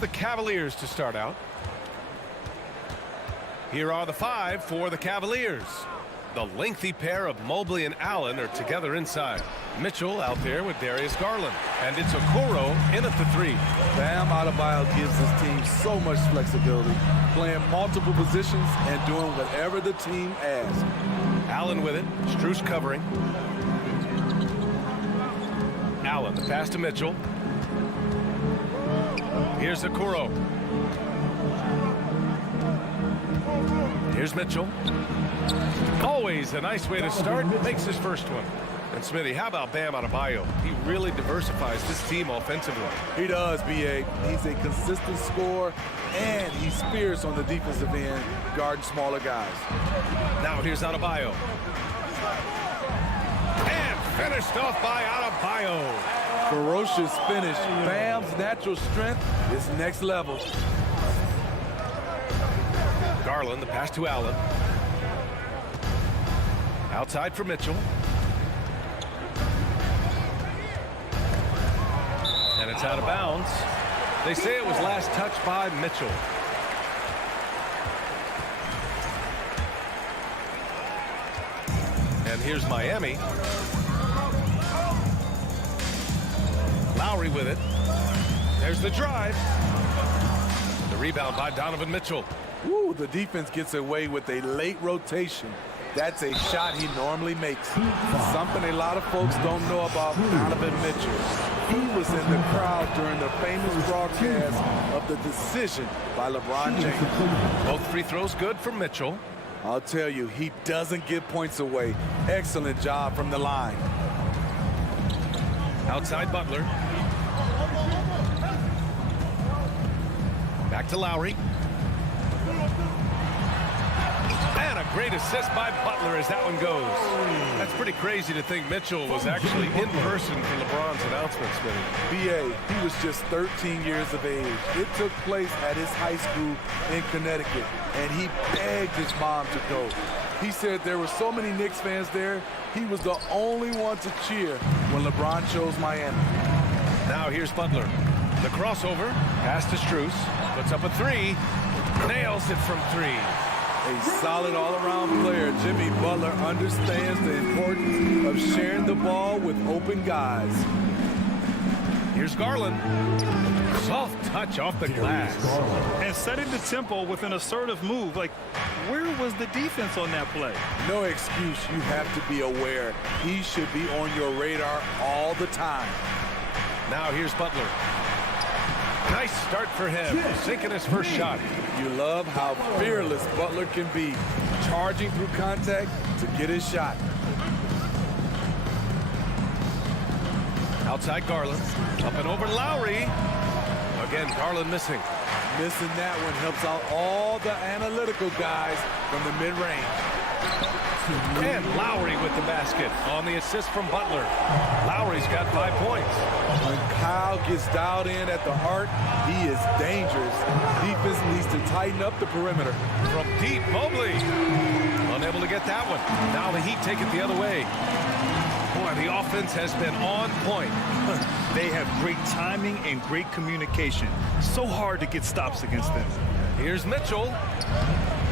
the Cavaliers to start out. Here are the 5 for the Cavaliers. The lengthy pair of Mobley and Allen are together inside. Mitchell out there with Darius Garland. And it's Okoro in at the 3. Bam Adebayo gives his team so much flexibility, playing multiple positions and doing whatever the team asks. Allen with it. Strus covering. Allen, the pass to Mitchell. Here's Okoro. Here's Mitchell. Always a nice way to start. Makes his first one. And Smitty, how about Bam Adebayo? He really diversifies this team offensively. He does, B.A. He's a consistent scorer, and he spears on the defensive end, guarding smaller guys. Now here's Adebayo. And finished off by Adebayo. Ferocious finish. Bam's natural strength is next level. Garland, the pass to Allen. Outside for Mitchell. And it's out of bounds. They say it was last touched by Mitchell. And here's Miami. Lowry with it. There's the drive. The rebound by Donovan Mitchell. Ooh, the defense gets away with a late rotation. That's a shot he normally makes. Something a lot of folks don't know about Donovan Mitchell. He was in the crowd during the famous broadcast of the decision by LeBron James. Both free throws good for Mitchell. I'll tell you, he doesn't give points away. Excellent job from the line. Outside Butler. Back to Lowry. And a great assist by Butler as that one goes. That's pretty crazy to think Mitchell was actually in person for LeBron's announcement, Smitty. B.A., he was just 13 years of age. It took place at his high school in Connecticut, and he begged his mom to go. He said there were so many Knicks fans there, he was the only one to cheer when LeBron chose Miami. Now here's Butler. The crossover, pass to Strus, puts up a 3, nails it from 3. A solid all-around player, Jimmy Butler understands the importance of sharing the ball with open guys. Here's Garland. Soft touch off the glass. And setting the tempo with an assertive move. Like, where was the defense on that play? No excuse. You have to be aware. He should be on your radar all the time. Now here's Butler. Nice start for him, sinking his first shot. You love how fearless Butler can be, charging through contact to get his shot. Outside Garland, up and over Lowry. Again, Garland missing. Missing that one helps out all the analytical guys from the mid-range. And Lowry with the basket on the assist from Butler. Lowry's got 5 points. When Kyle gets dialed in at the heart, he is dangerous. Defense needs to tighten up the perimeter. From deep, Mobley. Unable to get that one. Now the Heat take it the other way. Boy, the offense has been on point. They have great timing and great communication. So hard to get stops against them. Here's Mitchell.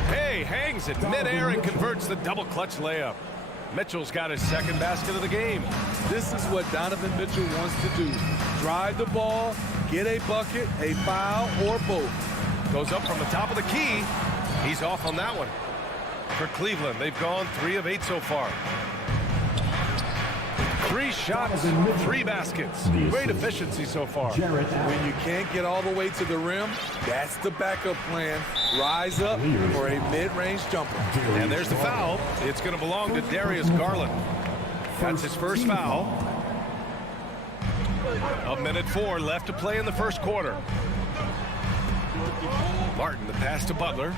Hey, hangs it midair and converts the double clutch layup. Mitchell's got his second basket of the game. This is what Donovan Mitchell wants to do. Drive the ball, get a bucket, a foul, or both. Goes up from the top of the key. He's off on that one. For Cleveland, they've gone 3 of 8 so far. 3 shots, 3 baskets. Great efficiency so far. When you can't get all the way to the rim, that's the backup plan. Rise up for a mid-range jumper. And there's the foul. It's going to belong to Darius Garland. That's his first foul. 1:04 left to play in the first quarter. Martin, the pass to Butler.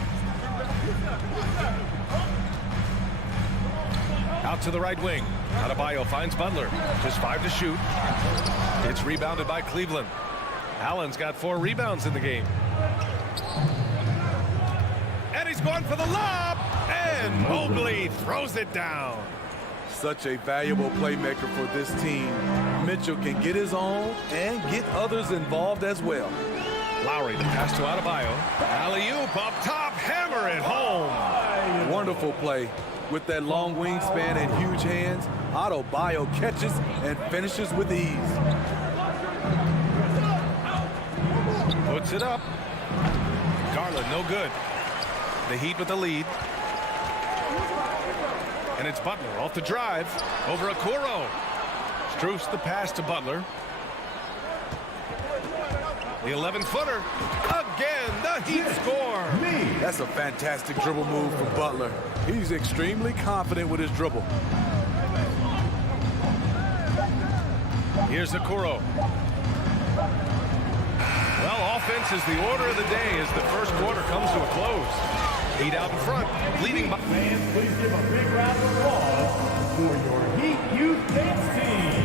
Out to the right wing. Adebayo finds Butler. Just 5 to shoot. It's rebounded by Cleveland. Allen's got 4 rebounds in the game. And he's going for the lob. And Mobley throws it down. Such a valuable playmaker for this team. Mitchell can get his own and get others involved as well. Lowry, the pass to Adebayo. Alley-oop up top, hammer it home. Wonderful play. With that long wingspan and huge hands, Adebayo catches and finishes with ease. Puts it up. Garland, no good. The Heat with the lead. And it's Butler off the drive over Okoro. Strus the pass to Butler. The 11-footer. Again, the Heat score. That's a fantastic dribble move from Butler. He's extremely confident with his dribble. Here's Okoro. Well, offense is the order of the day as the first quarter comes to a close. Heat out in front, leading by... Fans, please give a big round of applause for your Heat Youth Dance Team.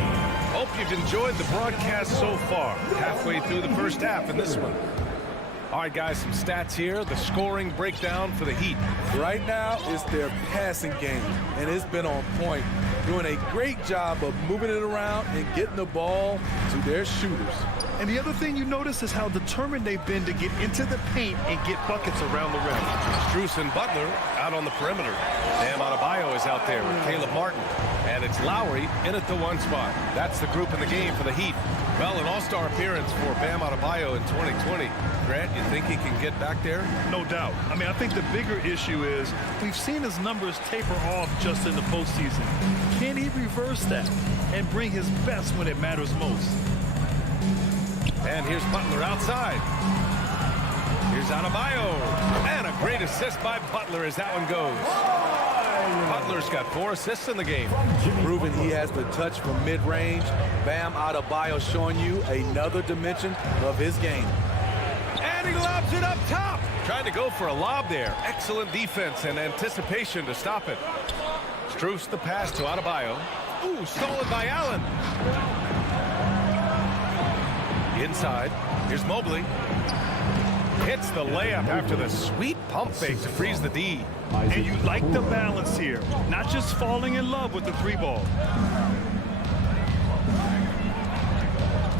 Hope you've enjoyed the broadcast so far. Halfway through the first half in this one. All right, guys, some stats here. The scoring breakdown for the Heat. Right now, it's their passing game, and it's been on point. Doing a great job of moving it around and getting the ball to their shooters. And the other thing you notice is how determined they've been to get into the paint and get buckets around the rim. Strus and Butler out on the perimeter. Bam Adebayo is out there with Caleb Martin. And it's Lowry in at the one spot. That's the group in the game for the Heat. Well, an all-star appearance for Bam Adebayo in 2020. Grant, you think he can get back there? No doubt. I mean, I think the bigger issue is we've seen his numbers taper off just in the postseason. Can he reverse that and bring his best when it matters most? And here's Butler outside. Here's Adebayo. And a great assist by Butler as that one goes. Butler's got 4 assists in the game. Proving he has the touch from mid-range. Bam Adebayo showing you another dimension of his game. And he lobs it up top. Trying to go for a lob there. Excellent defense and anticipation to stop it. Strus the pass to Adebayo. Ooh, stolen by Allen. Inside. Here's Mobley. Hits the layup after the sweet pump fake to freeze the D. And you like the balance here. Not just falling in love with the 3-ball.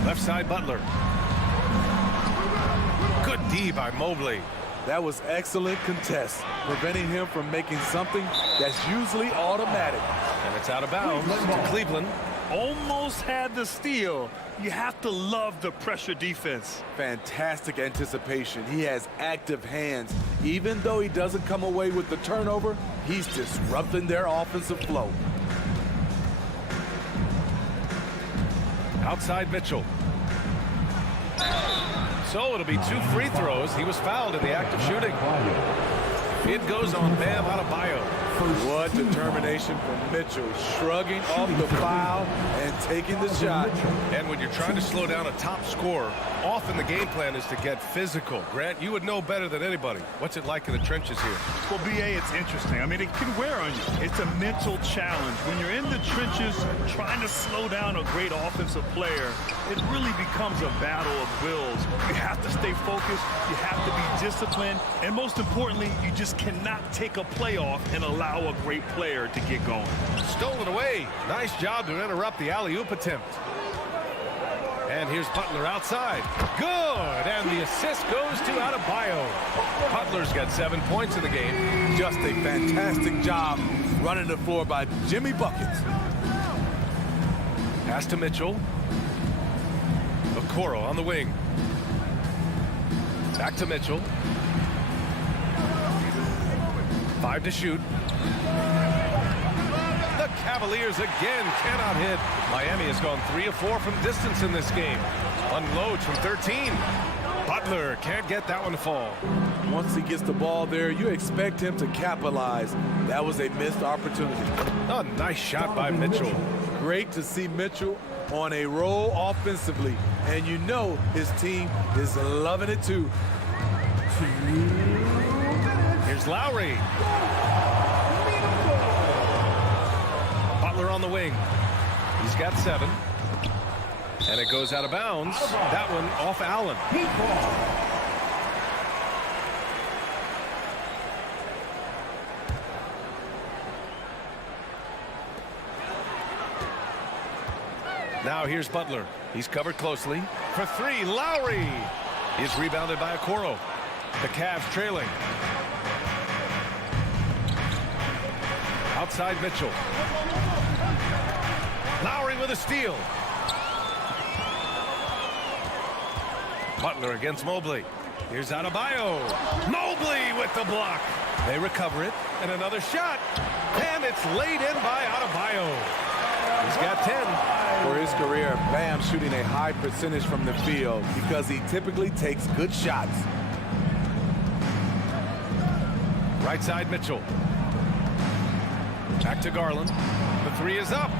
Left side Butler. Good D by Mobley. That was excellent contest, preventing him from making something that's usually automatic. And it's out of bounds to Cleveland. Almost had the steal. You have to love the pressure defense. Fantastic anticipation. He has active hands. Even though he doesn't come away with the turnover, he's disrupting their offensive flow. Outside Mitchell. So it'll be 2 free throws. He was fouled in the act of shooting. It goes on Bam Adebayo. What determination from Mitchell, shrugging off the foul and taking the shot. And when you're trying to slow down a top scorer, often the game plan is to get physical. Grant, you would know better than anybody. What's it like in the trenches here? Well, B.A., it's interesting. I mean, it can wear on you. It's a mental challenge. When you're in the trenches trying to slow down a great offensive player, it really becomes a battle of wills. You have to stay focused. You have to be disciplined. And most importantly, you just cannot take a play off and allow a great player to get going. Stolen away. Nice job to interrupt the alley-oop attempt. And here's Butler outside. Good. And the assist goes to Adebayo. Butler's got 7 points in the game. Just a fantastic job running the floor by Jimmy Buckets. Pass to Mitchell. Okoro on the wing. Back to Mitchell. 5 to shoot. The Cavaliers again cannot hit. Miami has gone 3 of 4 from distance in this game. Unloads from 13. Butler can't get that one to fall. Once he gets the ball there, you expect him to capitalize. That was a missed opportunity. A nice shot by Mitchell. Great to see Mitchell on a roll offensively. And you know his team is loving it too. Here's Lowry. Butler on the wing. He's got 7. And it goes out of bounds. That one off Allen. Now here's Butler. He's covered closely. For 3, Lowry. is rebounded by Okoro. The Cavs trailing. Outside Mitchell. Lowry with a steal. Butler against Mobley. Here's Adebayo. Mobley with the block. They recover it. And another shot. And it's laid in by Adebayo. He's got 10. For his career, Bam shooting a high percentage from the field because he typically takes good shots. Right side Mitchell. Back to Garland. The three is up.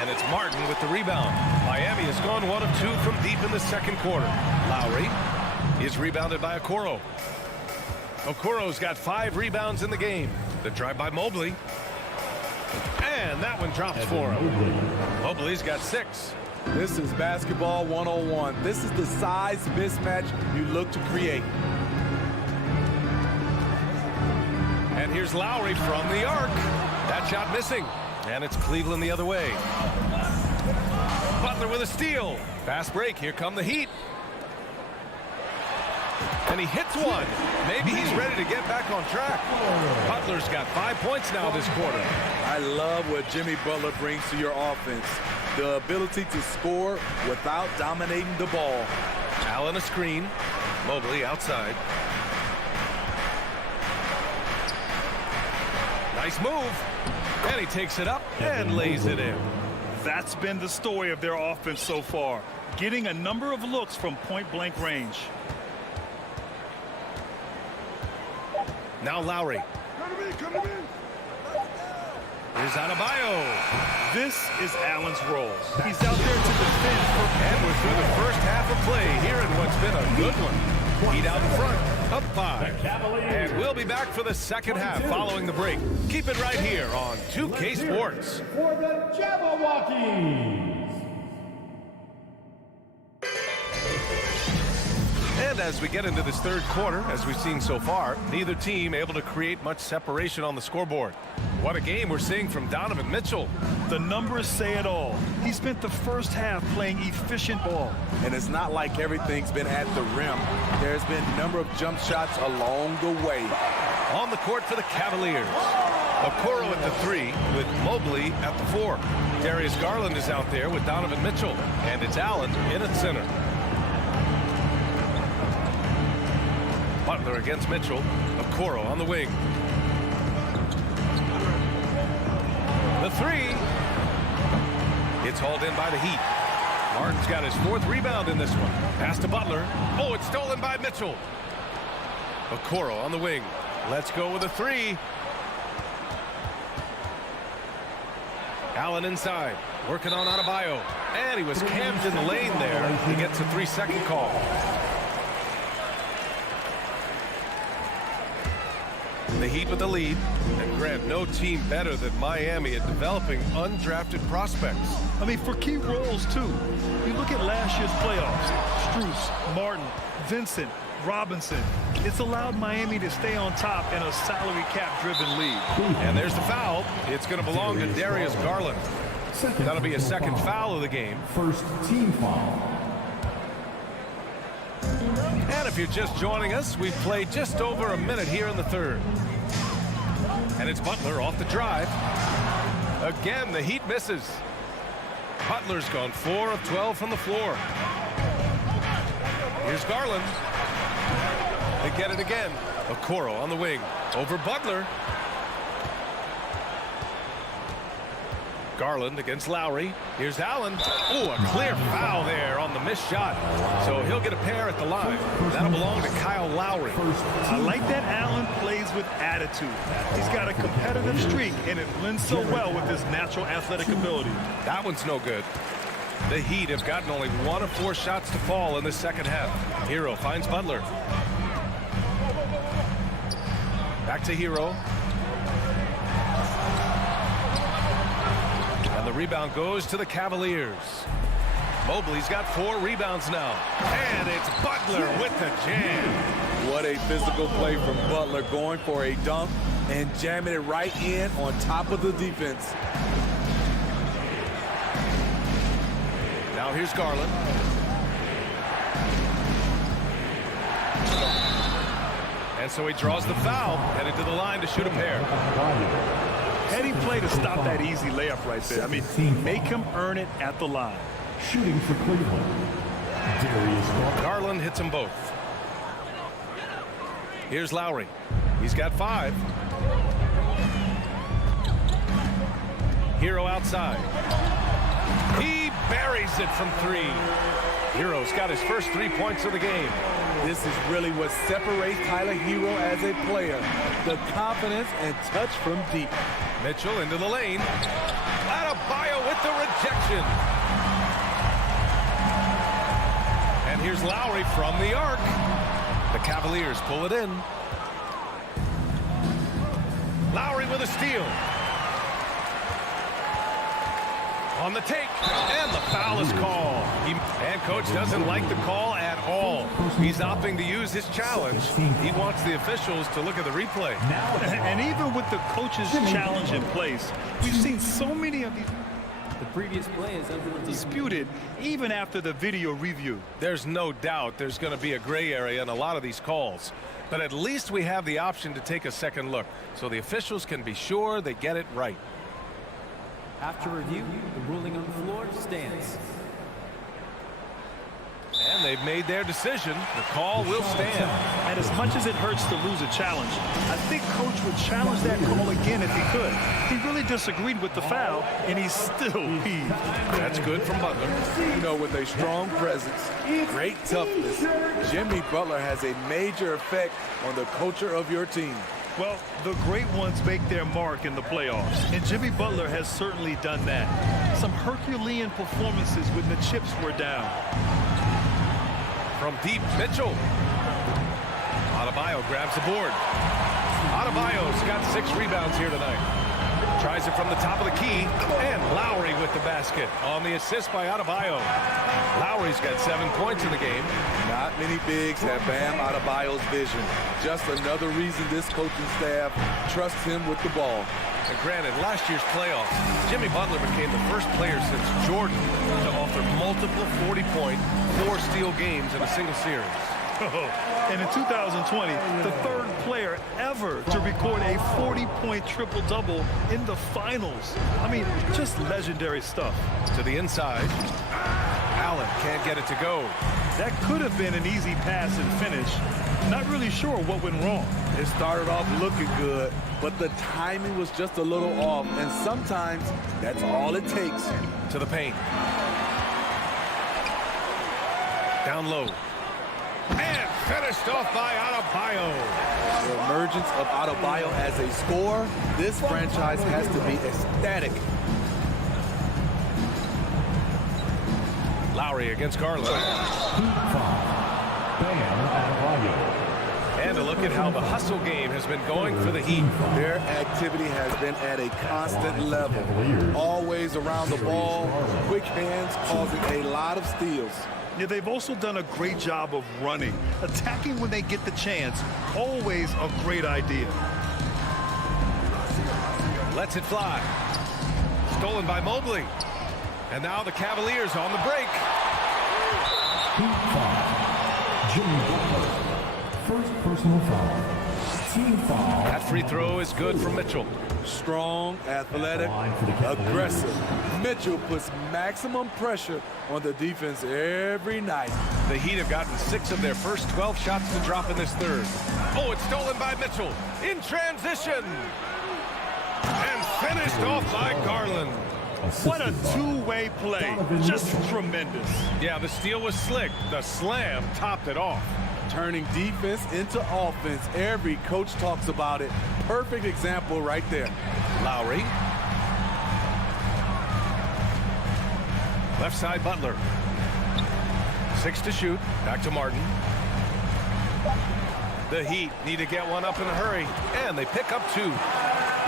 And it's Martin with the rebound. Miami has gone 1 of 2 from deep in the second quarter. Lowry is rebounded by Okoro. Okoro's got 5 rebounds in the game. The drive by Mobley. And that one drops for him. Mobley's got 6. This is basketball 101. This is the size mismatch you look to create. And here's Lowry from the arc. That shot missing. And it's Cleveland the other way. Butler with a steal. Fast break. Here come the Heat. And he hits one. Maybe he's ready to get back on track. Butler's got 5 points now this quarter. I love what Jimmy Butler brings to your offense. The ability to score without dominating the ball. Allen a screen. Mobley outside. Nice move. And he takes it up and lays it in. That's been the story of their offense so far. Getting a number of looks from point-blank range. Now Lowry. Here's Adebayo. This is Allen's role. He's out there to defend. And we're through the first half of play here in what's been a good one. Heat out in front, up 5. And we'll be back for the second half following the break. Keep it right here on 2K Sports. For the Jabberwockies. And as we get into this third quarter, as we've seen so far, neither team able to create much separation on the scoreboard. What a game we're seeing from Donovan Mitchell. The numbers say it all. He spent the first half playing efficient ball. And it's not like everything's been at the rim. There's been a number of jump shots along the way. On the court for the Cavaliers. Okoro at the 3 with Mobley at the 4. Darius Garland is out there with Donovan Mitchell. And it's Allen in at center. Butler against Mitchell. Okoro on the wing. The 3. It's hauled in by the Heat. Martin's got his 4th rebound in this one. Pass to Butler. Oh, it's stolen by Mitchell. Okoro on the wing. Let's go with a 3. Allen inside. Working on Adebayo. And he was camped in the lane there. He gets a 3-second call. The Heat with the lead. And Grant, no team better than Miami at developing undrafted prospects. I mean, for key roles, too. You look at last year's playoffs. Strus, Martin, Vincent, Robinson. It's allowed Miami to stay on top in a salary cap-driven league. And there's the foul. It's going to belong to Darius Garland. That'll be a second foul of the game. First team foul. And if you're just joining us, we've played just over a minute here in the third. And it's Butler off the drive. Again, the Heat misses. Butler's gone 4 of 12 from the floor. Here's Garland. They get it again. Okoro on the wing. Over Butler. Garland against Lowry. Here's Allen. Oh, a clear foul there on the missed shot. So he'll get a pair at the line. That'll belong to Kyle Lowry. I like that Allen plays with attitude. He's got a competitive streak, and it blends so well with his natural athletic ability. That one's no good. The Heat have gotten only 1 of 4 shots to fall in the second half. Hero finds Butler. Back to Hero. And the rebound goes to the Cavaliers. Mobley's got 4 rebounds now. And it's Butler with the jam. What a physical play from Butler, going for a dunk and jamming it right in on top of the defense. Now here's Garland. And so he draws the foul, headed to the line to shoot a pair. Heady play to stop that easy layup right there. I mean, make him earn it at the line. Shooting for Cleveland, Garland hits them both. Here's Lowry. He's got 5. Hero outside. He buries it from 3. Hero's got his first 3 points of the game. This is really what separates Tyler Hero as a player. The confidence and touch from deep. Mitchell into the lane. Adebayo with the rejection. And here's Lowry from the arc. The Cavaliers pull it in. Lowry with a steal. On the take, and the foul is called. And coach doesn't like the call at all. He's opting to use his challenge. He wants the officials to look at the replay. And even with the coach's challenge in place, we've seen so many of these The previous play is under disputed even after the video review. There's no doubt there's going to be a gray area in a lot of these calls. But at least we have the option to take a second look, so the officials can be sure they get it right. After review, the ruling on the floor stands. And they've made their decision. The call will stand. And as much as it hurts to lose a challenge, I think coach would challenge that call again if he could. He really disagreed with the foul, and he's still heaved. That's good from Butler. You know, with a strong presence, great toughness, Jimmy Butler has a major effect on the culture of your team. Well, the great ones make their mark in the playoffs, and Jimmy Butler has certainly done that. Some Herculean performances when the chips were down. From deep, Mitchell. Adebayo grabs the board. Adebayo's got 6 rebounds here tonight. Tries it from the top of the key, and Lowry with the basket on the assist by Adebayo. Lowry's got 7 points in the game. Not many bigs have Bam Adebayo's vision. Just another reason this coaching staff trusts him with the ball. And granted, last year's playoffs, Jimmy Butler became the first player since Jordan to offer multiple 40-point, 4-steal games in a single series. And in 2020, the 3rd player ever to record a 40-point triple-double in the finals. I mean, just legendary stuff. To the inside. Allen can't get it to go. That could have been an easy pass and finish. Not really sure what went wrong. It started off looking good, but the timing was just a little off, and sometimes that's all it takes. To the paint. Down low. And finished off by Adebayo. The emergence of Adebayo as a scorer, this franchise has to be ecstatic. Lowry against Garland. And a look at how the hustle game has been going for the Heat. Their activity has been at a constant level. Always around the ball, quick hands causing a lot of steals. Yeah, they've also done a great job of running, attacking when they get the chance. Always a great idea. Lets it fly. Stolen by Mobley. And now the Cavaliers on the break. Jimmy Butler. First personal foul. Team foul. That free throw is good from Mitchell. Strong, athletic, aggressive. Mitchell puts maximum pressure on the defense every night. The Heat have gotten 6 of their first 12 shots to drop in this 3rd. Oh, it's stolen by Mitchell. In transition. And finished off by Garland. What a two-way play. Just tremendous. Yeah, the steal was slick. The slam topped it off. Turning defense into offense. Every coach talks about it. Perfect example right there. Lowry. Left side, Butler. 6 to shoot. Back to Martin. The Heat need to get one up in a hurry, and they pick up 2.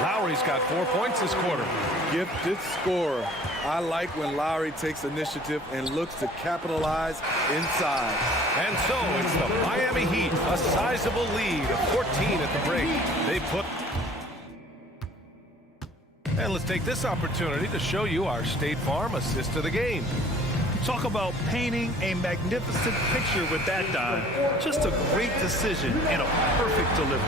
Lowry's got 4 points this quarter. Gifted scorer. I like when Lowry takes initiative and looks to capitalize inside. And so it's the Miami Heat, a sizable lead of 14 at the break. They put... And let's take this opportunity to show you our State Farm assist of the game. Talk about painting a magnificent picture with that dime. Just a great decision and a perfect delivery.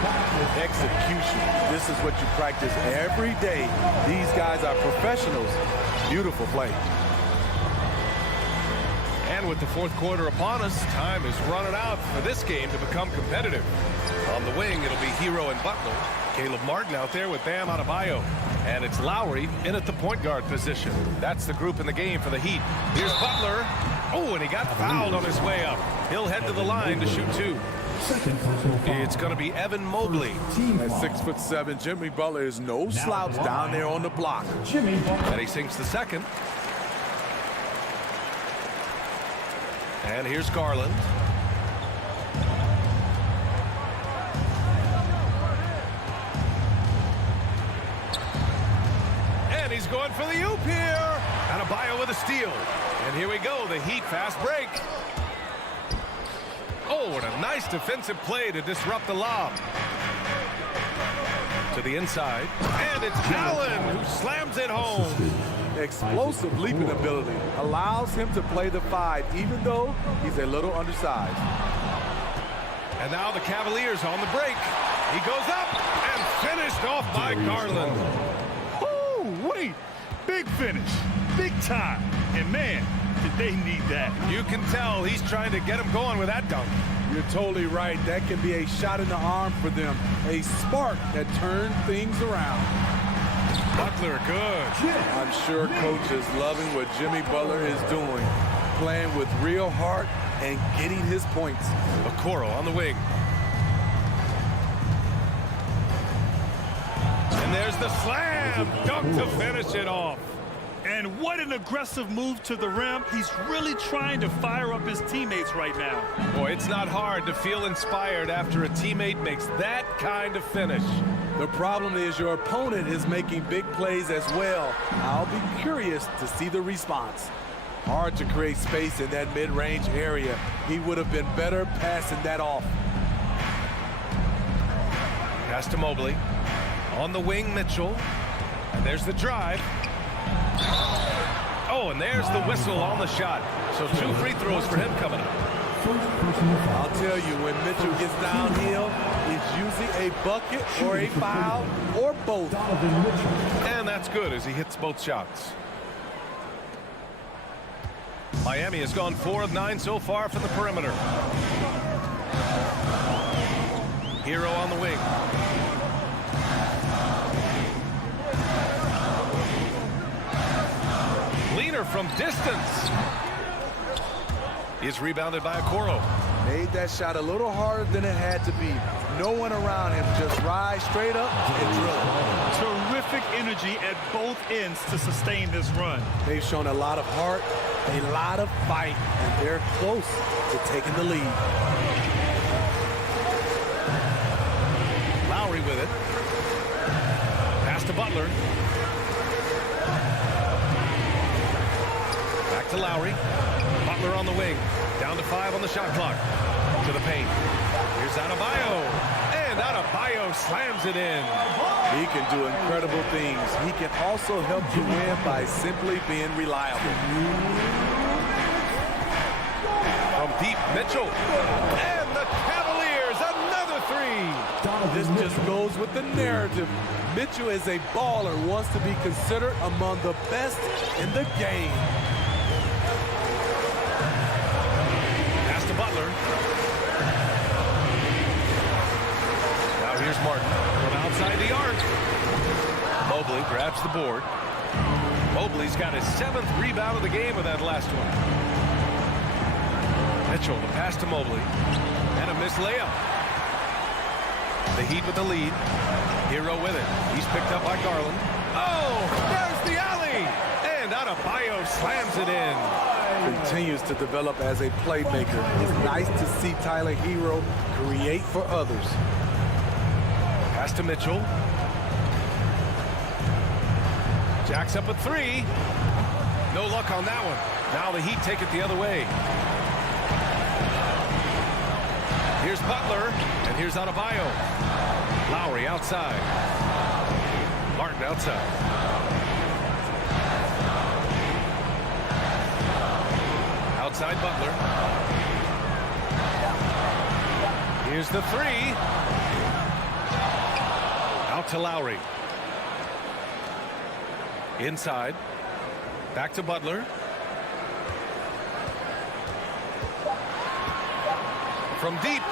Execution. This is what you practice every day. These guys are professionals. Beautiful play. And with the fourth quarter upon us, time is running out for this game to become competitive. On the wing, it'll be Hero and Butler. Caleb Martin out there with Bam Adebayo. And it's Lowry in at the point guard position. That's the group in the game for the Heat. Here's Butler. Oh, and he got fouled on his way up. He'll head to the line to shoot two. It's going to be Evan Mobley. At 6'7", Jimmy Butler is no slouch down there on the block. And he sinks the second. And here's Garland. And he's going for the oop here. Adebayo with a steal. And here we go, the Heat fast break. Oh, what a nice defensive play to disrupt the lob. To the inside. And it's Allen who slams it home. Explosive leaping ability allows him to play the 5, even though he's a little undersized. And now the Cavaliers on the break. He goes up and finished off by Garland. Oh, wait. Big finish. Big time. And man, did they need that. You can tell he's trying to get him going with that dunk. You're totally right. That can be a shot in the arm for them. A spark that turns things around. Butler, good. I'm sure coach is loving what Jimmy Butler is doing. Playing with real heart and getting his points. Okoro on the wing. And there's the slam dunk to finish it off. And what an aggressive move to the rim. He's really trying to fire up his teammates right now. Boy, it's not hard to feel inspired after a teammate makes that kind of finish. The problem is your opponent is making big plays as well. I'll be curious to see the response. Hard to create space in that mid-range area. He would have been better passing that off. Pass to Mobley. On the wing, Mitchell. And there's the drive. Oh, and there's the whistle on the shot. So 2 free throws for him coming up. I'll tell you, when Mitchell gets downhill, it's usually a bucket or a foul or both. And that's good as he hits both shots. Miami has gone 4 of 9 so far from the perimeter. Hero on the wing. Leaner from distance. Is rebounded by Okoro. Made that shot a little harder than it had to be. No one around him, just rise straight up and drill it. Terrific energy at both ends to sustain this run. They've shown a lot of heart, a lot of fight, and they're close to taking the lead. Lowry with it. Pass to Butler. Back to Lowry. Butler on the wing. Down to 5 on the shot clock. To the paint. Here's Adebayo. And Adebayo slams it in. He can do incredible things. He can also help you win by simply being reliable. From deep, Mitchell. And the Cavaliers, another 3. This just goes with the narrative. Mitchell is a baller, wants to be considered among the best in the game. Pass to Butler. Now here's Martin from outside the arc. Mobley grabs the board. Mobley's got his 7th rebound of the game with that last one. Mitchell, the pass to Mobley. And a missed layup. The Heat with the lead. Hero with it. He's picked up by Garland. Oh, there's the alley. And Adebayo slams it in. Continues to develop as a playmaker. It's nice to see Tyler Hero create for others. Pass to Mitchell. Jacks up a 3. No luck on that one. Now the Heat take it the other way. Here's Butler, and here's Adebayo. Lowry outside. Martin outside. Outside Butler. Here's the three. Out to Lowry. Inside. Back to Butler. From deep.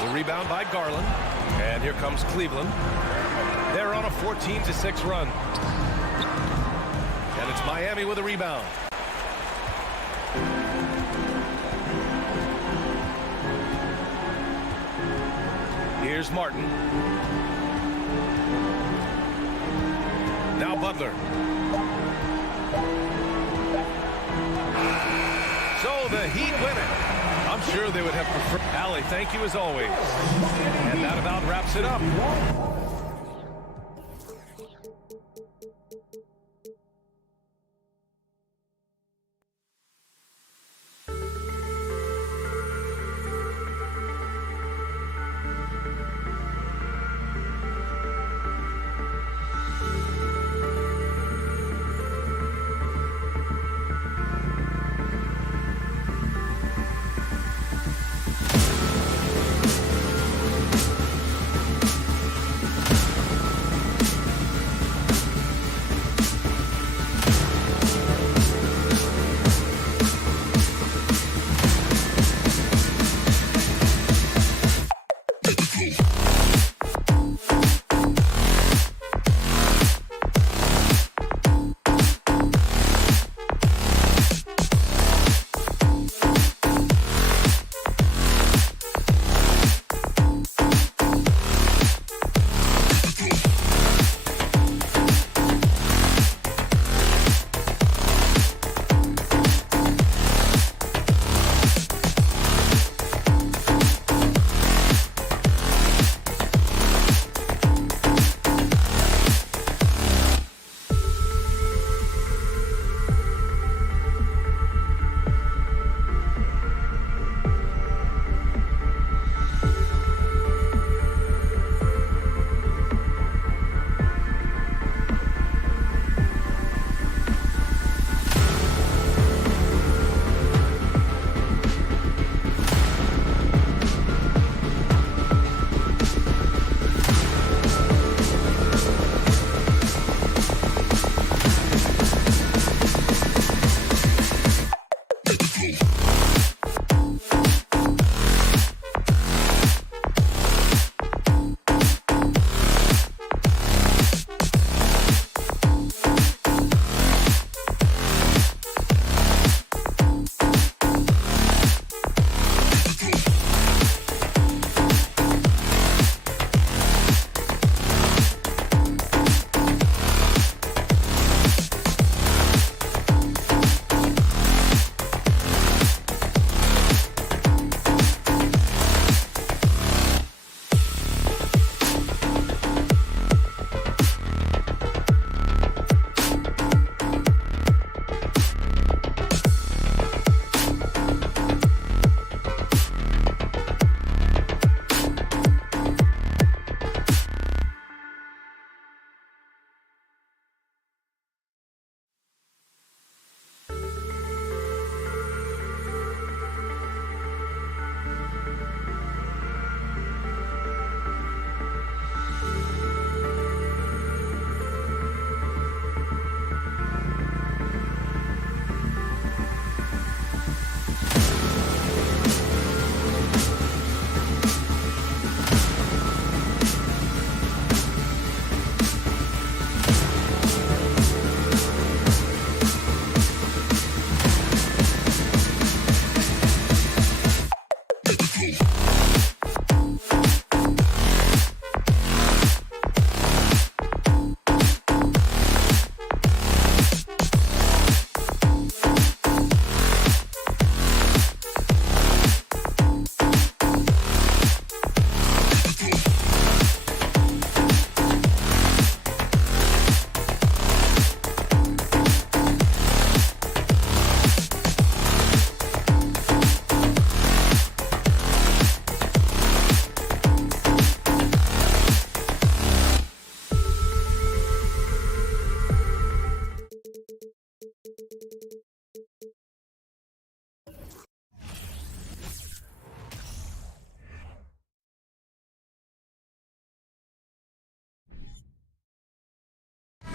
The rebound by Garland. And here comes Cleveland. They're on a 14-6 run. And it's Miami with a rebound. Here's Martin. Now Butler. So the Heat win it. I'm sure they would have preferred. Allie, thank you as always. And that about wraps it up.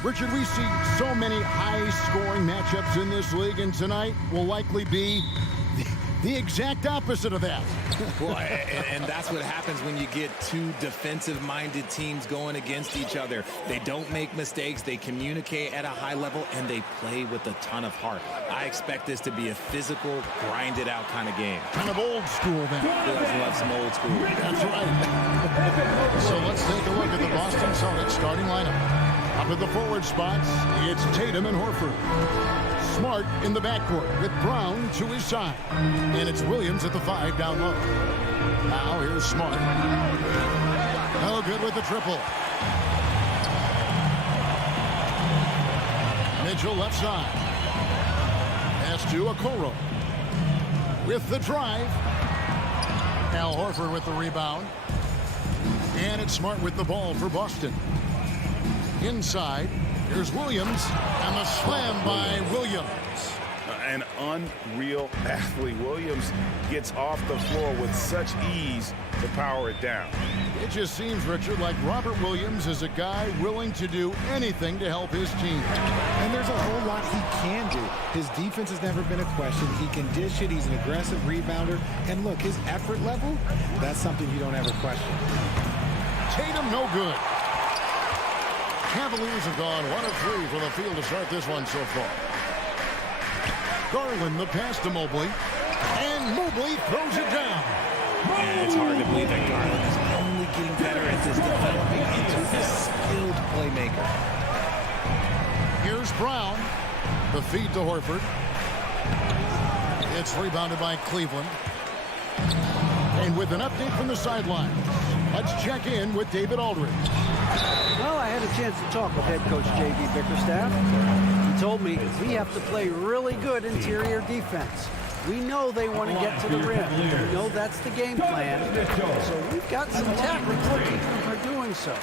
Richard, we see so many high-scoring matchups in this league, and tonight will likely be the exact opposite of that. Well, and that's what happens when you get two defensive-minded teams going against each other. They don't make mistakes, they communicate at a high level, and they play with a ton of heart. I expect this to be a physical, grinded-out kind of game. Kind of old school, then. Who doesn't love some old school? That's right. So let's take a look at the Boston Celtics starting lineup. Up at the forward spots, it's Tatum and Horford. Smart in the backcourt with Brown to his side. And it's Williams at the 5 down low. Now here's Smart. No good with the triple. Mitchell left side. Pass to Okoro. With the drive. Al Horford with the rebound. And it's Smart with the ball for Boston. Inside, here's Williams, and the slam by Williams. An unreal athlete. Williams gets off the floor with such ease to power it down. It just seems, Richard, like Robert Williams is a guy willing to do anything to help his team. And there's a whole lot he can do. His defense has never been a question. He can dish it. He's an aggressive rebounder. And look, his effort level, that's something you don't ever question. Tatum, no good. Cavaliers have gone 1 of 3 for the field to start this one so far. Garland, the pass to Mobley. And Mobley throws it down. And it's hard to believe that Garland is only getting better at this, developing into a skilled playmaker. Here's Brown. The feed to Horford. It's rebounded by Cleveland. And with an update from the sideline, let's check in with David Aldridge. Well, I had a chance to talk with head coach J.B. Bickerstaff. He told me we have to play really good interior defense. We know they want to get to the rim. We know that's the game plan. So we've got some tactics to keep them from doing so.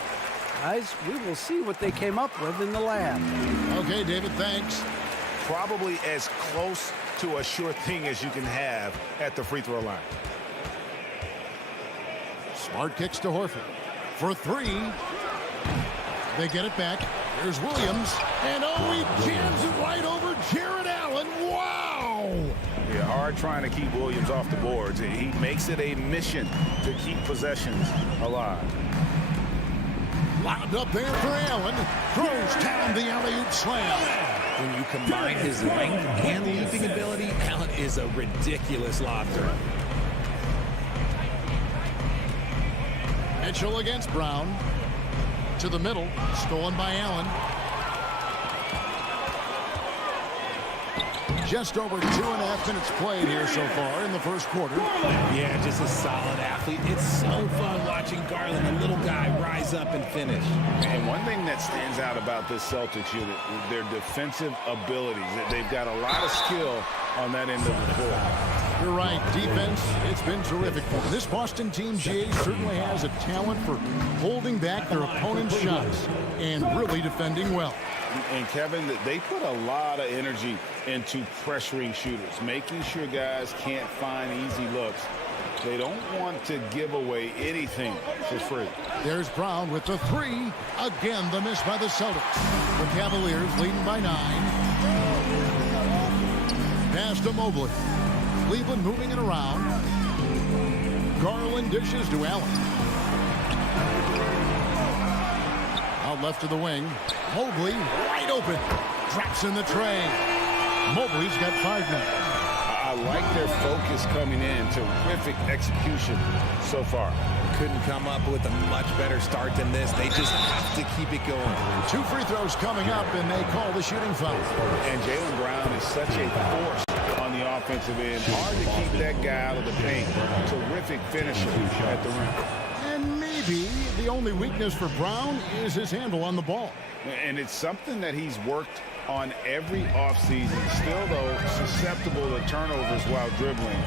Guys, we will see what they came up with in the lab. Okay, David, thanks. Probably as close to a sure thing as you can have at the free throw line. Smart kicks to Horford. For 3. They get it back. Here's Williams. And he jams it right over Jared Allen. Wow! Yeah, hard trying to keep Williams off the boards. He makes it a mission to keep possessions alive. Lobbed up there for Allen. Throws down the alley-oop slam. When you combine his length and leaping ability, Allen is a ridiculous lob threat. Mitchell against Brown. To the middle. Stolen by Allen. Just over 2.5 minutes played here so far in the first quarter. Yeah, just a solid athlete. It's so fun watching Garland, the little guy, rise up and finish. And one thing that stands out about this Celtics unit is their defensive abilities. They've got a lot of skill on that end of the floor. You're right. Defense, it's been terrific for them. This Boston team, GA, certainly has a talent for holding back their opponent's shots and really defending well. And Kevin, they put a lot of energy into pressuring shooters, making sure guys can't find easy looks. They don't want to give away anything for free. There's Brown with the 3. Again, the miss by the Celtics. The Cavaliers leading by 9. Pass to Mobley. Cleveland moving it around. Garland dishes to Allen. Out left to the wing. Mobley wide open. Drops in the tray. Mobley's got 5 minutes. I like their focus coming in. Terrific execution so far. Couldn't come up with a much better start than this. They just have to keep it going. 2 free throws coming up, and they call the shooting foul. And Jaylen Brown is such a force on the offensive end. Hard to keep that guy out of the paint. Terrific finisher at the rim. And maybe the only weakness for Brown is his handle on the ball. And it's something that he's worked on every offseason. Still, though, susceptible to turnovers while dribbling.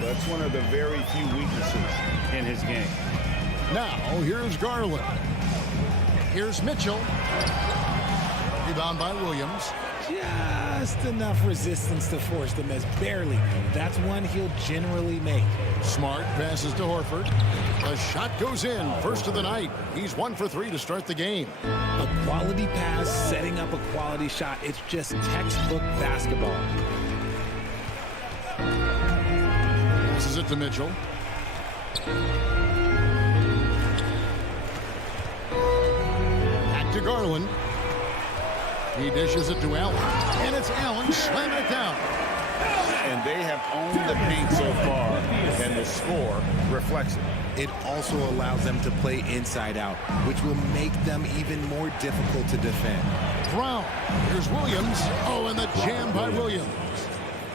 That's one of the very few weaknesses in his game. Now, here's Garland. Here's Mitchell. Rebound by Williams. just enough resistance to force the miss. Barely. That's one he'll generally make. Smart passes to Horford. The shot goes in. First of the night. He's 1 for 3 to start the game. A quality pass, setting up a quality shot. It's just textbook basketball. Passes it to Mitchell. Back to Garland. He dishes it to Allen. And it's Allen slamming it down. And they have owned the paint so far, and the score reflects it. It also allows them to play inside out, which will make them even more difficult to defend. Brown. Here's Williams. Oh, and the jam by Williams.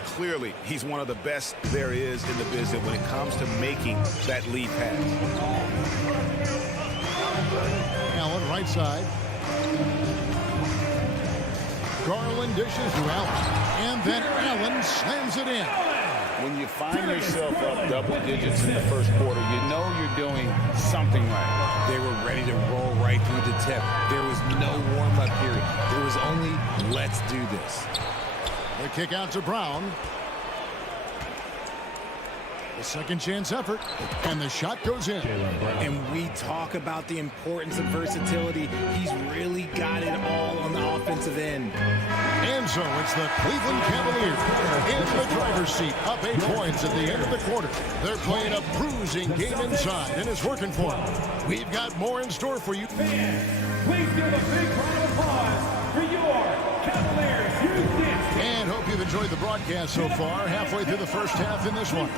Clearly, he's one of the best there is in the business when it comes to making that lead pass. Allen, right side. Garland dishes to Allen. And then Allen slams it in. When you find yourself up double digits in the first quarter, you know you're doing something right. They were ready to roll right through the tip. There was no warm-up period. There was only, let's do this. The kick out to Brown. The second chance effort. And the shot goes in. And we talk about the importance of versatility. He's really got it all on the offensive end. And so it's the Cleveland Cavaliers in the driver's seat, up 8 points at the end of the quarter. They're playing a bruising game inside, and it's working for them. We've got more in store for you. Fans, please give a big round of applause for your Cavaliers Houston. And hope you've enjoyed the broadcast so far, halfway through the first half in this one.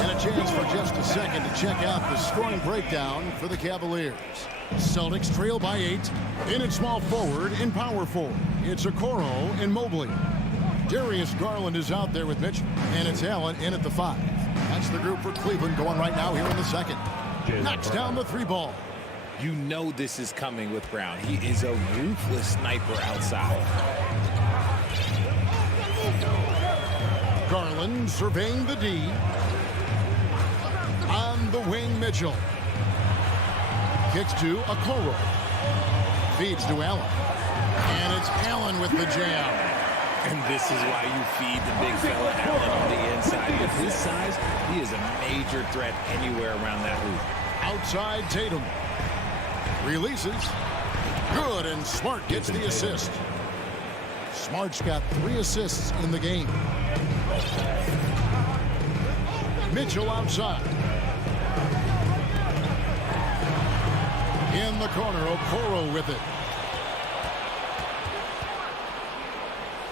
And a chance for just a second to check out the scoring breakdown for the Cavaliers. Celtics trail by 8. In at small forward, in power forward, it's Okoro and Mobley. Darius Garland is out there with Mitchell, and it's Allen in at the 5. That's the group for Cleveland going right now here in the second. Knocks down the 3 ball. You know this is coming with Brown. He is a ruthless sniper outside. Garland surveying the D. On the wing, Mitchell. Kicks to Okoro. Feeds to Allen. And it's Allen with the jam. And this is why you feed the big fella Allen on the inside. With his size, he is a major threat anywhere around that hoop. Outside Tatum. Releases. Good, and Smart gets the assist. Smart's got 3 assists in the game. Mitchell outside. In the corner, Okoro with it.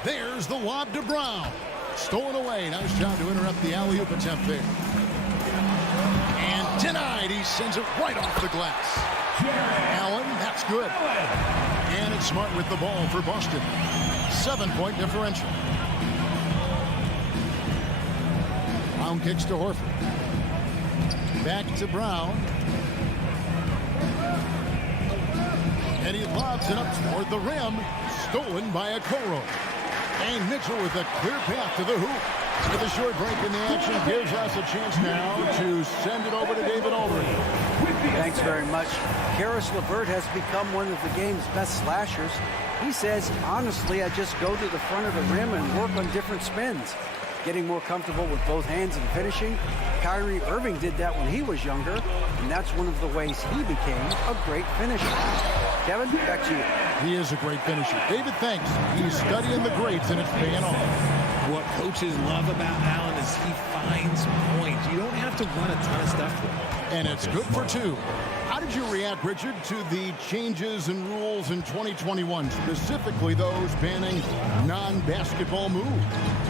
There's the lob to Brown. Stolen away. Nice job to interrupt the alley-oop attempt there. And denied. He sends it right off the glass. Allen, that's good. And it's Smart with the ball for Boston. 7-point differential. Brown kicks to Horford. Back to Brown. And he lobs it up toward the rim. Stolen by Okoro. And Mitchell with a clear path to the hoop. With a short break in the action gives us a chance now to send it over to David Aldridge. Thanks very much. Karis LeVert has become one of the game's best slashers. He says, honestly, I just go to the front of the rim and work on different spins. Getting more comfortable with both hands and finishing. Kyrie Irving did that when he was younger, and that's one of the ways he became a great finisher. Kevin, back to you. He is a great finisher. David, thanks. He's studying the greats, and it's paying off. What coaches love about Allen is he finds points. You don't have to run a ton of stuff for him. And it's good for 2. How did you react, Richard, to the changes and rules in 2021, specifically those banning non-basketball moves?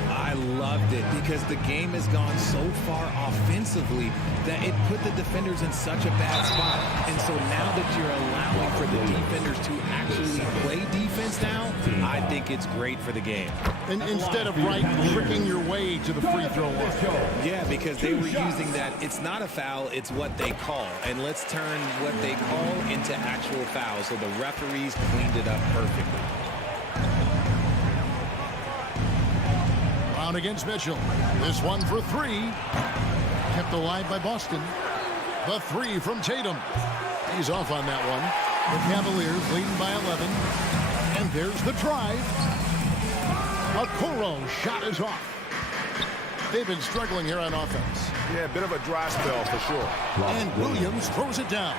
I loved it because the game has gone so far offensively that it put the defenders in such a bad spot. And so now that you're allowing for the defenders to actually play defense now, I think it's great for the game. And instead of tricking your way to the free throw line. Yeah, because they were using that. It's not a foul, it's what they call. And let's turn what they call into actual fouls. So the referees cleaned it up perfectly. Brown against Mitchell. This one for 3. Kept alive by Boston. The 3 from Tatum. He's off on that one. The Cavaliers leading by 11. And there's the drive. A Koro shot is off. They've been struggling here on offense. Yeah, a bit of a dry spell for sure. And Williams throws it down.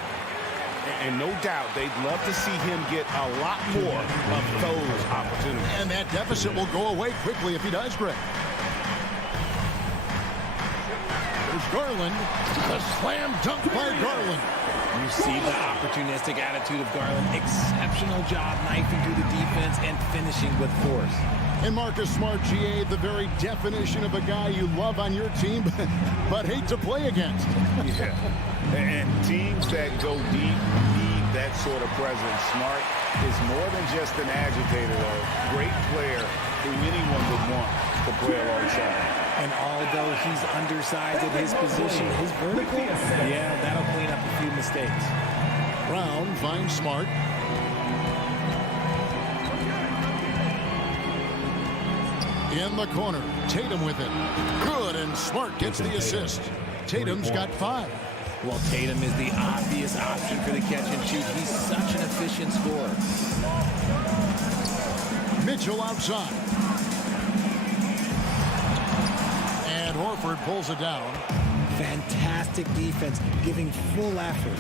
And no doubt they'd love to see him get a lot more of those opportunities. And that deficit will go away quickly if he does, Greg. There's Garland. A slam dunk by Garland. You see the opportunistic attitude of Garland. Exceptional job knifing through the defense and finishing with force. And Marcus Smart, GA, the very definition of a guy you love on your team, but hate to play against. Yeah. And teams that go deep need that sort of presence. Smart is more than just an agitator, though. Great player who anyone would want to play alongside. And although he's undersized at his position, his vertical, yeah, that'll clean up a few mistakes. Brown finds Smart. In the corner, Tatum with it. Good, and Smart gets the assist. Tatum's got 5. Well, Tatum is the obvious option for the catch and shoot. He's such an efficient scorer. Mitchell outside. And Horford pulls it down. Fantastic defense, giving full effort.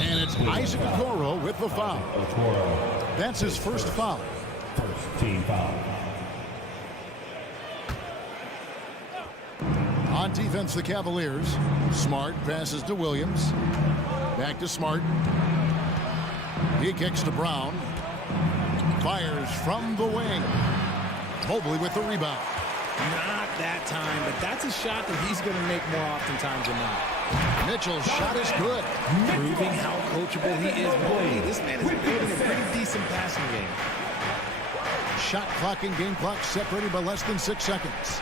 And it's Isaac Okoro with the foul. That's his first foul. First team foul. On defense, the Cavaliers. Smart passes to Williams. Back to Smart. He kicks to Brown. Fires from the wing. Mobley with the rebound. Not that time, but that's a shot that he's going to make more oftentimes than not. Mitchell's shot is good. Proving how coachable he is. Boy, this man is building a pretty decent passing game. Shot clock and game clock separated by less than 6 seconds.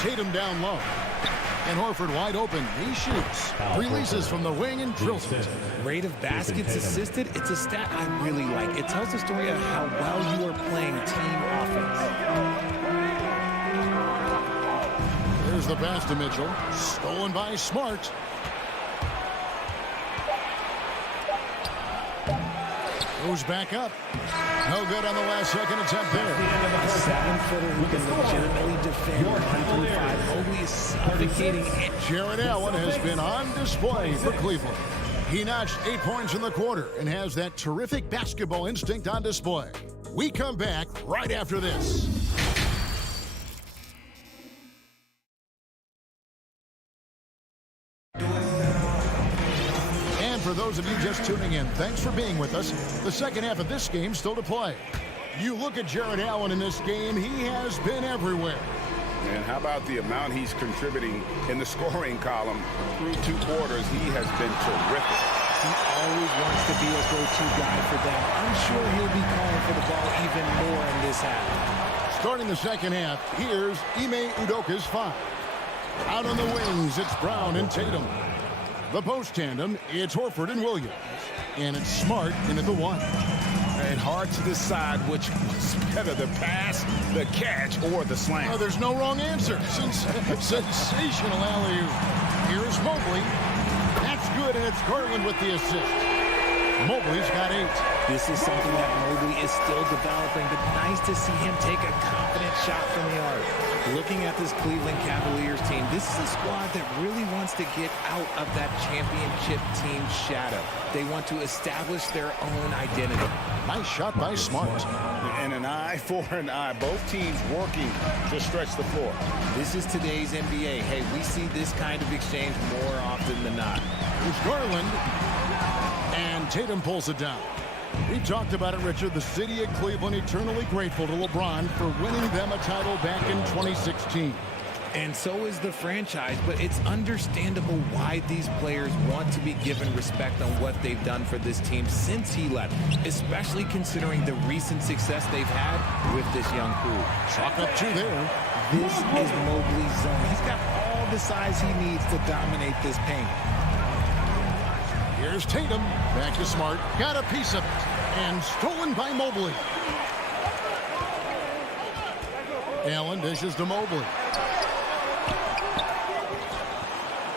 Tatum down low. And Horford wide open. He shoots. Releases from the wing and drills it. Rate of baskets assisted, it's a stat I really like. It tells the story of how well you are playing team offense. There's the pass to Mitchell. Stolen by Smart. Goes back up. No good on the last second attempt there. A 7-footer who can legitimately defend 1-5. Mobley is suffocating. Jared Allen has been on display for Cleveland. He notched 8 points in the quarter and has that terrific basketball instinct on display. We come back right after this. For those of you just tuning in, thanks for being with us. The second half of this game still to play. You look at Jared Allen in this game, he has been everywhere. And how about the amount he's contributing in the scoring column through 2 quarters? He has been terrific. He always wants to be a go-to guy for them. I'm sure he'll be calling for the ball even more in this half. Starting the second half, here's Ime Udoka's 5. Out on the wings, it's Brown and Tatum. The post tandem, it's Horford and Williams. And it's Smart in at the 1. And hard to decide which was better, the pass, the catch, or the slam. Oh, there's no wrong answer. Sensational alley-oop. Here's Mobley. That's good, and it's Garland with the assist. Mobley's got 8. This is something that Mobley is still developing, but nice to see him take a confident shot from the arc. Looking at this Cleveland Cavaliers team, this is a squad that really wants to get out of that championship team shadow. They want to establish their own identity. Nice shot by Smart. And an eye for an eye. Both teams working to stretch the floor. This is today's NBA. Hey, we see this kind of exchange more often than not. It's Garland. And Tatum pulls it down. We talked about it, Richard. The city of Cleveland eternally grateful to LeBron for winning them a title back in 2016. And so is the franchise, but it's understandable why these players want to be given respect on what they've done for this team since he left, especially considering the recent success they've had with this young crew. Chalk up 2 there. This is Mobley's zone. He's got all the size he needs to dominate this paint. Here's Tatum. Back to Smart. Got a piece of it. And stolen by Mobley. Allen dishes to Mobley.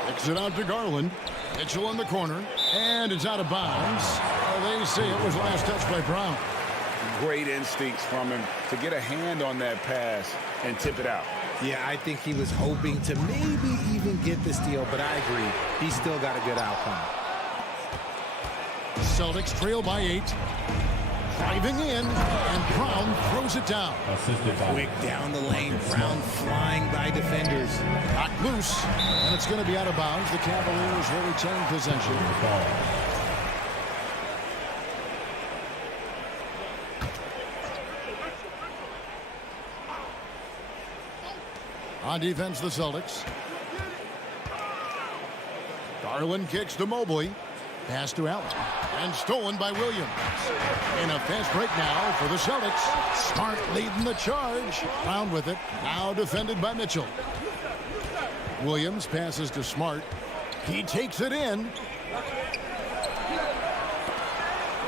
Kicks it out to Garland. Mitchell in the corner. And it's out of bounds. Well, they say it was last touch by Brown. Great instincts from him to get a hand on that pass and tip it out. Yeah, I think he was hoping to maybe even get the steal, but I agree. He still got a good outcome. Celtics trail by 8. Driving in, and Brown throws it down. Quick down the lane. Brown flying by defenders. Got loose, and it's going to be out of bounds. The Cavaliers will retain possession. On defense, the Celtics. Garland kicks to Mobley. Pass to Allen. And stolen by Williams. In a fast break now for the Celtics. Smart leading the charge. Brown with it. Now defended by Mitchell. Williams passes to Smart. He takes it in.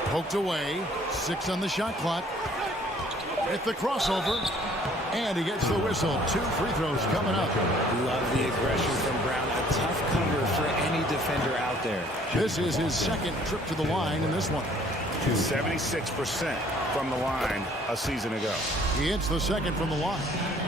Poked away. 6 on the shot clock. With the crossover. And he gets the whistle. 2 free throws coming up. Love the aggression from Brown. A tough cover for any defender out there. This is his second trip to the line in this one. 76% from the line a season ago. He hits the second from the line.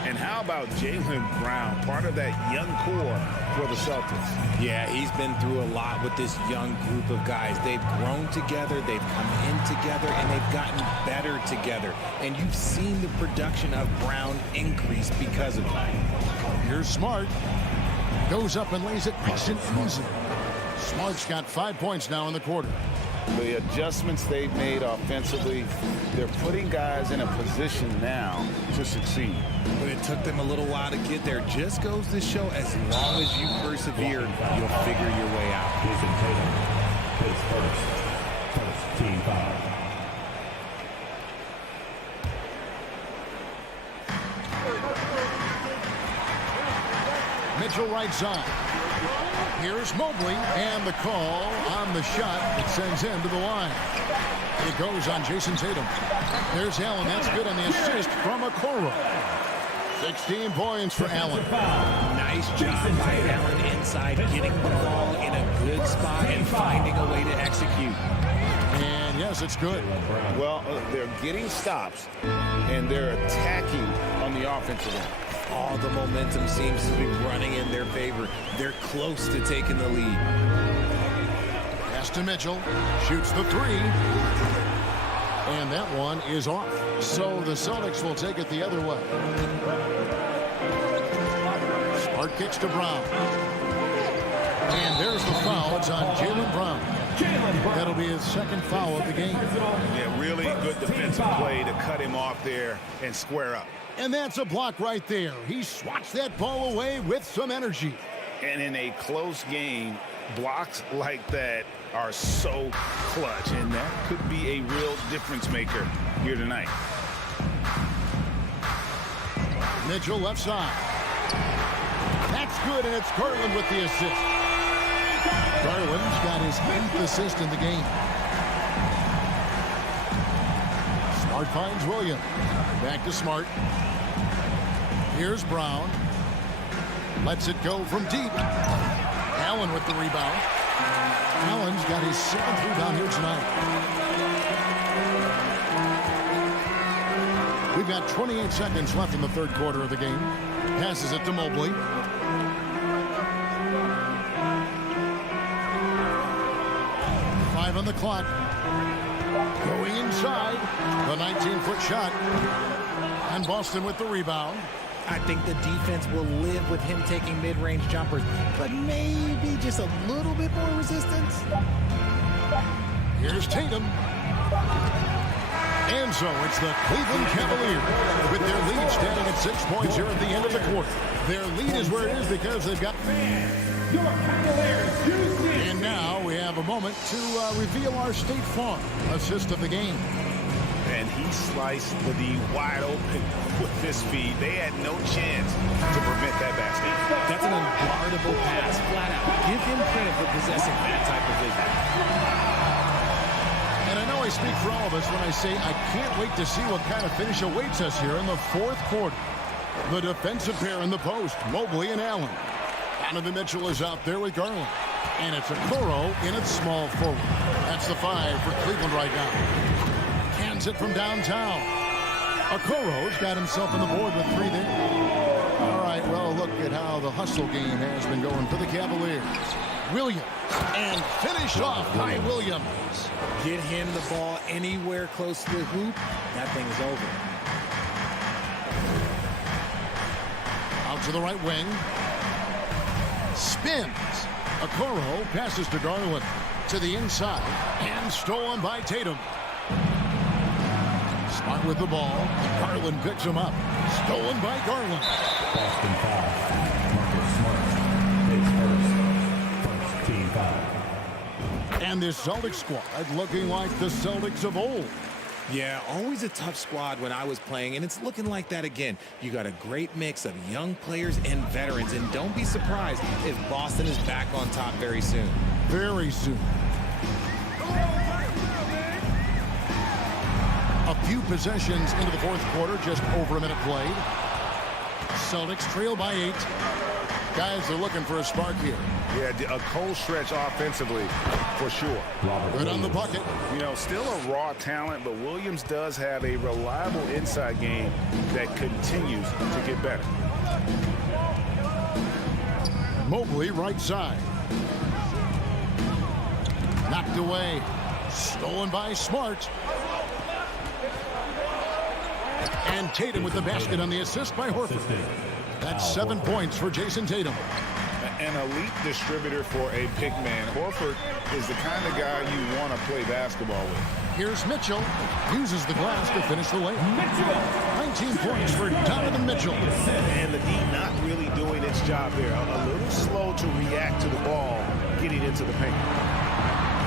And how about Jaylen Brown, part of that young core for the Celtics? Yeah, he's been through a lot with this young group of guys. They've grown together, they've come in together, and they've gotten better together. And you've seen the production of Brown increase because of that. Here's Smart. Goes up and lays it nice and easy. Smart's got 5 points now in the quarter. The adjustments they've made offensively, they're putting guys in a position now to succeed. But it took them a little while to get there. Just goes to show as long as you persevere, you'll figure your way out. Jason Tatum is first team foul. Mitchell right side. Here's Mobley, and the call on the shot that sends him to the line. It goes on Jason Tatum. There's Allen. That's good on the assist from Okoro. 16 points for Allen. Nice job by Allen inside, getting the ball in a good spot and finding a way to execute. And yes, it's good. Well, they're getting stops, and they're attacking on the offensive end. All the momentum seems to be running in their favor. They're close to taking the lead. Pass to Mitchell. Shoots the 3. And that one is off. So the Celtics will take it the other way. Smart kicks to Brown. And there's the foul. It's on Jaylen Brown. That'll be his second foul of the game. Yeah, really good defensive play to cut him off there and square up. And that's a block right there. He swats that ball away with some energy. And in a close game, blocks like that are so clutch, and that could be a real difference maker here tonight. Mitchell left side. That's good, and it's Garland with the assist. Garland's got his 8th assist in the game. Smart finds Williams. Back to Smart. Here's Brown. Lets it go from deep. Allen with the rebound. Allen's got his 7th rebound here tonight. We've got 28 seconds left in the third quarter of the game. Passes it to Mobley. On the clock. Going inside. The 19-foot shot. And Boston with the rebound. I think the defense will live with him taking mid-range jumpers, but maybe just a little bit more resistance. Here's Tatum. And so it's the Cleveland Cavaliers with their lead standing at 6 points here at the end of the quarter. Their lead is where it is because they've got... And now we have a moment to reveal our State Farm assist of the game. And he sliced the D wide open with this feed. They had no chance to prevent that basket. That's an unguardable pass, flat out. Give him credit for possessing that type of vision. And I know I speak for all of us when I say I can't wait to see what kind of finish awaits us here in the fourth quarter. The defensive pair in the post, Mobley and Allen. Donovan Mitchell is out there with Garland. And it's Okoro in its small forward. That's the 5 for Cleveland right now. Cans it from downtown. Okoro's got himself on the board with 3 there. All right, well, look at how the hustle game has been going for the Cavaliers. Williams, and finished off by Williams. Get him the ball anywhere close to the hoop, that thing is over. Out to the right wing. Spins. Okoro passes to Garland. To the inside. And stolen by Tatum. Smart with the ball. Garland picks him up. Stolen by Garland. Boston foul. Marcus Smart takes first team foul. And this Celtics squad looking like the Celtics of old. Yeah, always a tough squad when I was playing, and it's looking like that again. You got a great mix of young players and veterans, and don't be surprised if Boston is back on top very soon. Very soon. A few possessions into the fourth quarter, just over a minute played. Celtics trail by 8. Guys, they're looking for a spark here. Yeah, a cold stretch offensively, for sure. Good on the bucket. You know, still a raw talent, but Williams does have a reliable inside game that continues to get better. Mobley, right side. Knocked away. Stolen by Smart. And Tatum with the basket on the assist by Horford. That's 7 points for Jason Tatum. An elite distributor for a big man. Horford is the kind of guy you want to play basketball with. Here's Mitchell. Uses the glass to finish the layup. 19 points for Donovan Mitchell. And the D not really doing its job there. A little slow to react to the ball getting into the paint.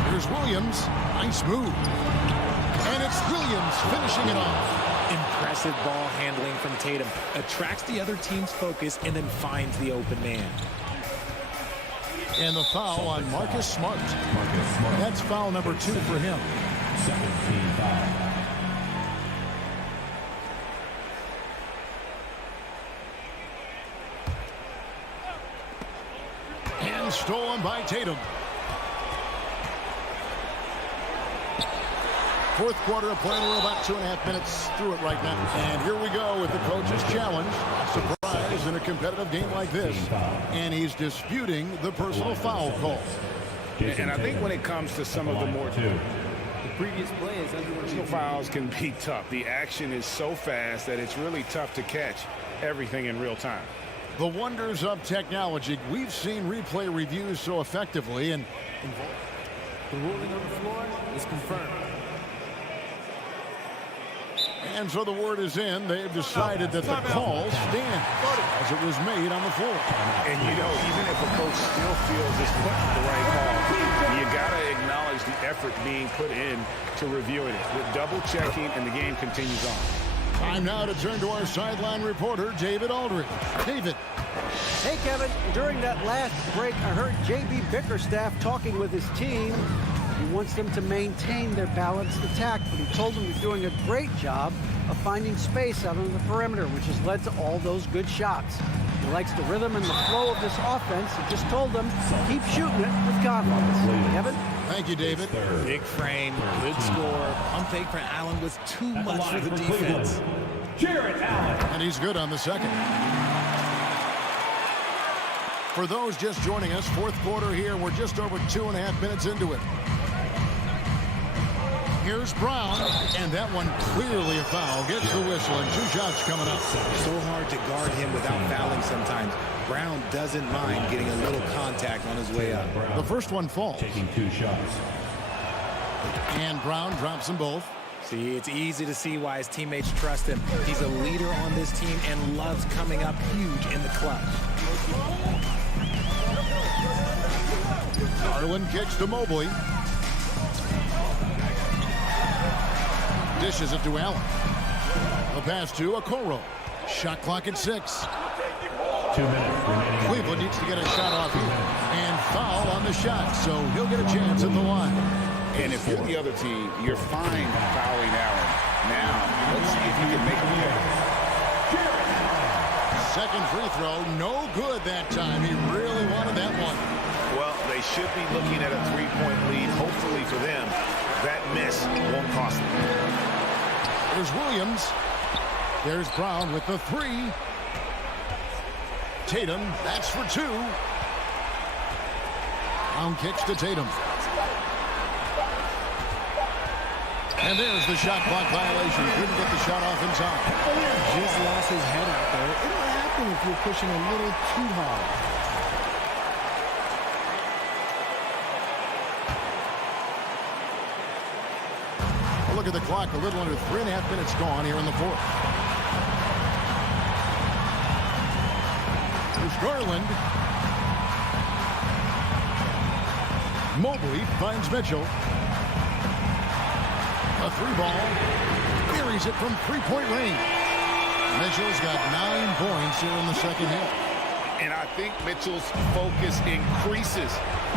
Here's Williams. Nice move. And it's Williams finishing it off. Impressive ball handling from Tatum. Attracts the other team's focus and then finds the open man. And the foul on Marcus Smart. That's foul number 2 for him. Second team foul. And stolen by Tatum. Fourth quarter of play. We're about 2.5 minutes through it right now. And here we go with the coach's challenge. Surprise in a competitive game like this. And he's disputing the personal foul call. And I think when it comes to some of the more The previous play is under personal fouls can be tough. The action is so fast that it's really tough to catch everything in real time. The wonders of technology. We've seen replay reviews so effectively. And The ruling on the floor is confirmed. And so the word is in. They've decided that the call stands as it was made on the floor. And, you know, even if a coach still feels it's put the right call, you got to acknowledge the effort being put in to reviewing it. With double-checking, and the game continues on. Time now to turn to our sideline reporter, David Aldridge. David. Hey, Kevin, during that last break, I heard J.B. Bickerstaff talking with his team. He wants them to maintain their balanced attack, but he told them they're doing a great job of finding space out on the perimeter, which has led to all those good shots. He likes the rhythm and the flow of this offense. He just told them, keep shooting it with confidence. Kevin? Thank you, David. Big frame, good score. Pump fake for Allen was too much for the defense. Jared Allen. And he's good on the second. For those just joining us, fourth quarter here. We're just over 2.5 minutes into it. Here's Brown, and that one clearly a foul. Gets the whistle, and 2 shots coming up. So hard to guard him without fouling sometimes. Brown doesn't mind getting a little contact on his way up. The first one falls. Taking 2 shots. And Brown drops them both. See, it's easy to see why his teammates trust him. He's a leader on this team and loves coming up huge in the clutch. Garland kicks to Mobley. Dishes it to Allen. The pass to Okoro. Shot clock at 6. 2 minutes remaining. Cleveland needs to get a shot off here. And foul on the shot, so he'll get a chance at the line. And if you're the other team, you're fine fouling Allen. Now, let's see if you can make a play. Second free throw, no good that time. He really wanted that one. Well, they they should be looking at a three-point lead. Hopefully for them, that miss won't cost them. There's Williams. There's Brown with the three. Tatum, that's for two. Brown kicks to Tatum. And there's the shot clock violation. Couldn't get the shot off in time. Just lost his head out there. It'll happen if you're pushing a little too hard. A look at the clock. A little under 3.5 minutes gone here in the fourth. There's Garland. Mobley finds Mitchell. A three ball. Buries it from three-point range. Mitchell's got 9 points here in the second half. And I think Mitchell's focus increases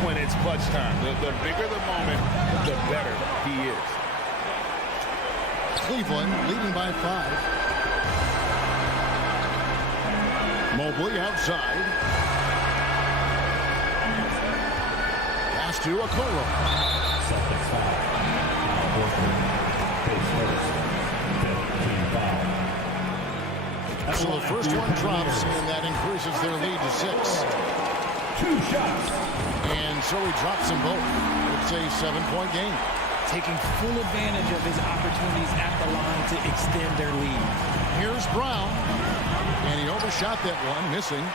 when it's clutch time. The bigger the moment, the better he is. Cleveland leading by 5. Mobley outside. Pass to Okoro. Celtics foul. So the first one drops, and that increases their lead to 6. 2 shots. And so he drops them both. It's a 7-point game. Taking full advantage of his opportunities at the line to extend their lead. Here's Brown. And he overshot that one, missing.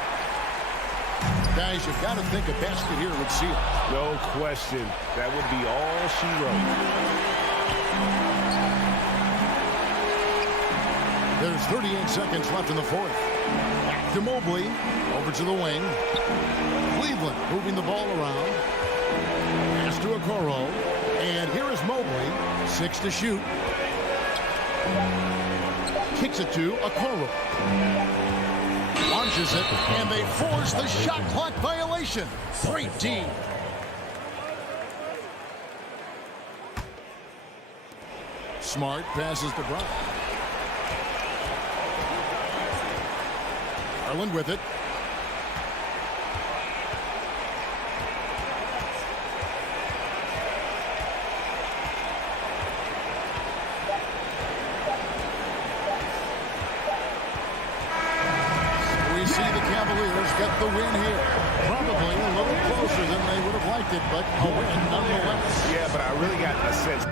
Guys, you've got to think a basket here would seal it. No question. That would be all she wrote. There's 38 seconds left in the fourth. Back to Mobley. Over to the wing. Cleveland moving the ball around. Pass to Okoro. And here is Mobley. 6 to shoot. Kicks it to Okoro. Launches it. And they force the shot clock violation. Great D. Smart passes to Brown. Garland with it. We see the Cavaliers get the win here. Probably a little closer than they would have liked it, but a win nonetheless. Yeah, but I really got a sense.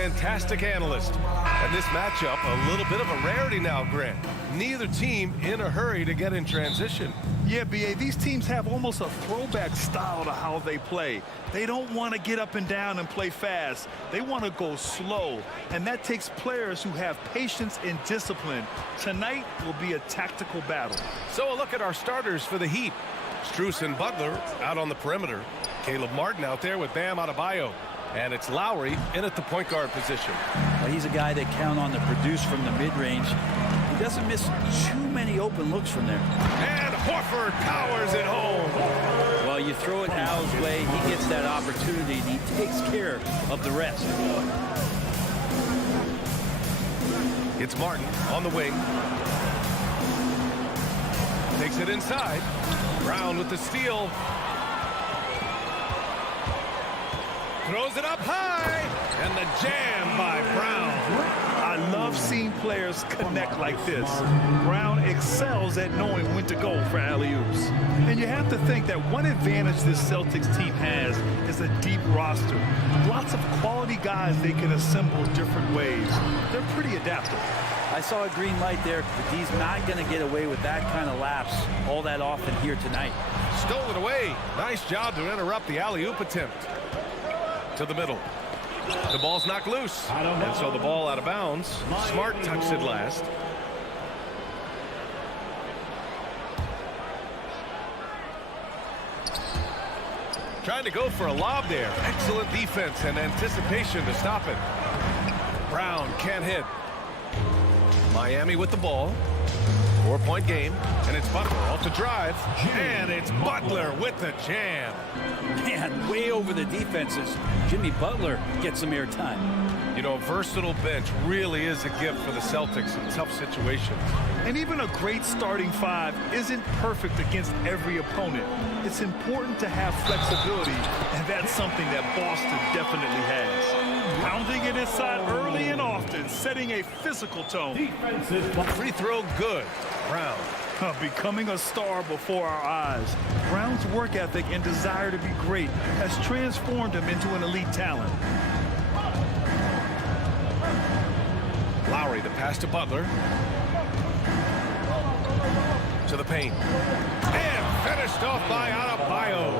fantastic analyst. And this matchup, a little bit of a rarity now, Grant. Neither team in a hurry to get in transition. Yeah, B.A., these teams have almost a throwback style to how they play. They don't want to get up and down and play fast. They want to go slow, and that takes players who have patience and discipline. Tonight will be a tactical battle. So a look at our starters for the Heat. Strus and Butler out on the perimeter. Caleb Martin out there with Bam Adebayo. And it's Lowry in at the point guard position. Well, he's a guy they count on to produce from the mid-range. He doesn't miss too many open looks from there. And Horford powers it home. Well, you throw it Al's way, he gets that opportunity, and he takes care of the rest. It's Martin on the wing. Takes it inside. Brown with the steal. Throws it up high, and the jam by Brown. I love seeing players connect like this. Brown excels at knowing when to go for alley-oops. And you have to think that one advantage this Celtics team has is a deep roster. Lots of quality guys they can assemble different ways. They're pretty adaptable. I saw a green light there, but he's not going to get away with that kind of lapse all that often here tonight. Stole it away. Nice job to interrupt the alley-oop attempt. To the middle. The ball's knocked loose. And so the ball out of bounds. Smart tucks it last. Trying to go for a lob there. Excellent defense and anticipation to stop it. Brown can't hit. Miami with the ball. 4-point game, and it's Butler off the drive, and it's Butler with the jam. Man, way over the defenses. Jimmy Butler gets some airtime. You know, a versatile bench really is a gift for the Celtics in tough situations. And even a great starting five isn't perfect against every opponent. It's important to have flexibility, and that's something that Boston definitely has. Pounding it inside early and often, setting a physical tone. Free throw good. Brown. Becoming a star before our eyes. Brown's work ethic and desire to be great has transformed him into an elite talent. Lowry, the pass to Butler. To the paint. And finished off by Adebayo.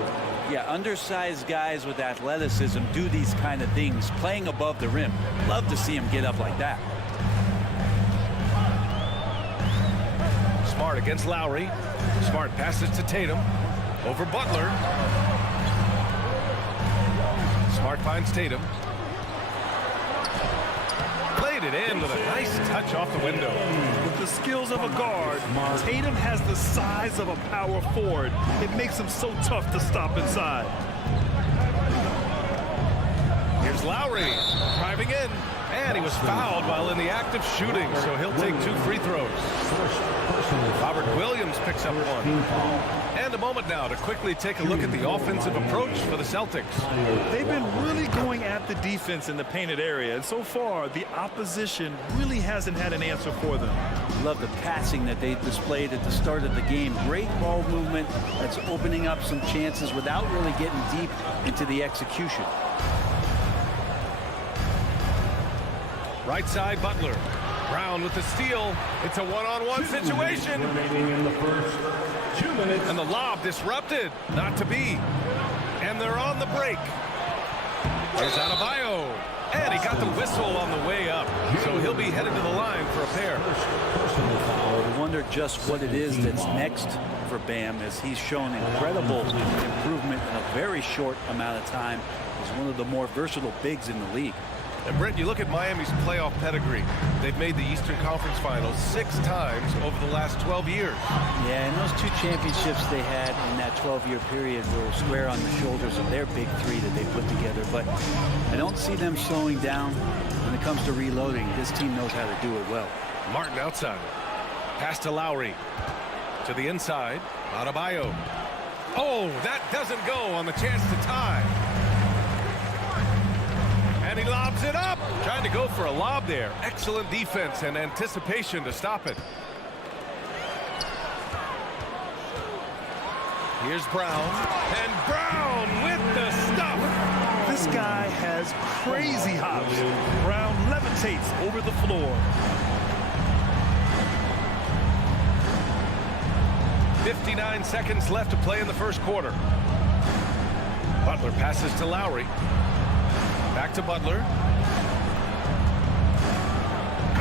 Yeah, undersized guys with athleticism do these kind of things, playing above the rim. Love to see him get up like that. Smart against Lowry. Smart passes to Tatum. Over Butler. Smart finds Tatum. Played it in with a nice touch off the window. With the skills of a guard, Tatum has the size of a power forward. It makes him so tough to stop inside. Here's Lowry driving in, and he was fouled while in the act of shooting, so he'll take 2 free throws. Robert Williams picks up 1. And a moment now to quickly take a look at the offensive approach for the Celtics. They've been really going at the defense in the painted area, and so far the opposition really hasn't had an answer for them. Love the passing that they displayed at the start of the game. Great ball movement that's opening up some chances without really getting deep into the execution. Right side, Butler. Brown with the steal. It's a one-on-one situation. In the first 2 minutes. And the lob disrupted. Not to be. And they're on the break. Here's Adebayo. And he got the whistle on the way up. So he'll be headed to the line for a pair. I wonder just what it is that's next for Bam, as he's shown incredible improvement in a very short amount of time. He's one of the more versatile bigs in the league. And Brent, you look at Miami's playoff pedigree. They've made the Eastern Conference Finals 6 times over the last 12 years. Yeah, and those 2 championships they had in that 12-year period were square on the shoulders of their big 3 that they put together. But I don't see them slowing down when it comes to reloading. This team knows how to do it well. Martin outside. Pass to Lowry. To the inside. Adebayo. Oh, that doesn't go on the chance to tie. And he lobs it up. Trying to go for a lob there. Excellent defense and anticipation to stop it. Here's Brown. And Brown with the stuff. This guy has crazy hops. Brown levitates over the floor. 59 seconds left to play in the first quarter. Butler passes to Lowry. Back to Butler.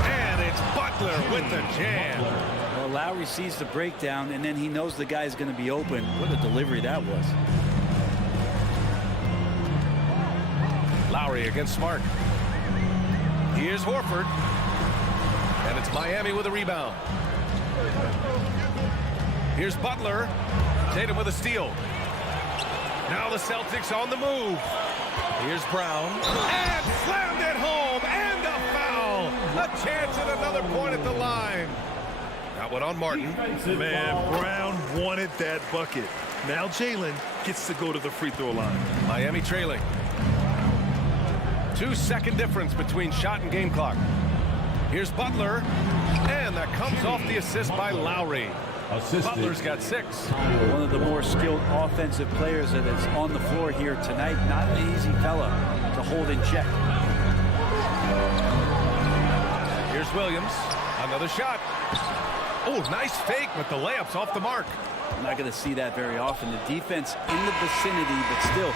And it's Butler with the jam. Well, Lowry sees the breakdown, and then he knows the guy's going to be open. What a delivery that was. Lowry against Smart. Here's Horford. And it's Miami with a rebound. Here's Butler. Tatum with a steal. Now the Celtics on the move. Here's Brown. And slammed it home. And a foul. A chance at another point at the line. Got one on Martin. Man, Brown wanted that bucket. Now Jalen gets to go to the free throw line. Miami trailing. 2-second difference between shot and game clock. Here's Butler. And that comes off the assist by Lowry. Butler's got 6. One of the more skilled offensive players that is on the floor here tonight. Not an easy fella to hold in check. Here's Williams. Another shot. Oh, nice fake, but the layup's off the mark. I'm not going to see that very often. The defense in the vicinity, but still,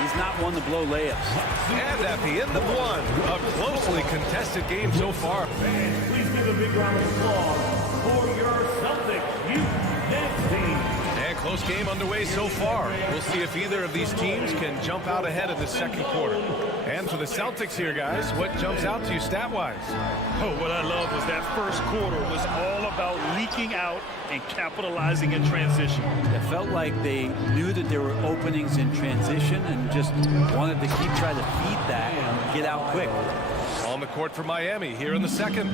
he's not one to blow layups. And at the end of one, a closely contested game so far. Please give a big round of applause for your Celtics youth dance team. And close game underway so far. We'll see if either of these teams can jump out ahead of the second quarter. And for the Celtics here, guys, what jumps out to you stat-wise? Oh, what I love was that first quarter was all about leaking out and capitalizing in transition. It felt like they knew that there were openings in transition and just wanted to keep trying to feed that and get out quick. On the court for Miami here in the second.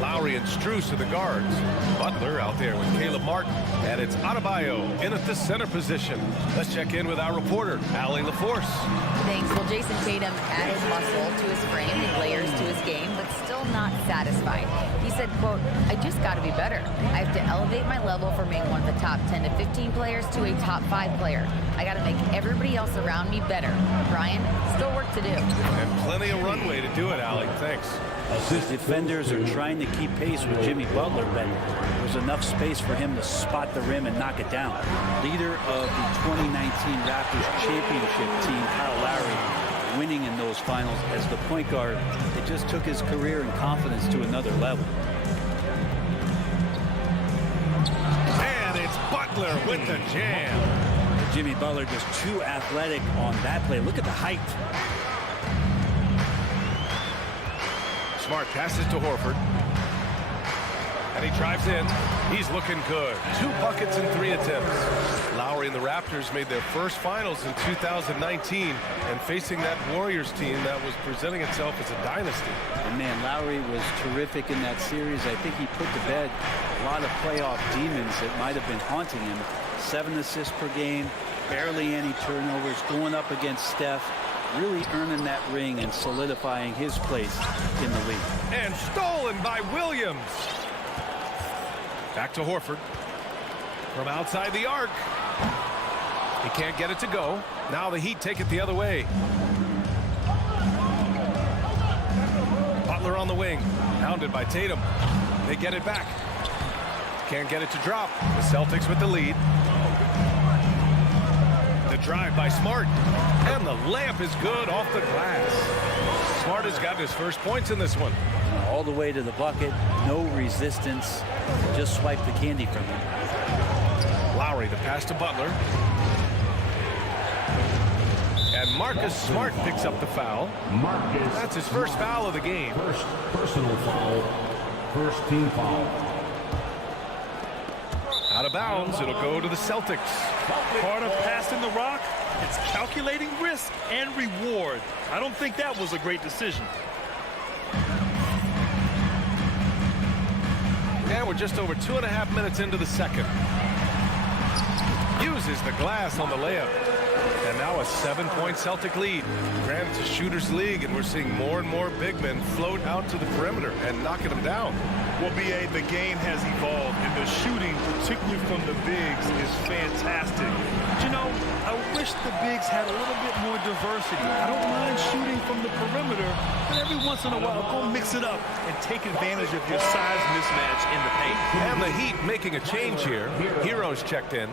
Lowry and Strus are the guards. Butler out there with Caleb Martin. And it's Adebayo in at the center position. Let's check in with our reporter, Allie LaForce. Thanks. Well, Jason Tatum adds muscle to his frame and layers to his game, but still not satisfied. He said, quote, I just got to be better. I have to elevate my level from being one of the top 10 to 15 players to a top 5 player. I got to make everybody else around me better. Brian, still work to do. And plenty of runway to do it, Allie. Thanks. Defenders are trying to keep pace with Jimmy Butler, but there's enough space for him to spot the rim and knock it down. Leader of the 2019 Raptors championship team, Kyle Lowry, winning in those finals as the point guard. It just took his career and confidence to another level. And it's Butler with the jam. Jimmy Butler just too athletic on that play. Look at the height. Smart passes to Horford. And he drives in. He's looking good. 2 buckets in 3 attempts. Lowry and the Raptors made their first finals in 2019 and facing that Warriors team that was presenting itself as a dynasty. And man, Lowry was terrific in that series. I think he put to bed a lot of playoff demons that might have been haunting him. 7 assists per game, barely any turnovers, going up against Steph. Really earning that ring and solidifying his place in the league. And stolen by Williams. Back to Horford. From outside the arc. He can't get it to go. Now the Heat take it the other way. Butler on the wing. Pounded by Tatum. They get it back. Can't get it to drop. The Celtics with the lead. The drive by Smart. And the layup is good off the glass. Smart has got his first points in this one. All the way to the bucket. No resistance. Just swipe the candy from him. Lowry to pass to Butler. And Marcus Smart picks up the foul. That's his first foul of the game. First personal foul. First team foul. Out of bounds. It'll go to the Celtics. Part of passing the rock, it's calculating risk and reward. I don't think that was a great decision. And we're just over 2.5 minutes into the second. Uses the glass on the layup. And now a 7-point Celtic lead. Granted, it's a shooter's league, and we're seeing more and more big men float out to the perimeter and knocking them down. Well, B.A., the game has evolved, and the shooting, particularly from the bigs, is fantastic. But, you know, I wish the bigs had a little bit more diversity. I don't mind shooting from the perimeter, but every once in a while, go mix it up and take advantage of your size mismatch in the paint. And the Heat making a change here. Hero's checked in.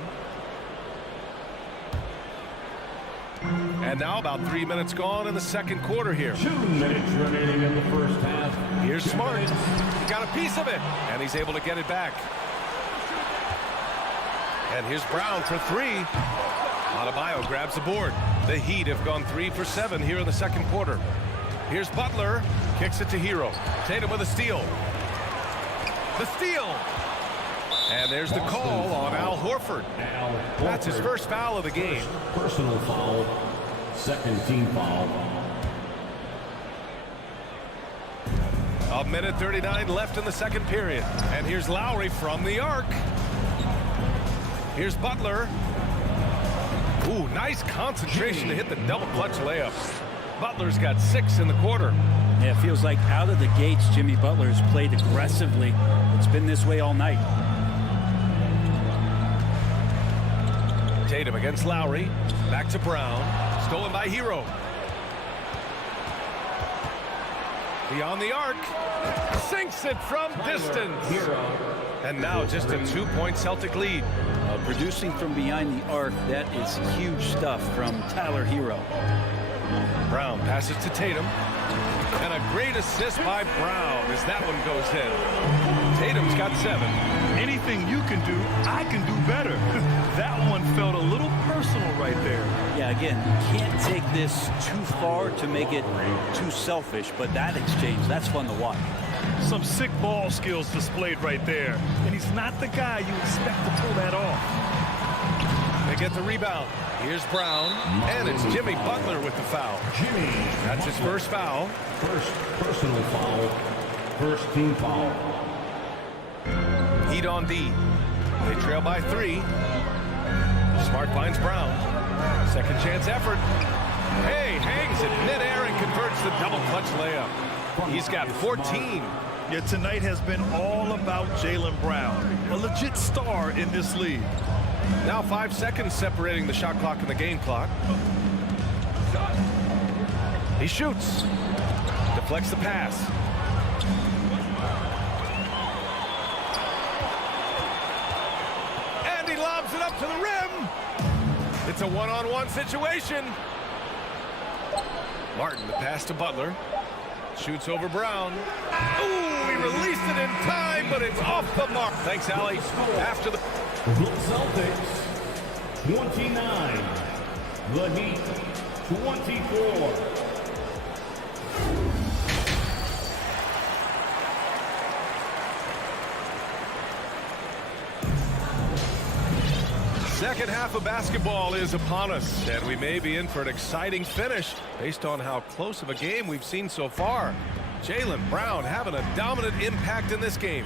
And now about 3 minutes gone in the second quarter here. 2 minutes remaining in the first half. Here's Smart. He got a piece of it, and he's able to get it back. And here's Brown for three. Adebayo grabs the board. The Heat have gone 3 for 7 here in the second quarter. Here's Butler. Kicks it to Hero. Tatum with a steal. The steal. And there's the call on Al Horford. That's his first foul of the game. Personal foul. Second team foul. A minute 39 left in the second period. And here's Lowry from the arc. Here's Butler. Ooh, nice concentration to hit the double clutch layup. Butler's got 6 in the quarter. Yeah, it feels like out of the gates, Jimmy Butler has played aggressively. It's been this way all night. Tatum against Lowry. Back to Brown. Stolen by Hero. Beyond the arc. Sinks it from distance. And now just a 2-point Celtic lead. Producing from behind the arc, that is huge stuff from Tyler Hero. Brown passes to Tatum. And a great assist by Brown as that one goes in. Tatum's got 7. Anything you can do, I can do better. That one felt a little personal right there. Yeah, again, can't take this too far to make it too selfish, but that exchange, that's fun to watch. Some sick ball skills displayed right there. And he's not the guy you expect to pull that off. They get the rebound. Here's Brown, and it's Jimmy Butler with the foul. That's his first foul. First personal foul. First team foul. Heat on D. They trail by 3. Smart finds Brown. Second chance effort. Hey, hangs it midair and converts the double clutch layup. He's got 14. Yeah, tonight has been all about Jaylen Brown, a legit star in this league. Now 5 seconds separating the shot clock and the game clock. He shoots. Deflects the pass. And he lobs it up to the rim. It's a one-on-one situation. Martin, the pass to Butler. Shoots over Brown. Ooh, he released it in time, but it's off the mark. Thanks, Allie. After the Celtics 29. The Heat 24. second half of basketball is upon us, and we may be in for an exciting finish based on how close of a game we've seen so far. Jaylen Brown having a dominant impact in this game.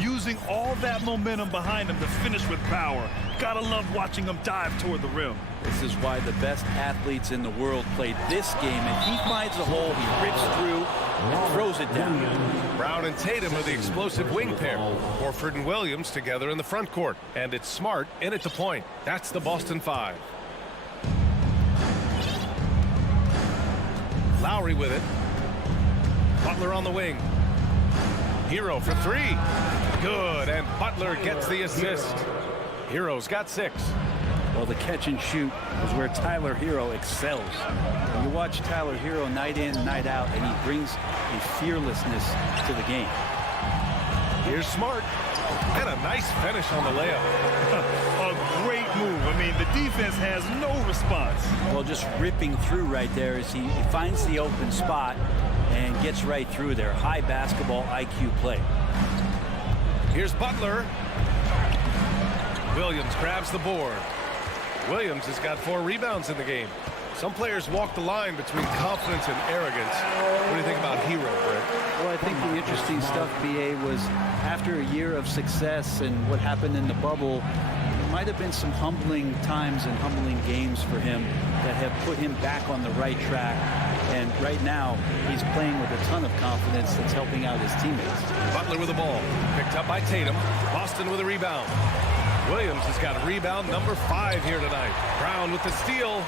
Using all that momentum behind him to finish with power. Gotta love watching him dive toward the rim. This is why the best athletes in the world play this game. If he finds a hole, he rips through and throws it down. Brown and Tatum are the explosive wing pair. Horford and Williams together in the front court. And it's Smart in at the point. That's the Boston 5. Lowry with it. Butler on the wing. Hero for 3. Good, and Butler gets the assist. Hero's got 6. Well, the catch and shoot is where Tyler Hero excels. You watch Tyler Hero night in, night out, and he brings a fearlessness to the game. Here's Smart, and a nice finish on the layup. A great move. I mean, the defense has no response. Well, just ripping through right there as he finds the open spot and gets right through there. High basketball IQ play. Here's Butler. Williams grabs the board. Williams has got 4 rebounds in the game. Some players walk the line between confidence and arrogance. What do you think about Hero, Brett? Well, I think the interesting stuff, BA, was after a year of success and what happened in the bubble, might have been some humbling times and humbling games for him that have put him back on the right track. And right now, he's playing with a ton of confidence that's helping out his teammates. Butler with the ball. Picked up by Tatum. Boston with a rebound. Williams has got rebound number 5 here tonight. Brown with the steal.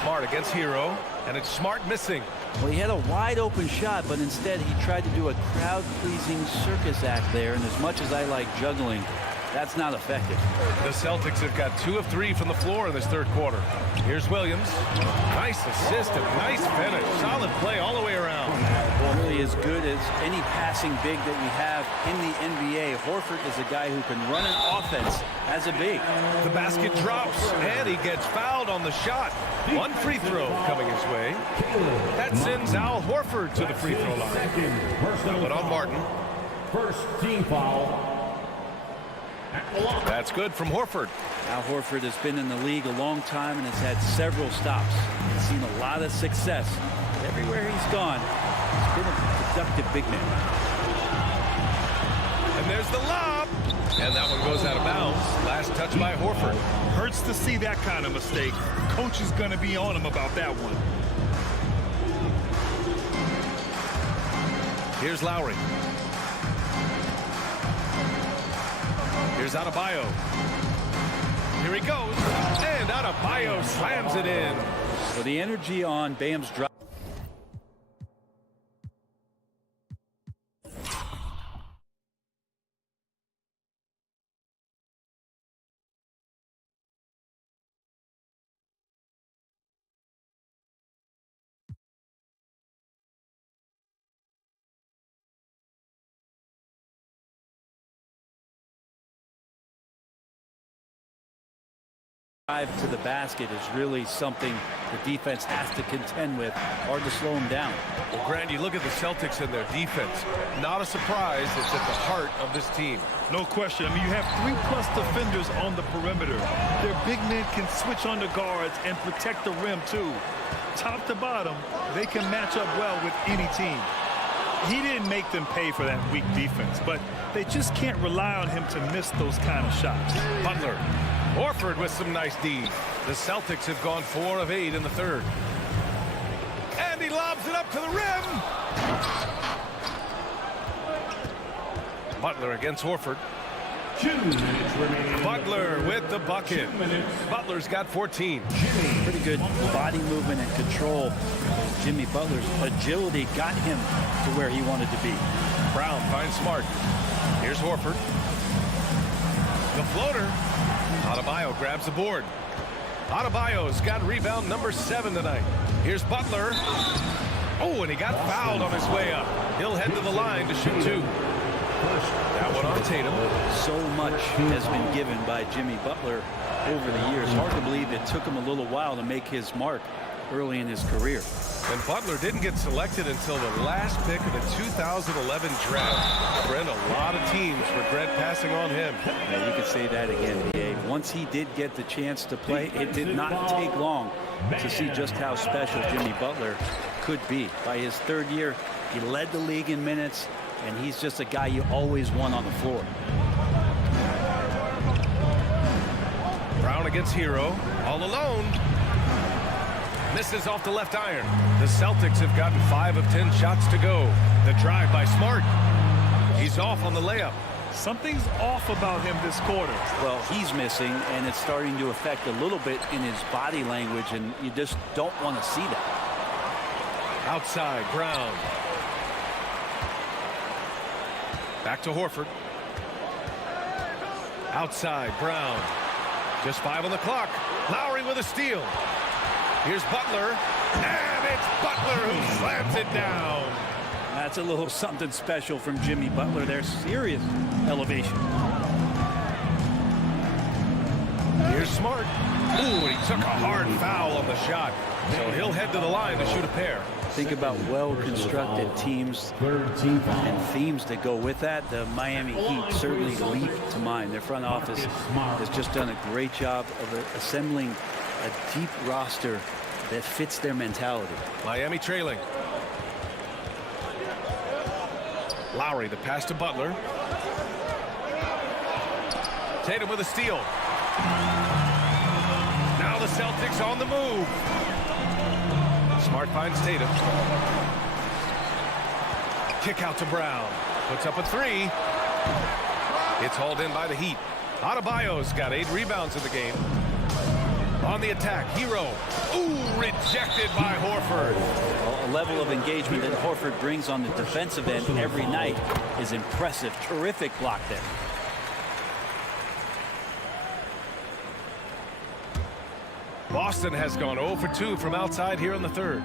Smart against Hero, and it's Smart missing. Well, he had a wide open shot, but instead he tried to do a crowd-pleasing circus act there, and as much as I like juggling, that's not effective. The Celtics have got 2 of 3 from the floor in this third quarter. Here's Williams. Nice assist and nice finish. Solid play all the way around. Really as good as any passing big that we have in the NBA. Horford is a guy who can run an offense as a big. The basket drops, and he gets fouled on the shot. 1 free throw coming his way. That sends Al Horford to the free throw line. But on Martin. First team foul. That's good from Horford. Al Horford has been in the league a long time and has had several stops. He's seen a lot of success. Everywhere he's gone, he's been a productive big man. And there's the lob. And that one goes out of bounds. Last touch by Horford. Hurts to see that kind of mistake. Coach is going to be on him about that one. Here's Lowry. Here's Adebayo. Here he goes. And Adebayo slams it in. So the energy on Bam's drop. To the basket is really something the defense has to contend with. Hard to slow him down. Well, Grant, you look at the Celtics and their defense. Not a surprise. It's at the heart of this team. No question. I mean, you have 3+ defenders on the perimeter. Their big men can switch on the guards and protect the rim, too. Top to bottom, they can match up well with any team. He didn't make them pay for that weak defense, but they just can't rely on him to miss those kind of shots. Butler. Horford with some nice D's. The Celtics have gone 4 of 8 in the third. And he lobs it up to the rim. Butler against Horford. 2 minutes remaining. Butler with the bucket. Butler's got 14. Pretty good body movement and control. Jimmy Butler's agility got him to where he wanted to be. Brown finds Smart. Here's Horford. The floater. Adebayo grabs the board. Adebayo's got rebound number 7 tonight. Here's Butler. Oh, and he got fouled on his way up. He'll head to the line to shoot 2. That one on Tatum. So much has been given by Jimmy Butler over the years. Hard to believe it took him a little while to make his mark early in his career. And Butler didn't get selected until the last pick of the 2011 draft. Brent, a lot of teams regret passing on him. Yeah, you could say that again, DA. Once he did get the chance to play, it did not take long to see just how special Jimmy Butler could be. By his third year, he led the league in minutes, and he's just a guy you always want on the floor. Brown against Hero, all alone. Misses off the left iron. The Celtics have gotten 5 of 10 shots to go. The drive by Smart. He's off on the layup. Something's off about him this quarter. Well, he's missing, and it's starting to affect a little bit in his body language, and you just don't want to see that. Outside, Brown. Back to Horford. Outside, Brown. Just 5 on the clock. Lowry with a steal. Here's Butler, and it's Butler who slams it down. That's a little something special from Jimmy Butler. There's serious elevation. Here's Smart. Ooh, and he took a hard foul on the shot. So he'll head to the line to shoot a pair. Think about well-constructed teams and themes that go with that. The Miami Heat certainly leap to mind. Their front office has just done a great job of assembling a deep roster that fits their mentality. Miami trailing. Lowry, the pass to Butler. Tatum with a steal. Now the Celtics on the move. Smart finds Tatum. Kick out to Brown. Puts up a three. It's hauled in by the Heat. Adebayo's got 8 rebounds in the game. On the attack, Hero. Ooh, rejected by Horford. A level of engagement that Horford brings on the defensive end every night is impressive. Terrific block there. Boston has gone 0 for 2 from outside here in the third.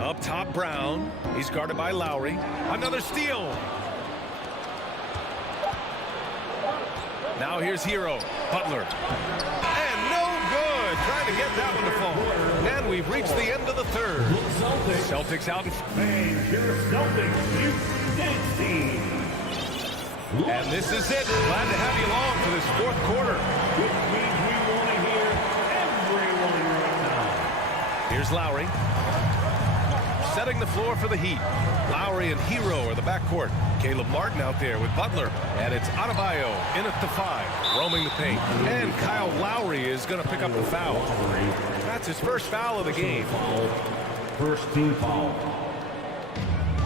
Up top, Brown. He's guarded by Lowry. Another steal. Now here's Hero. Butler. And no good. Trying to get that one to fall. And we've reached the end of the third. Celtics out in front. And your Celtics Youth Dance Team. And this is it. Glad to have you along for this fourth quarter. Which means we want to hear everyone right now. Here's Lowry. Setting the floor for the Heat. Lowry and Hero are the backcourt. Caleb Martin out there with Butler. And it's Adebayo in at the 5, roaming the paint. And Kyle Lowry is going to pick up the foul. That's his first foul of the game. First team foul.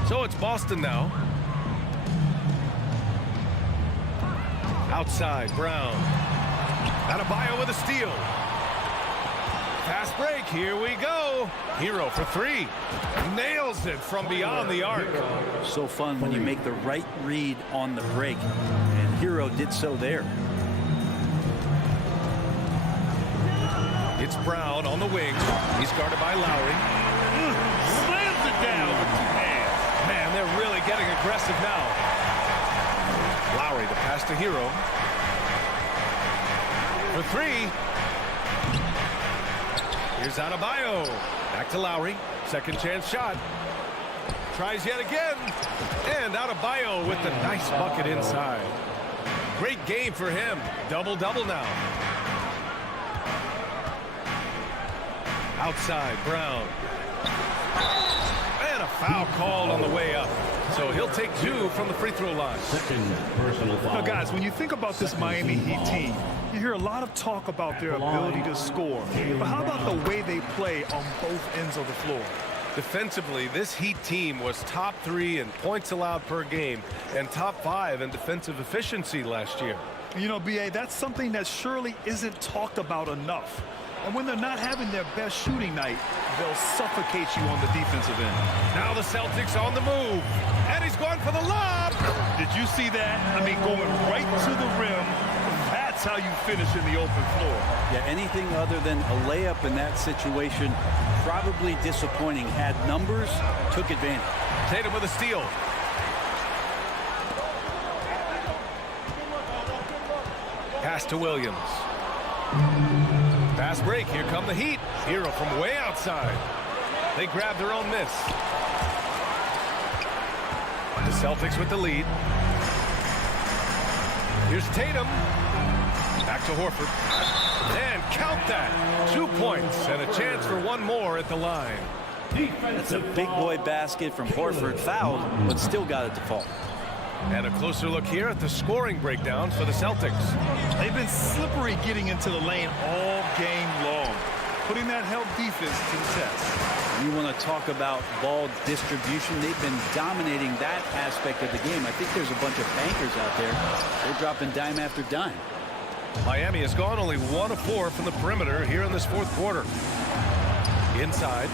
So it's Boston now. Outside, Brown. Adebayo with a steal. Fast break, here we go. Hero for 3. Nails it from beyond the arc. So fun when you make the right read on the break. And Hero did so there. It's Brown on the wing. He's guarded by Lowry. Slams it down with 2 hands. Man, they're really getting aggressive now. Lowry to pass to Hero. For 3. Here's Adebayo. Back to Lowry. Second chance shot. Tries yet again. And Adebayo with the nice bucket inside. Great game for him. Double-double now. Outside, Brown. And a foul called on the way up. So he'll take 2 from the free throw line. Second personal foul. Now, guys, when you think about this Miami Heat team, you hear a lot of talk about their ability to score. But how about the way they play on both ends of the floor? Defensively, this Heat team was top 3 in points allowed per game and top 5 in defensive efficiency last year. You know, B.A., that's something that surely isn't talked about enough. And when they're not having their best shooting night, they'll suffocate you on the defensive end. Now the Celtics on the move. And he's going for the lob. Did you see that? I mean, going right to the rim. That's how you finish in the open floor. Yeah, anything other than a layup in that situation, probably disappointing. Had numbers, took advantage. Tatum with a steal. Pass to Williams. Fast break. Here come the Heat. Hero from way outside. They grab their own miss. The Celtics with the lead. Here's Tatum. Back to Horford. And count that. 2 points and a chance for one more at the line. That's a big boy basket from Horford. Fouled, but still got it to fall. And a closer look here at the scoring breakdown for the Celtics. They've been slippery getting into the lane all game long, putting that help defense to the test. You want to talk about ball distribution. They've been dominating that aspect of the game. I think there's a bunch of bankers out there. They're dropping dime after dime. Miami has gone only 1 of 4 from the perimeter here in this fourth quarter. Inside.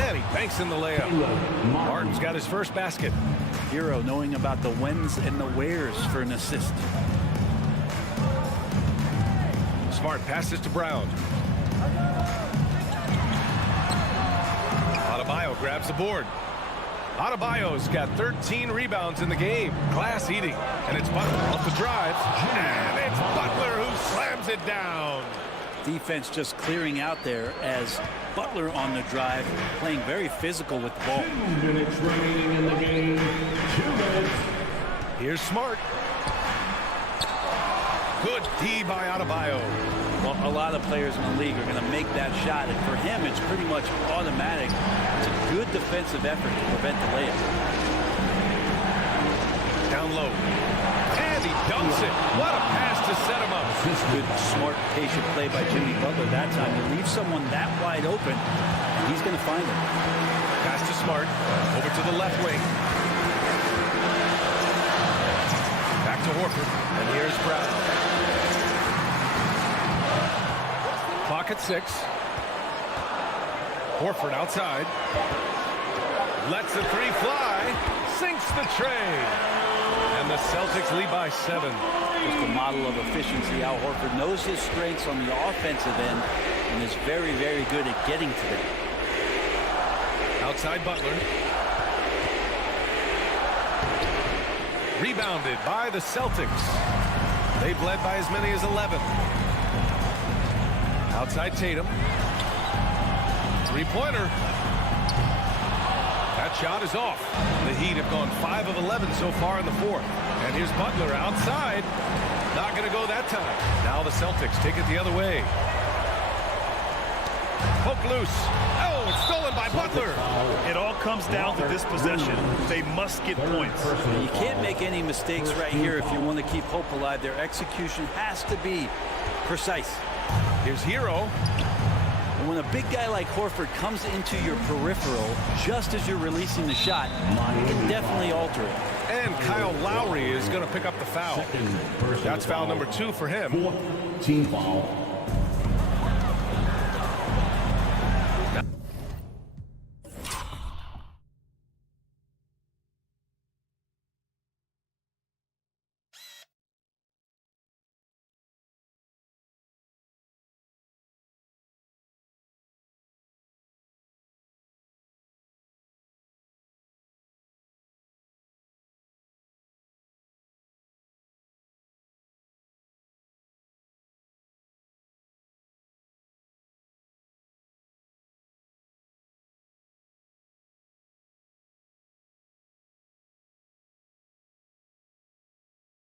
And he banks in the layup. Martin's got his first basket. Hero knowing about the whens and the wheres for an assist. Smart passes to Brown. Adebayo grabs the board. Adebayo's got 13 rebounds in the game. Glass eating. And it's Butler off the drive. And it's Butler who slams it down. Defense just clearing out there as Butler on the drive, playing very physical with the ball. 2 minutes remaining in the game. 2 minutes. Here's Smart. Good D by Adebayo. Well, a lot of players in the league are going to make that shot, and for him, it's pretty much automatic. It's a good defensive effort to prevent the layup. Down down low. And he dumps it. What a pass to set him up. Good, smart, patient play by Jimmy Butler that time. You leave someone that wide open, and he's going to find it. Pass to Smart. Over to the left wing. Back to Horford. And here's Brown. Clock at 6. Horford outside. Lets the three fly. Sinks the tray. And the Celtics lead by 7. Just a model of efficiency. Al Horford knows his strengths on the offensive end and is very, very good at getting to them. Outside Butler. Rebounded by the Celtics. They've led by as many as 11. Outside Tatum. Three-pointer. That shot is off. The Heat have gone 5 of 11 so far in the fourth. And here's Butler outside. Not going to go that time. Now the Celtics take it the other way. Poke loose. Oh, it's stolen by Butler. It all comes down to this possession. They must get points. You can't make any mistakes right here if you want to keep hope alive. Their execution has to be precise. Here's Hero. When a big guy like Horford comes into your peripheral just as you're releasing the shot, it can definitely alter it. And Kyle Lowry is going to pick up the foul. That's foul number 2 for him. Team foul.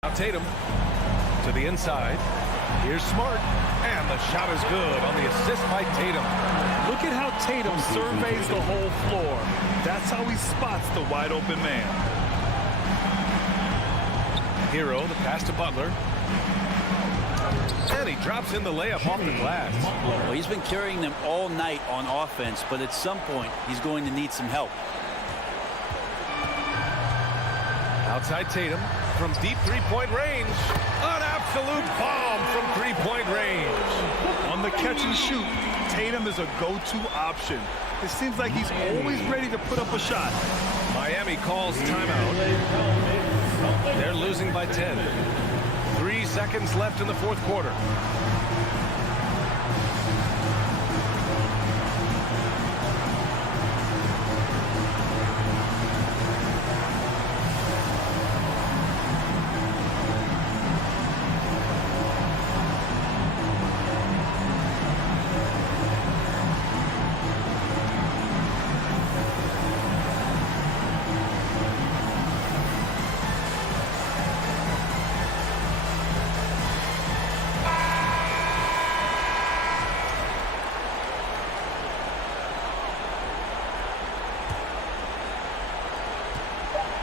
Now Tatum to the inside. Here's Smart. And the shot is good on the assist by Tatum. Look at how Tatum surveys the whole floor. That's how he spots the wide open man. Hero, the pass to Butler. And he drops in the layup off the glass. Well, he's been carrying them all night on offense, but at some point, he's going to need some help. Outside Tatum from deep three-point range. An absolute bomb from three-point range. On the catch and shoot, Tatum is a go-to option. It seems like he's always ready to put up a shot. Miami calls timeout. They're losing by 10. 3 seconds left in the fourth quarter.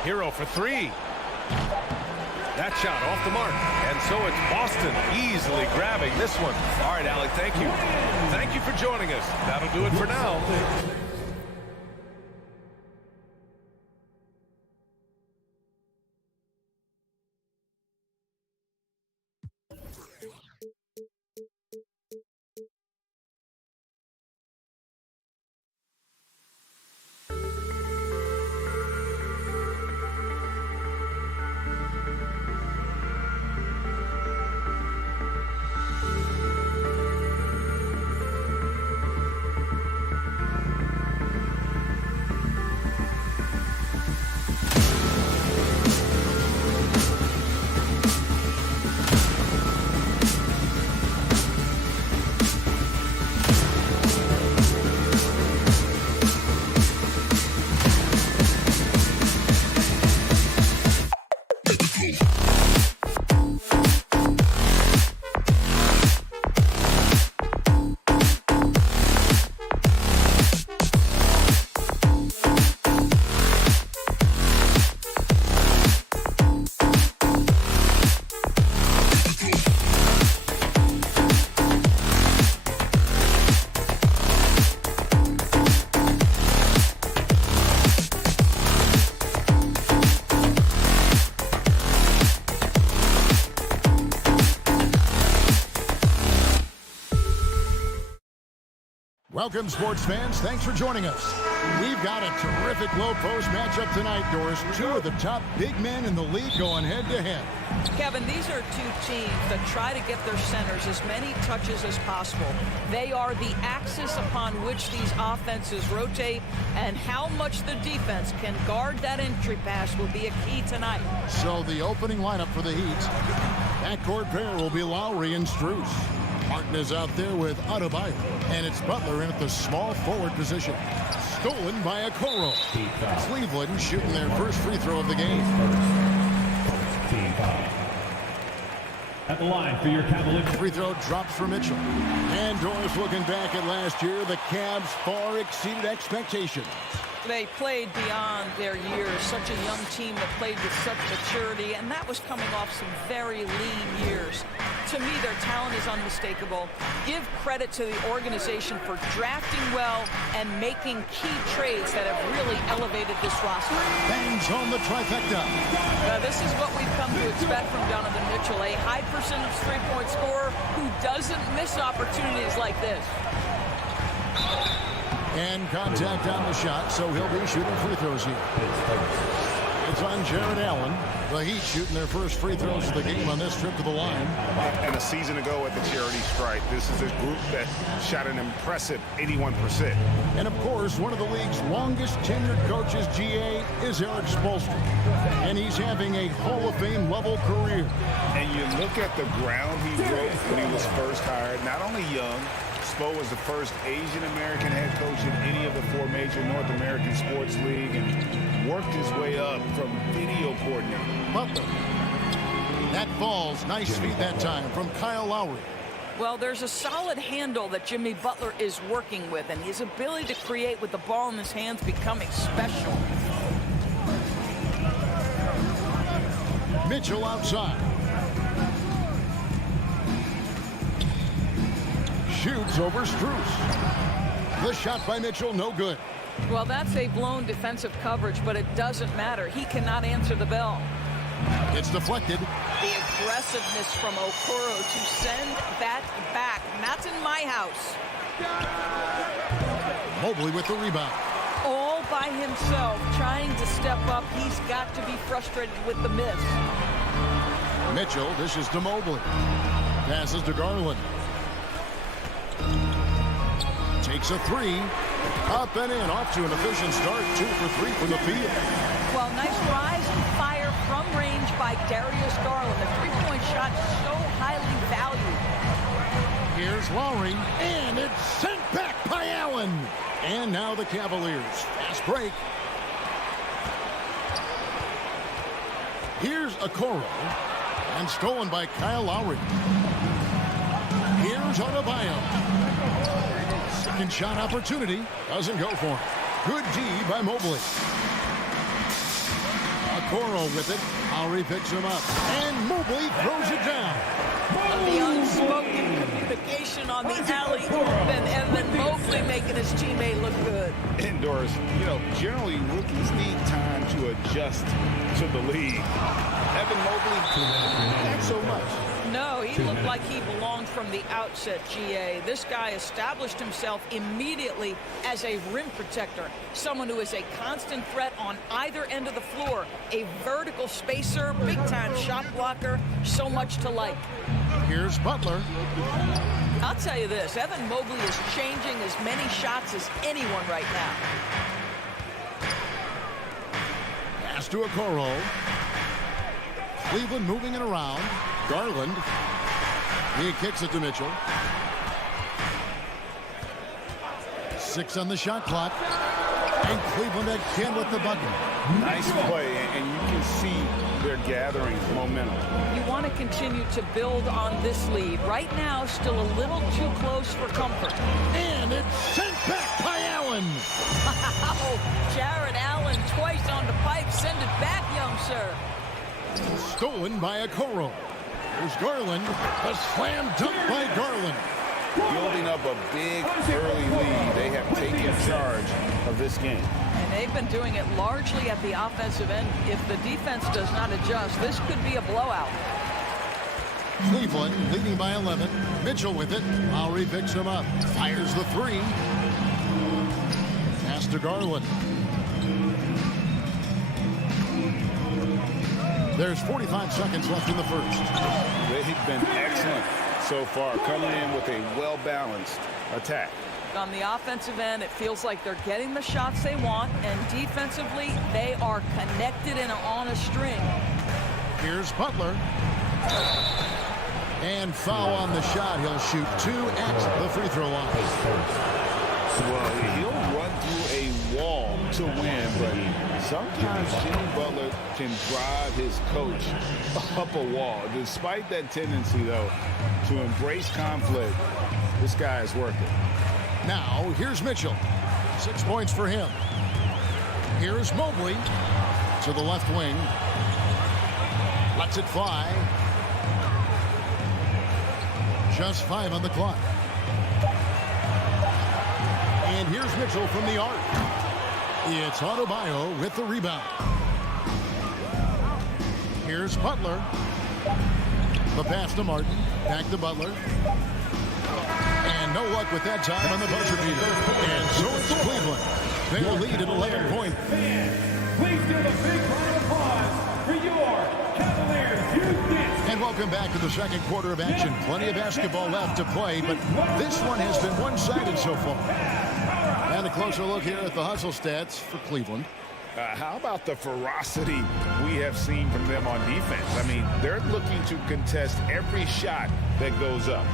Hero for 3. That shot off the mark. And so it's Boston easily grabbing this one. All right, Allie, thank you. Thank you for joining us. That'll do it for now. Welcome, sports fans. Thanks for joining us. We've got a terrific low-post matchup tonight, Doris. Two of the top big men in the league going head-to-head. Kevin, these are two teams that try to get their centers as many touches as possible. They are the axis upon which these offenses rotate, and how much the defense can guard that entry pass will be a key tonight. So the opening lineup for the Heat. Backcourt pair will be Lowry and Strus. Martin is out there with Adebayo, and it's Butler in at the small forward position. Stolen by Okoro. Cleveland shooting their first free throw of the game. At the line for your Cavaliers. Free throw drops for Mitchell. And Doris, looking back at last year, the Cavs far exceeded expectations. They played beyond their years. Such a young team that played with such maturity, and that was coming off some very lean years. To me, their talent is unmistakable. Give credit to the organization for drafting well and making key trades that have really elevated this roster. Bangs on the trifecta. This is what we've come to expect from Donovan Mitchell, a high percentage three-point scorer who doesn't miss opportunities like this. And contact on the shot, so he'll be shooting free throws here. It's on Jared Allen. The Heat shooting their first free throws of the game on this trip to the line. And a season ago at the charity stripe, this is a group that shot an impressive 81%. And of course, one of the league's longest tenured coaches, GA, is Eric Spoelstra. And he's having a Hall of Fame level career. And you look at the ground he broke when he was first hired, not only young, Spo was the first Asian-American head coach in any of the four major North American sports league and worked his way up from video coordinator. Butler. That falls. Nice feed that time from Kyle Lowry. Well, there's a solid handle that Jimmy Butler is working with, and his ability to create with the ball in his hands becoming special. Mitchell outside. Shoots over Strus. The shot by Mitchell, no good. Well, that's a blown defensive coverage, but it doesn't matter. He cannot answer the bell. It's deflected. The aggressiveness from Okoro to send that back. Not in my house. Mobley with the rebound. All by himself, trying to step up. He's got to be frustrated with the miss. Mitchell dishes to Mobley. Passes to Garland. Takes a three. Up and in. Off to an efficient start. 2 for 3 from the field. Well, nice rise and fire from range by Darius Garland. The three-point shot so highly valued. Here's Lowry. And it's sent back by Allen. And now the Cavaliers. Fast break. Here's Okoro. And stolen by Kyle Lowry. Here's Adebayo. Second shot opportunity. Doesn't go for him. Good D by Mobley. Okoro with it. Lowry picks him up. And Mobley throws it down. The unspoken communication on the alley-oop, and Evan Mobley making his teammate look good. Indoors, generally rookies need time to adjust to the league. Evan Mobley, not so much. No, he looked like he belonged from the outset, GA. This guy established himself immediately as a rim protector, someone who is a constant threat on either end of the floor, a vertical spacer, big-time shot blocker, so much to like. Here's Butler. I'll tell you this, Evan Mobley is changing as many shots as anyone right now. Pass to Okoro. Cleveland moving it around. Garland. He kicks it to Mitchell. 6 on the shot clock. And Cleveland again with the bucket. Nice play, and you can see they're gathering momentum. You want to continue to build on this lead. Right now, still a little too close for comfort. And it's sent back by Allen. Wow! Jared Allen twice on the pipe. Send it back, young sir. Stolen by Okoro. There's Garland. A slam dunk by Garland. Building up a big early lead. They have taken charge of this game. And they've been doing it largely at the offensive end. If the defense does not adjust, this could be a blowout. Cleveland leading by 11. Mitchell with it. Lowry picks him up. Fires the three. to Garland. There's 45 seconds left in the first. They've been excellent so far, coming in with a well-balanced attack. On the offensive end, it feels like they're getting the shots they want, and defensively, they are connected and on a string. Here's Butler. And foul on the shot. He'll shoot 2 at the free throw line. Well, he'll run through a wall to win, but sometimes Jimmy Butler can drive his coach up a wall. Despite that tendency, though, to embrace conflict, this guy is working. Now, here's Mitchell. 6 points for him. Here's Mobley to the left wing. Lets it fly. Just 5 on the clock. And here's Mitchell from the arc. It's Adebayo with the rebound. Here's Butler. The pass to Martin. Back to Butler. And no luck with that time on the buzzer beater. And so it's Cleveland. They'll lead at 11 points. Please give a big round of applause for your Cavaliers Youth Dance. And welcome back to the second quarter of action. Plenty of basketball left to play, but this one has been one-sided so far. And a closer look here at the hustle stats for Cleveland. How about the ferocity we have seen from them on defense? I mean, they're looking to contest every shot that goes up.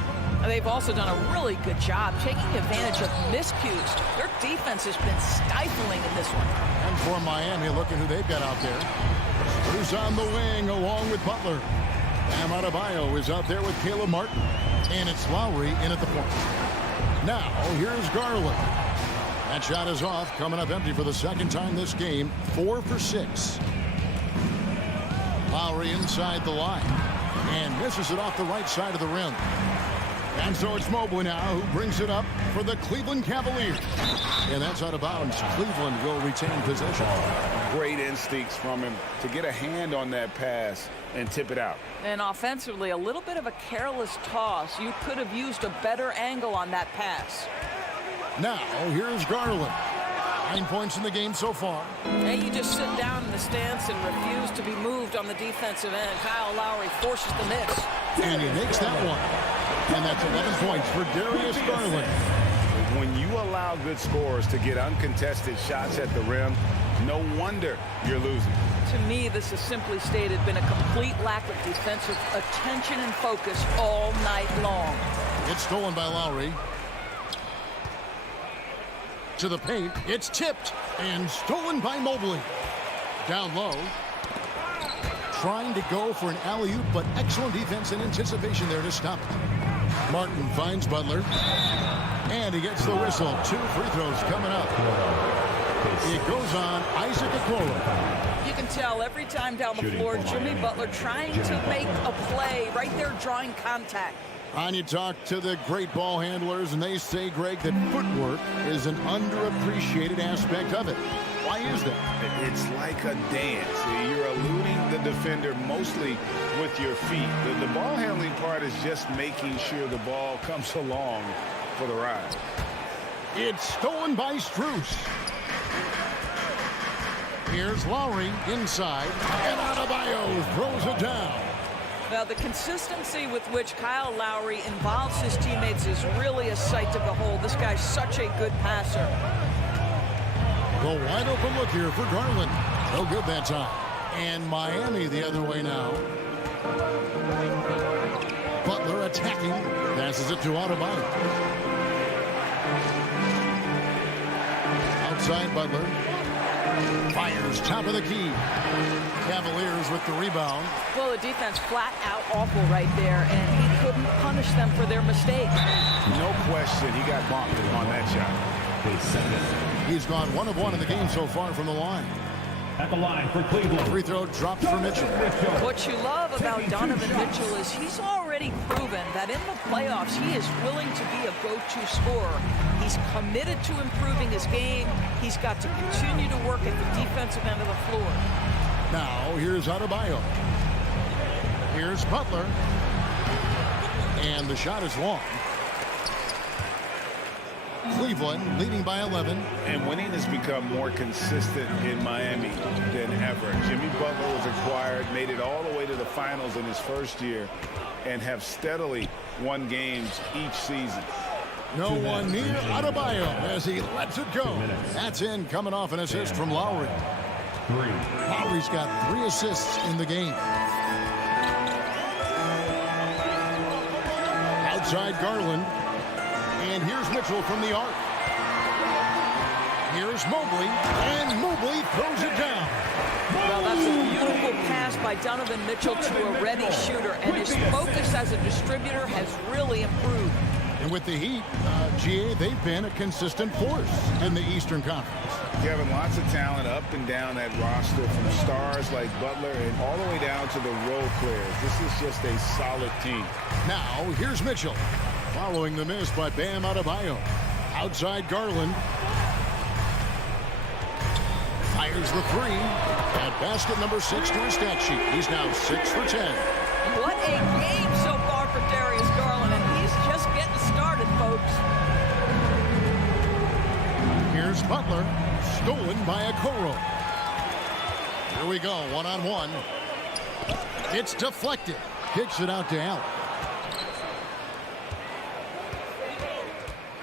They've also done a really good job taking advantage of miscues. Their defense has been stifling in this one. And for Miami, look at who they've got out there. Who's on the wing along with Butler. Bam Adebayo is out there with Caleb Martin. And it's Lowry in at the point. Now, here's Garland. That shot is off, coming up empty for the second time this game. 4 for 6. Lowry inside the line. And misses it off the right side of the rim. And so it's Mobley now who brings it up for the Cleveland Cavaliers. And that's out of bounds. Cleveland will retain possession. Great instincts from him to get a hand on that pass and tip it out. And offensively, a little bit of a careless toss. You could have used a better angle on that pass. Now, here's Garland. 9 points in the game so far. And you just sit down in the stance and refuse to be moved on the defensive end. Kyle Lowry forces the miss. And he makes that one. And that's 11 points for Darius Garland. When you allow good scorers to get uncontested shots at the rim, no wonder you're losing. To me, this has simply stated been a complete lack of defensive attention and focus all night long. It's stolen by Lowry. To the paint. It's tipped and stolen by Mobley. Down low. Trying to go for an alley-oop, but excellent defense and anticipation there to stop it. Martin finds Butler. And he gets the whistle. 2 free throws coming up. It goes on Isaac Okoro. You can tell every time down the floor, Jimmy Butler trying to make a play right there, drawing contact. And you talk to the great ball handlers, and they say, Greg, that footwork is an underappreciated aspect of it. Why is that? It's like a dance. You're eluding the defender mostly with your feet. The ball handling part is just making sure the ball comes along for the ride. It's stolen by Strus. Here's Lowry inside, and Adebayo throws it down. Now, the consistency with which Kyle Lowry involves his teammates is really a sight to behold. This guy's such a good passer. The wide open look here for Garland. No good that time. And Miami the other way now. Butler attacking. Passes it to Adebayo. Outside Butler. Fires top of the key. Cavaliers with the rebound. Well, the defense flat out awful right there, and he couldn't punish them for their mistake. No question, he got bumped on that shot. He's gone 1 of 1 in the game so far from the line. At the line for Cleveland. Free throw dropped for Mitchell. What you love about Donovan Mitchell is he's already proven that in the playoffs he is willing to be a go-to scorer. He's committed to improving his game. He's got to continue to work at the defensive end of the floor. Now, here's Adebayo. Here's Butler. And the shot is long. Cleveland leading by 11. And winning has become more consistent in Miami than ever. Jimmy Butler was acquired, made it all the way to the finals in his first year, and have steadily won games each season. No one near Adebayo as he lets it go. That's in, coming off an assist from Lowry. Lowry's got 3 assists in the game. Outside Garland. And here's Mitchell from the arc. Here's Mobley. And Mobley throws it down. Well, that's a beautiful pass by Donovan Mitchell to a ready shooter. And his focus as a distributor has really improved. And with the Heat, GA, they've been a consistent force in the Eastern Conference. Kevin, lots of talent up and down that roster, from stars like Butler and all the way down to the role players. This is just a solid team. Now, here's Mitchell. Following the miss by Bam Adebayo. Outside Garland. Fires the 3. At basket number 6 to his stat sheet. He's now 6 for 10. What a game so far for Darius Garland, and he's just getting started, folks. Here's Butler. Stolen by Okoro. Here we go, one-on-one. It's deflected. Kicks it out to Allen.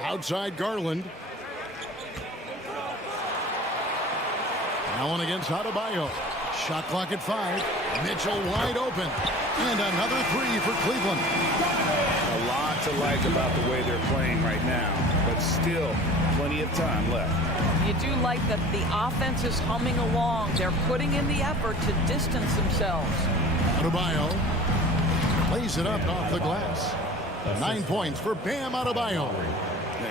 Outside Garland. Allen against Adebayo. Shot clock at 5. Mitchell wide open. And another 3 for Cleveland. A lot to like about the way they're playing right now, but still plenty of time left. You do like that the offense is humming along. They're putting in the effort to distance themselves. Adebayo plays it up off the glass. 9 points for Bam Adebayo.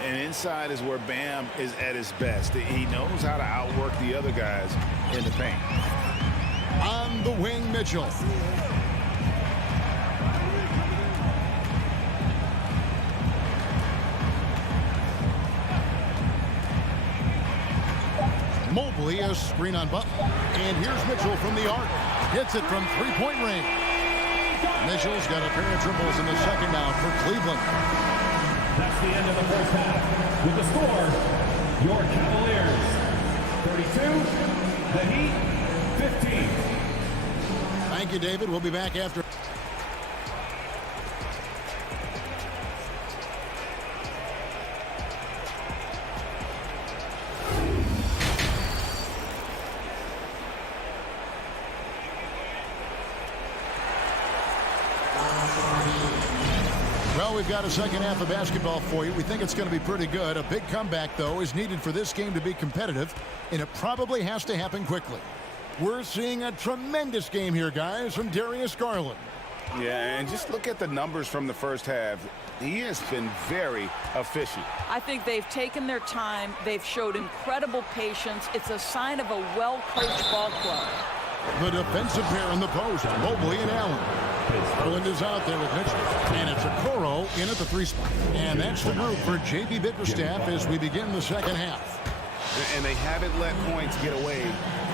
And inside is where Bam is at his best. He knows how to outwork the other guys in the paint. On the wing, Mitchell. Mobley, a screen on Butler. And here's Mitchell from the arc. Hits it from 3-point range. Mitchell's got a pair of triples in the second now for Cleveland. That's the end of the first half. With the score, your Cavaliers 32, the Heat 15. Thank you, David. We'll be back after. Well, we've got a second half of basketball for you. We think it's going to be pretty good. A big comeback, though, is needed for this game to be competitive, and it probably has to happen quickly. We're seeing a tremendous game here, guys, from Darius Garland. Yeah, and just look at the numbers from the first half. He has been very efficient. I think they've taken their time. They've showed incredible patience. It's a sign of a well-coached ball club. The defensive pair in the post, Mobley and Allen. Garland is out there with Mitchell. And it's Okoro in at the 3 spot. And that's the group for JB Bickerstaff as we begin the second half. And they haven't let points get away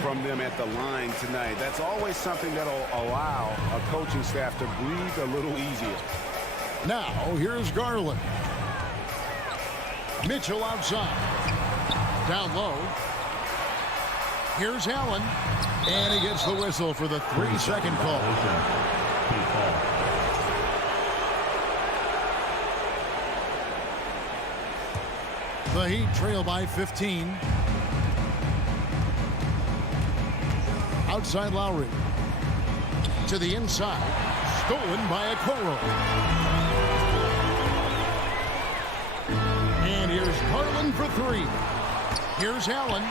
from them at the line tonight. That's always something that'll allow a coaching staff to breathe a little easier. Now, here's Garland. Mitchell outside. Down low. Here's Allen. And he gets the whistle for the 3-second call. The Heat trail by 15. Outside Lowry. To the inside. Stolen by Okoro. And here's Garland for 3. Here's Allen.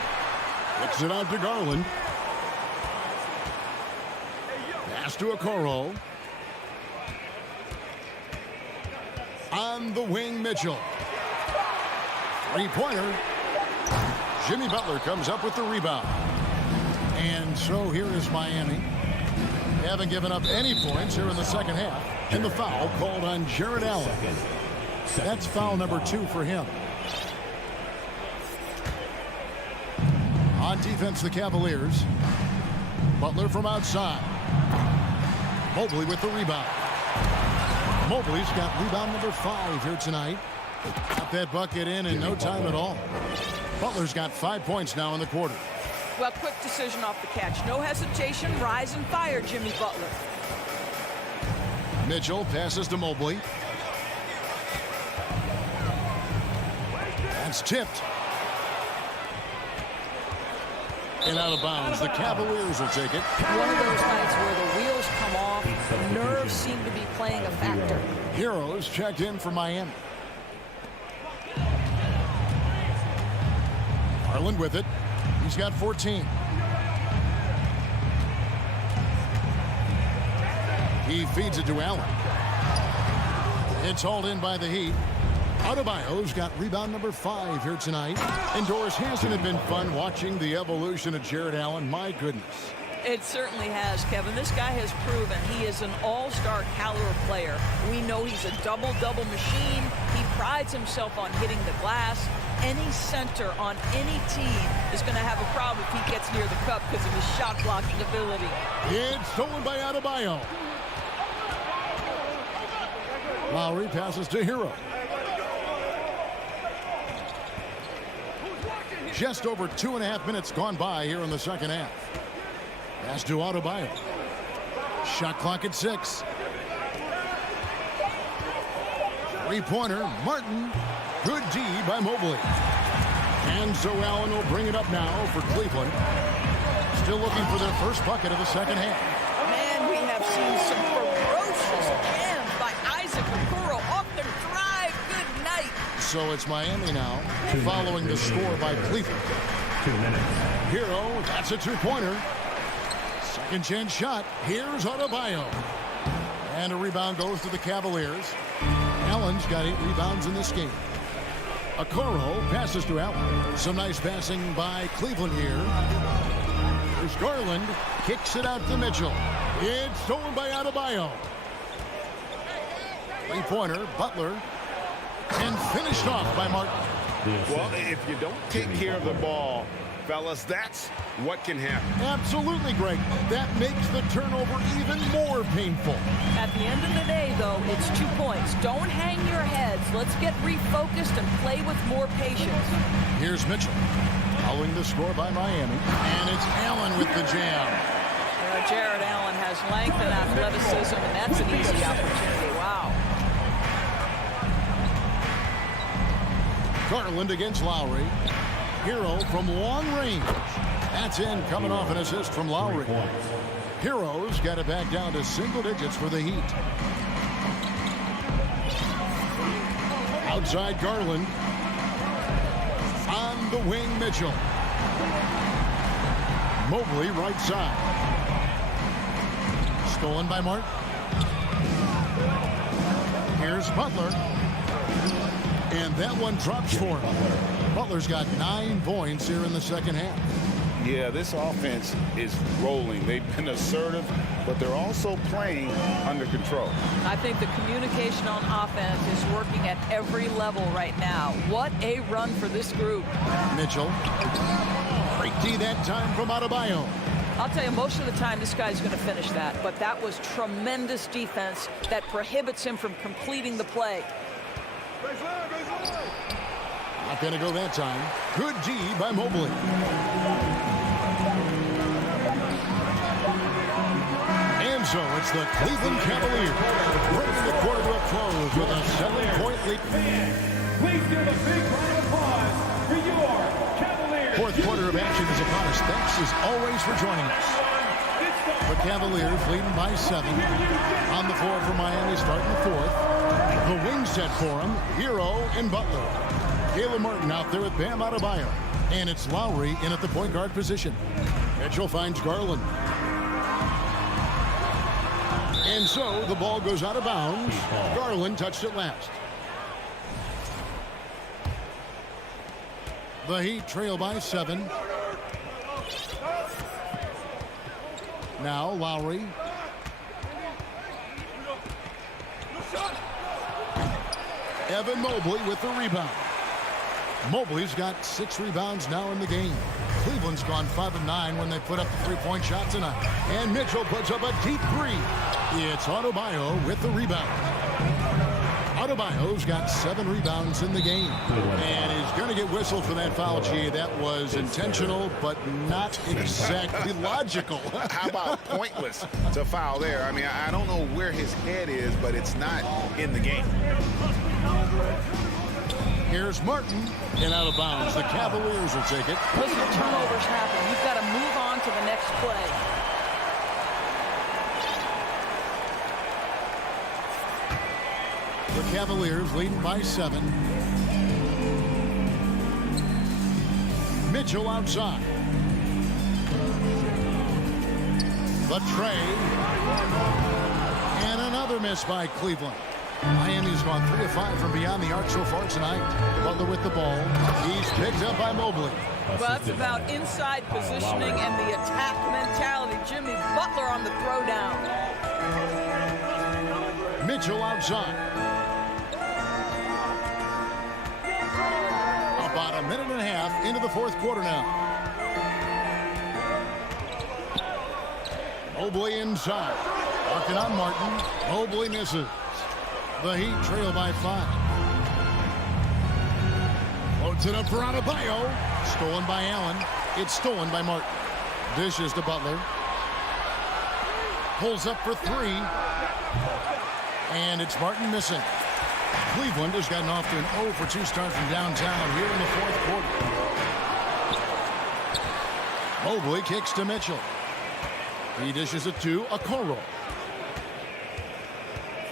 Kicks it out to Garland. Pass to Okoro. On the wing, Mitchell. 3-pointer. Jimmy Butler comes up with the rebound. And so here is Miami. They haven't given up any points here in the second half. And the foul called on Jared Allen. That's foul number 2 for him. On defense, the Cavaliers. Butler from outside. Mobley with the rebound. Mobley's got rebound number 5 here tonight. Got that bucket in no time at all. Butler's got 5 points now in the quarter. Well, quick decision off the catch. No hesitation. Rise and fire, Jimmy Butler. Mitchell passes to Mobley. That's tipped. And out of bounds. The Cavaliers will take it. One of those nights where the wheels come off, nerves seem to be playing a factor. Heroes checked in for Miami. Garland with it. He's got 14. He feeds it to Allen. It's hauled in by the Heat. Adebayo's got rebound number 5 here tonight. Indoors, hasn't it been fun watching the evolution of Jared Allen? My goodness. It certainly has, Kevin. This guy has proven he is an all-star caliber player. We know he's a double-double machine. He prides himself on hitting the glass. Any center on any team is going to have a problem if he gets near the cup because of his shot-blocking ability. It's stolen by Adebayo. Lowry passes to Hero. Just over 2.5 minutes gone by here in the second half. Pass to Adebayo. Shot clock at 6. Three-pointer, Martin. Good D by Mobley. And so Allen will bring it up now for Cleveland. Still looking for their first bucket of the second half. Man, we have seen some ferocious jams by Isaac Okoro off the drive. Good night. So it's Miami now, following the score by Cleveland. 2 minutes. Hero, that's a two-pointer. Second chance shot. Here's Adebayo. And a rebound goes to the Cavaliers. Allen's got 8 rebounds in this game. Okoro passes to Allen. Some nice passing by Cleveland here. There's Garland. Kicks it out to Mitchell. It's stolen by Adebayo. Three-pointer, Butler. And finished off by Martin. Well, if you don't take care of the ball, fellas, that's what can happen. Absolutely, Greg. That makes the turnover even more painful. At the end of the day, though, it's 2 points. Don't hang your heads. Let's get refocused and play with more patience. Here's Mitchell. Following the score by Miami. And it's Allen with the jam. Jared Allen has length and athleticism, and that's an easy opportunity. Wow. Garland against Lowry. Hero from long range. That's in, coming off an assist from Lowry. Hero's got it back down to single digits for the Heat. Outside Garland. On the wing, Mitchell. Mobley right side. Stolen by Martin. Here's Butler. And that one drops for him. Butler's got 9 points here in the second half. Yeah, this offense is rolling. They've been assertive, but they're also playing under control. I think the communication on offense is working at every level right now. What a run for this group. Mitchell. Great D that time from Adebayo. I'll tell you, most of the time this guy's going to finish that, but that was tremendous defense that prohibits him from completing the play. Not going to go that time. Good D by Mobley. And so it's the Cleveland Cavaliers bringing the quarter to a close with a 7-point lead. Please give a big round of applause for your Cavaliers. Fourth quarter of action is upon us. Thanks as always for joining us. The Cavaliers leading by 7. On the floor for Miami starting the fourth. The wing set for him, Hero and Butler. Caleb Martin out there with Bam Adebayo. And it's Lowry in at the point guard position. Mitchell finds Garland. And so the ball goes out of bounds. Garland touched it last. The Heat trail by 7. Now Lowry. Evan Mobley with the rebound. Mobley's got 6 rebounds now in the game. Cleveland's gone 5 of 9 when they put up the three-point shot tonight. And Mitchell puts up a deep 3. It's Adebayo with the rebound. Adebayo's got 7 rebounds in the game. And he's going to get whistled for that foul, G. That was intentional, but not exactly logical. How about pointless to foul there? I mean, I don't know where his head is, but it's not in the game. Here's Martin, and out of bounds. The Cavaliers will take it. Listen, turnovers happen. You've got to move on to the next play. The Cavaliers leading by 7. Mitchell outside. The tray. And another miss by Cleveland. Miami's gone 3 of 5 from beyond the arc so far tonight. Butler with the ball. He's picked up by Mobley. Well, that's about inside positioning and the attack mentality. Jimmy Butler on the throwdown. Mitchell outside. About a minute and a half into the 4th quarter now. Mobley inside. Working on Martin. Mobley misses. The Heat trail by 5. Floats it up for Adebayo. Stolen by Allen. It's stolen by Martin. Dishes to Butler. Pulls up for 3. And it's Martin missing. Cleveland has gotten off to an 0 for 2 start from downtown here in the 4th quarter. Mobley kicks to Mitchell. He dishes it to Okoro.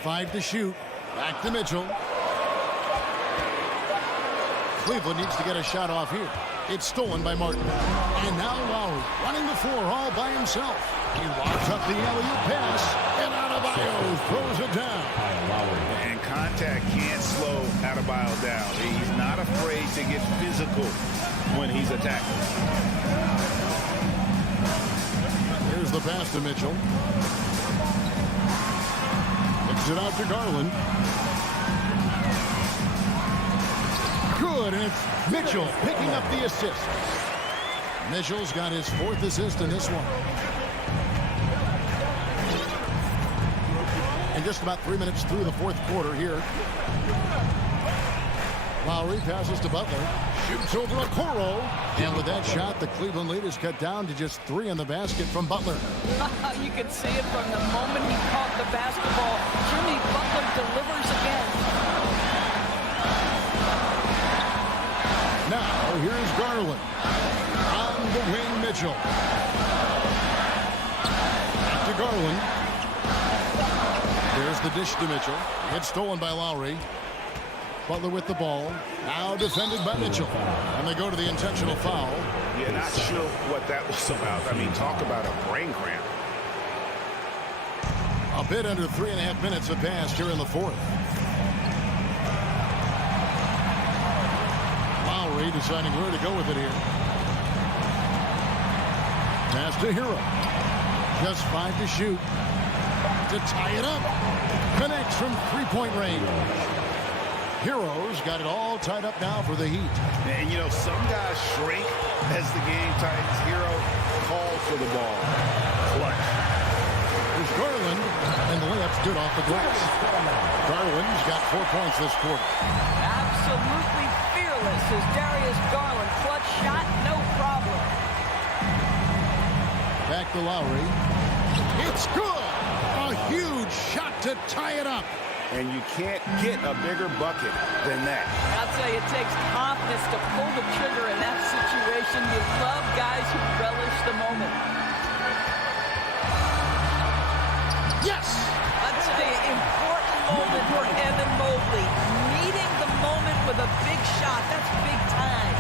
5 to shoot. Back to Mitchell. Cleveland needs to get a shot off here. It's stolen by Martin. And now Lowry running the floor all by himself. He locks up the alley-oop pass. And Adebayo throws it down. And contact can't slow Adebayo down. He's not afraid to get physical when he's attacking. Here's the pass to Mitchell. Kicks it out to Garland. Good, and it's Mitchell picking up the assist. Mitchell's got his 4th assist in this one. And just about 3 minutes through the 4th quarter here. Lowry passes to Butler. Shoots over Okoro. And with that shot, the Cleveland lead is cut down to just 3 in the basket from Butler. You can see it from the moment he caught the basketball. Jimmy Butler delivers again. Now, here's Garland. On the wing, Mitchell. Back to Garland. There's the dish to Mitchell. It's stolen by Lowry. Butler with the ball. Now defended by Mitchell. And they go to the intentional foul. Yeah, not sure what that was about. I mean, talk about a brain cramp. A bit under 3.5 minutes have passed here in the 4th. Lowry deciding where to go with it here. Pass to Hero. Just 5 to shoot. To tie it up. Connects from 3-point range. Hero's got it all tied up now for the Heat. And, you know, some guys shrink as the game tightens. Hero calls for the ball. Clutch. There's Garland, and the layup's good off the glass. Garland's got 4 points this quarter. Absolutely fearless is Darius Garland. Clutch shot, no problem. Back to Lowry. It's good! A huge shot to tie it up. And you can't get a bigger bucket than that. I'll tell you, it takes confidence to pull the trigger in that situation. You love guys who relish the moment. Yes! I'll tell you, important moment for Evan Mobley. Meeting the moment with a big shot. That's big time.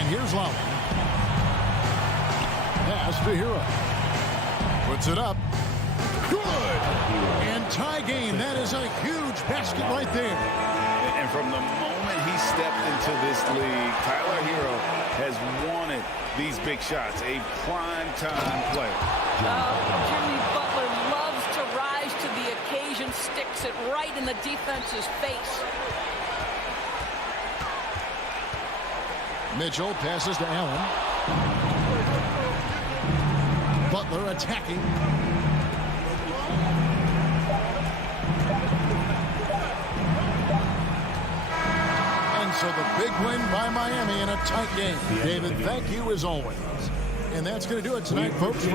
And here's Lowry. Pass to Hero. Puts it up. Good! And tie game. That is a huge basket right there. And from the moment he stepped into this league, Tyler Hero has wanted these big shots. A prime-time player. Jimmy Butler loves to rise to the occasion, sticks it right in the defense's face. Mitchell passes to Allen. Butler attacking. So the big win by Miami in a tight game. David, thank you as always. And that's going to do it tonight, folks.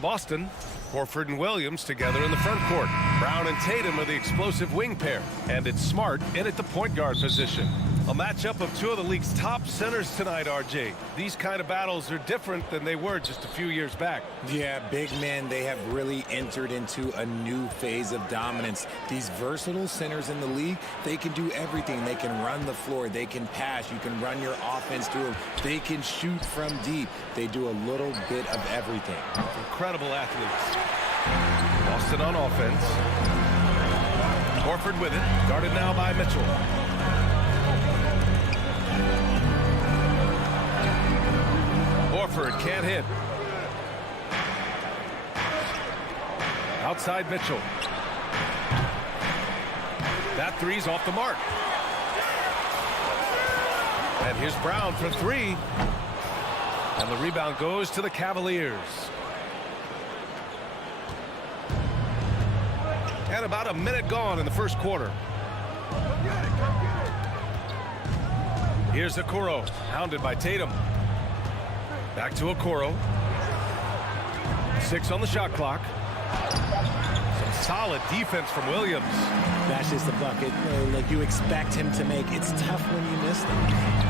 Boston, Horford and Williams together in the front court. Brown and Tatum are the explosive wing pair. And it's Smart in at the point guard position. A matchup of two of the league's top centers tonight, RJ. These kind of battles are different than they were just a few years back. Yeah, big men, they have really entered into a new phase of dominance. These versatile centers in the league, they can do everything. They can run the floor. They can pass. You can run your offense through them. They can shoot from deep. They do a little bit of everything. Incredible athletes. Boston on offense. Horford with it. Guarded now by Mitchell. Horford can't hit. Outside Mitchell. That three's off the mark. And here's Brown for three. And the rebound goes to the Cavaliers. And about a minute gone in the first quarter. Here's Okoro, hounded by Tatum. Back to Okoro. 6 on the shot clock. Some solid defense from Williams. That's just a bucket like you expect him to make. It's tough when you miss them.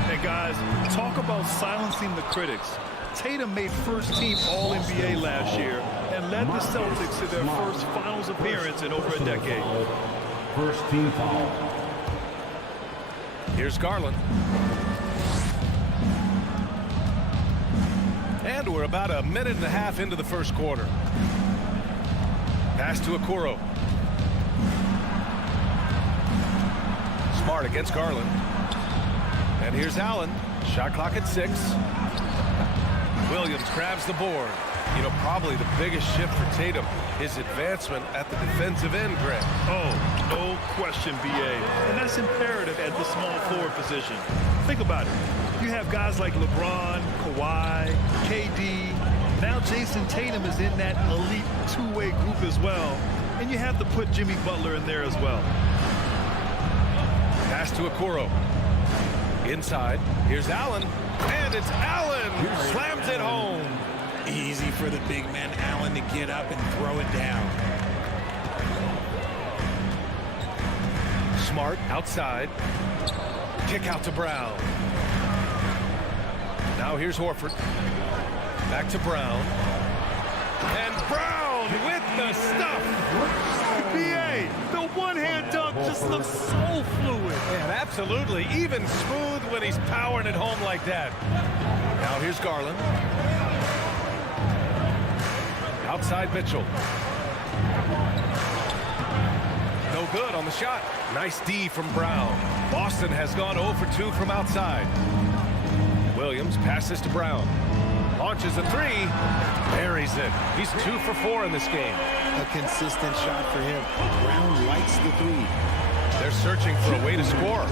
Hey, guys, talk about silencing the critics. Tatum made first-team All-NBA last year and led the Celtics to their first finals appearance in over a decade. First team foul. Here's Garland. And we're about a minute and a half into the first quarter. Pass to Okoro. Smart against Garland. And here's Allen. Shot clock at 6. Williams grabs the board. You know, probably the biggest shift for Tatum, his advancement at the defensive end, Grant. Oh, no question, B.A. And that's imperative at the small forward position. Think about it. You have guys like LeBron, Kawhi, KD. Now Jason Tatum is in that elite two-way group as well. And you have to put Jimmy Butler in there as well. Pass to Okoro. Inside. Here's Allen. And it's Allen who slams it home. Easy for the big man Allen to get up and throw it down. Smart outside. Kick out to Brown. Now here's Horford. Back to Brown. And Brown with the stuff. B.A., the one-hand dunk just looks so fluid. And absolutely, even smooth when he's powering it home like that. Now here's Garland. Outside Mitchell. No good on the shot. Nice D from Brown. Boston has gone 0 for 2 from outside. Williams passes to Brown. Launches a three. Buries it. He's 2 for 4 in this game. A consistent shot for him. Brown likes the three. They're searching for a way to score.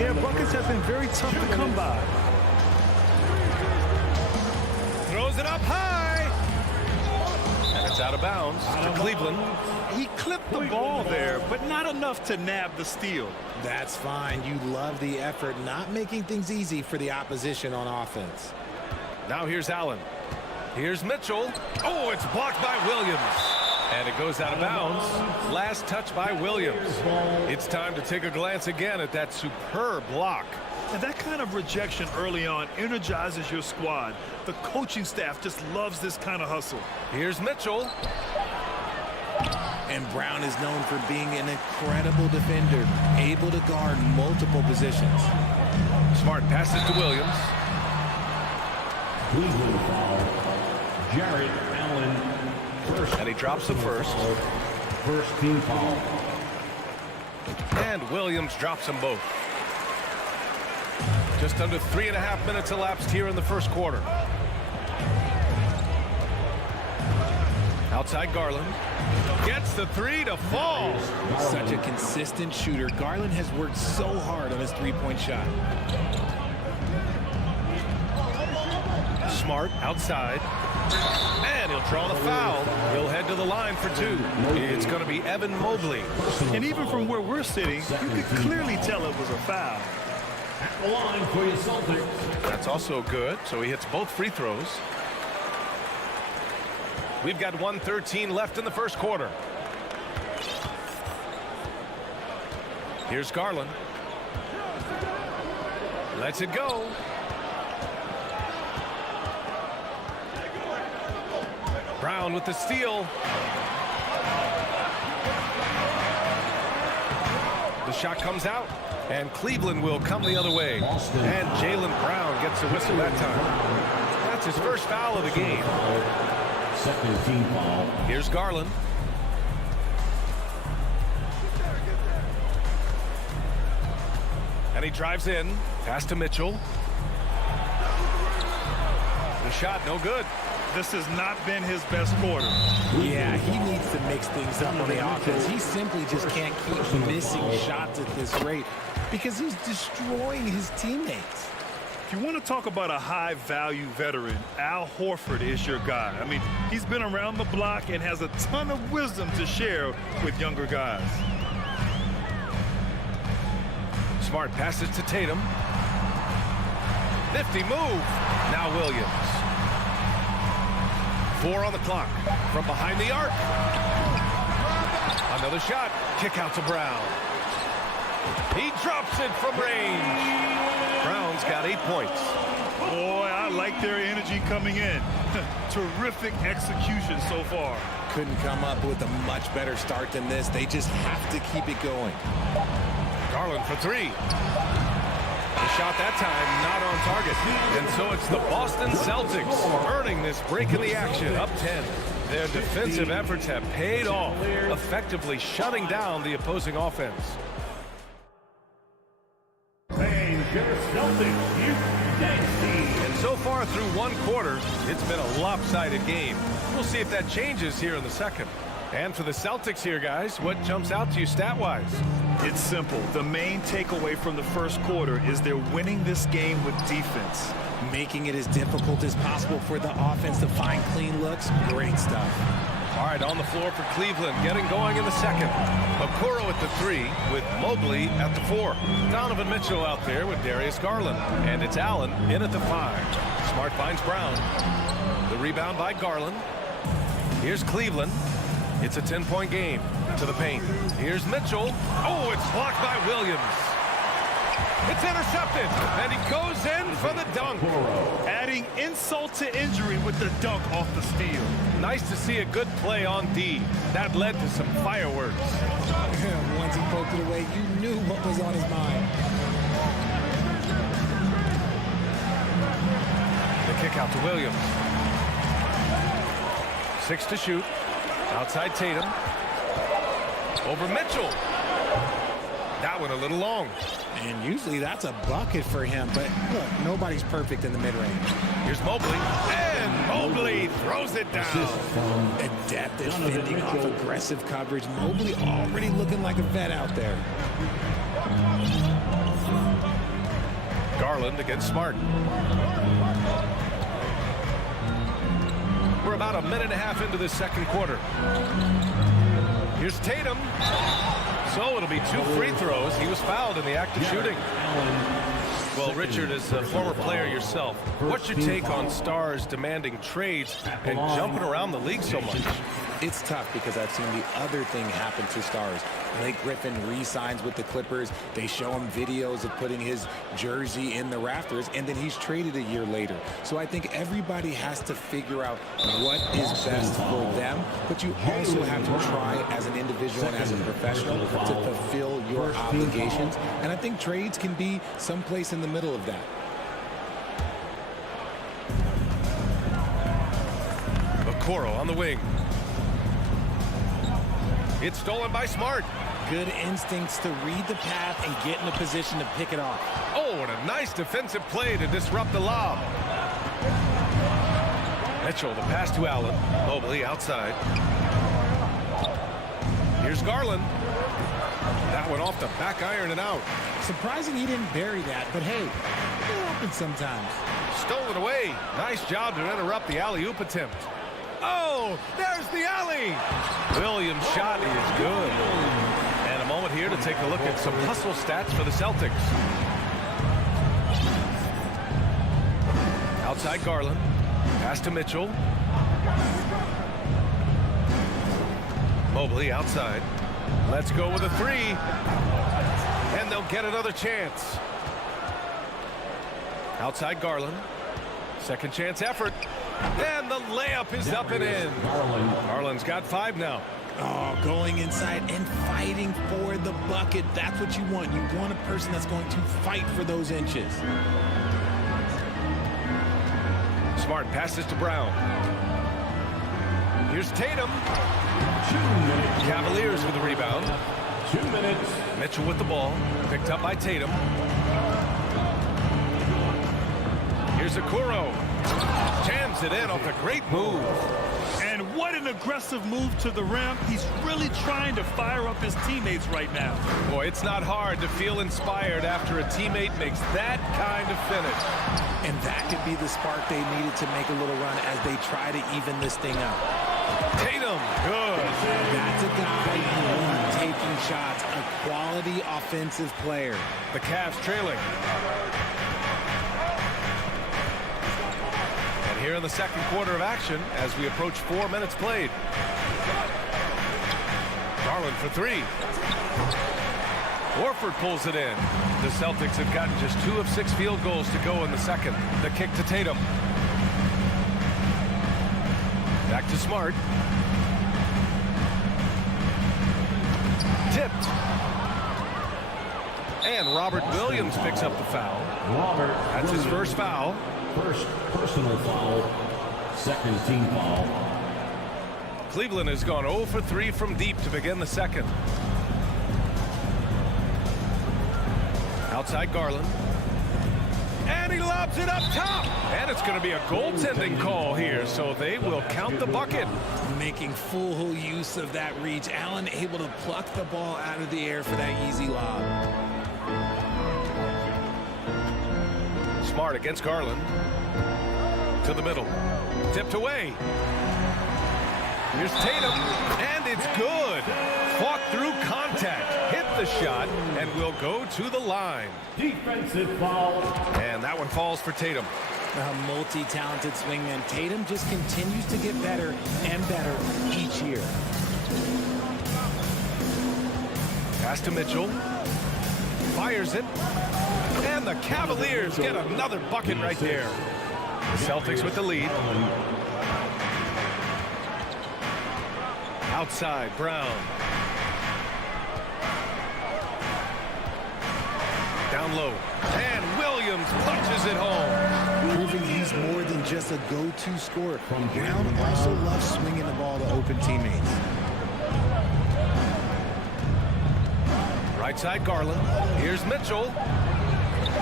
Yeah, buckets have been very tough to come by. Throws it up high. And it's out of bounds to Cleveland. He clipped the ball there, but not enough to nab the steal. That's fine. You love the effort, not making things easy for the opposition on offense. Now here's Allen. Here's Mitchell. Oh, it's blocked by Williams. And it goes out of bounds. Last touch by Williams. It's time to take a glance again at that superb block. And that kind of rejection early on energizes your squad. The coaching staff just loves this kind of hustle. Here's Mitchell. And Brown is known for being an incredible defender, able to guard multiple positions. Smart passes to Williams. Cleveland foul. Jarrett Allen. First. And he drops the first. First team foul. And Williams drops them both. Just under 3.5 minutes elapsed here in the first quarter. Outside Garland. Gets the three to fall. Such a consistent shooter. Garland has worked so hard on his three-point shot. Smart outside. And he'll draw the foul. He'll head to the line for 2. It's going to be Evan Mobley. And even from where we're sitting, you could clearly tell it was a foul. At the line for your Celtics. That's also good. So he hits both free throws. We've got 1:13 left in the first quarter. Here's Garland. Lets it go. Brown with the steal. The shot comes out, and Cleveland will come the other way. And Jaylen Brown gets a whistle that time. That's his first foul of the game. Second team foul. Here's Garland. And he drives in. Pass to Mitchell. The shot, no good. This has not been his best quarter. Yeah, he needs to mix things up on the offense. He simply just can't keep missing shots at this rate because he's destroying his teammates. If you want to talk about a high-value veteran, Al Horford is your guy. I mean, he's been around the block and has a ton of wisdom to share with younger guys. Smart passes to Tatum. Nifty move. Now Williams. 4 on the clock. From behind the arc. Another shot. Kick out to Brown. He drops it from range. Brown's got 8 points. Boy, I like their energy coming in. Terrific execution so far. Couldn't come up with a much better start than this. They just have to keep it going. Garland for 3. The shot that time not on target. And so it's the Boston Celtics earning this break in the action, up 10. Their defensive efforts have paid off, effectively shutting down the opposing offense. And so far through one quarter, it's been a lopsided game. We'll see if that changes here in the second. And for the Celtics here, guys, what jumps out to you stat-wise? It's simple. The main takeaway from the first quarter is they're winning this game with defense. Making it as difficult as possible for the offense to find clean looks. Great stuff. All right, on the floor for Cleveland, getting going in the second. Okoro at the 3 with Mobley at the 4. Donovan Mitchell out there with Darius Garland. And it's Allen in at the 5. Smart finds Brown. The rebound by Garland. Here's Cleveland. It's a 10-point game. To the paint. Here's Mitchell. Oh, it's blocked by Williams. It's intercepted, and he goes in for the dunk. Adding insult to injury with the dunk off the steal. Nice to see a good play on D. That led to some fireworks. Once he poked it away, you knew what was on his mind. The kick out to Williams. 6 to shoot. Outside Tatum. Over Mitchell. That one a little long. And usually that's a bucket for him. But look, nobody's perfect in the mid-range. Here's Mobley. And Mobley throws it down. Adept at fending off aggressive coverage. Mobley already looking like a vet out there. Garland against Smart. We're about a minute and a half into this second quarter. Here's Tatum. So it'll be 2 free throws. He was fouled in the act of shooting. Well, Richard, as a former player yourself, what's your take on stars demanding trades and jumping around the league so much? It's tough because I've seen the other thing happen to stars. Blake Griffin re-signs with the Clippers. They show him videos of putting his jersey in the rafters, and then he's traded a year later. So I think everybody has to figure out what is best for them, but you also have to try as an individual and as a professional to fulfill your obligations. And I think trades can be someplace in the middle of that. Okoro on the wing. It's stolen by Smart. Good instincts to read the path and get in a position to pick it off. Oh, and a nice defensive play to disrupt the lob. Mitchell, the pass to Allen. Mobley outside. Here's Garland. That one off the back iron and out. Surprising he didn't bury that, but hey, it happens sometimes. Stolen away. Nice job to interrupt the alley-oop attempt. Oh, there's the alley. Williams' shot is good. And a moment here to take a look at some hustle stats for the Celtics. Outside Garland. Pass to Mitchell. Mobley outside. Let's go with a three. And they'll get another chance. Outside Garland. Second chance effort. And the layup is up and in. Garland's got 5 now. Oh, going inside and fighting for the bucket. That's what you want. You want a person that's going to fight for those inches. Smart passes to Brown. Here's Tatum. Cavaliers with the rebound. 2 minutes. Mitchell with the ball. Picked up by Tatum. Here's Okoro. Jams it in off a great move. And what an aggressive move to the rim. He's really trying to fire up his teammates right now. Boy, it's not hard to feel inspired after a teammate makes that kind of finish. And that could be the spark they needed to make a little run as they try to even this thing up. Tatum, good. That's a guy who's taking shots, a quality offensive player. The Cavs trailing. And here in the second quarter of action as we approach 4 minutes played. Garland for 3. Horford pulls it in. The Celtics have gotten just 2 of 6 field goals to go in the second. The kick to Tatum. Back to Smart. Tipped. And Robert Williams picks up the foul. That's his first foul. First personal foul. Second team foul. Cleveland has gone 0 for 3 from deep to begin the second. Outside Garland. And he lobs it up top. And it's going to be a goaltending call here, so they will count the bucket. Making full use of that reach. Allen able to pluck the ball out of the air for that easy lob. Smart against Garland. To the middle. Tipped away. Here's Tatum. And it's good. Fought through contact. Hit the shot and will go to the line. Defensive foul. And that one falls for Tatum. A multi-talented swingman. Tatum just continues to get better and better each year. Pass to Mitchell. Fires it. And the Cavaliers get another bucket right there. The Celtics with the lead. Outside, Brown. Down low. And Williams punches it home. Proving he's more than just a go-to scorer. Brown also loves swinging the ball to open teammates. Right side, Garland. Here's Mitchell.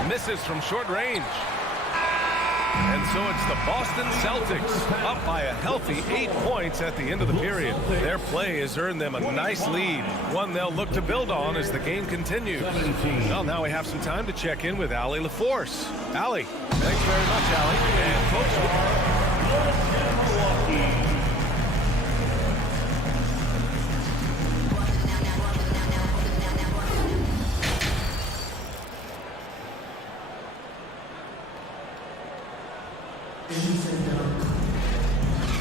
Misses from short range. And so it's the Boston Celtics up by a healthy 8 points at the end of the period. Their play has earned them a nice lead, one they'll look to build on as the game continues. Well, now we have some time to check in with Allie LaForce. Allie, thanks very much, Allie. And folks,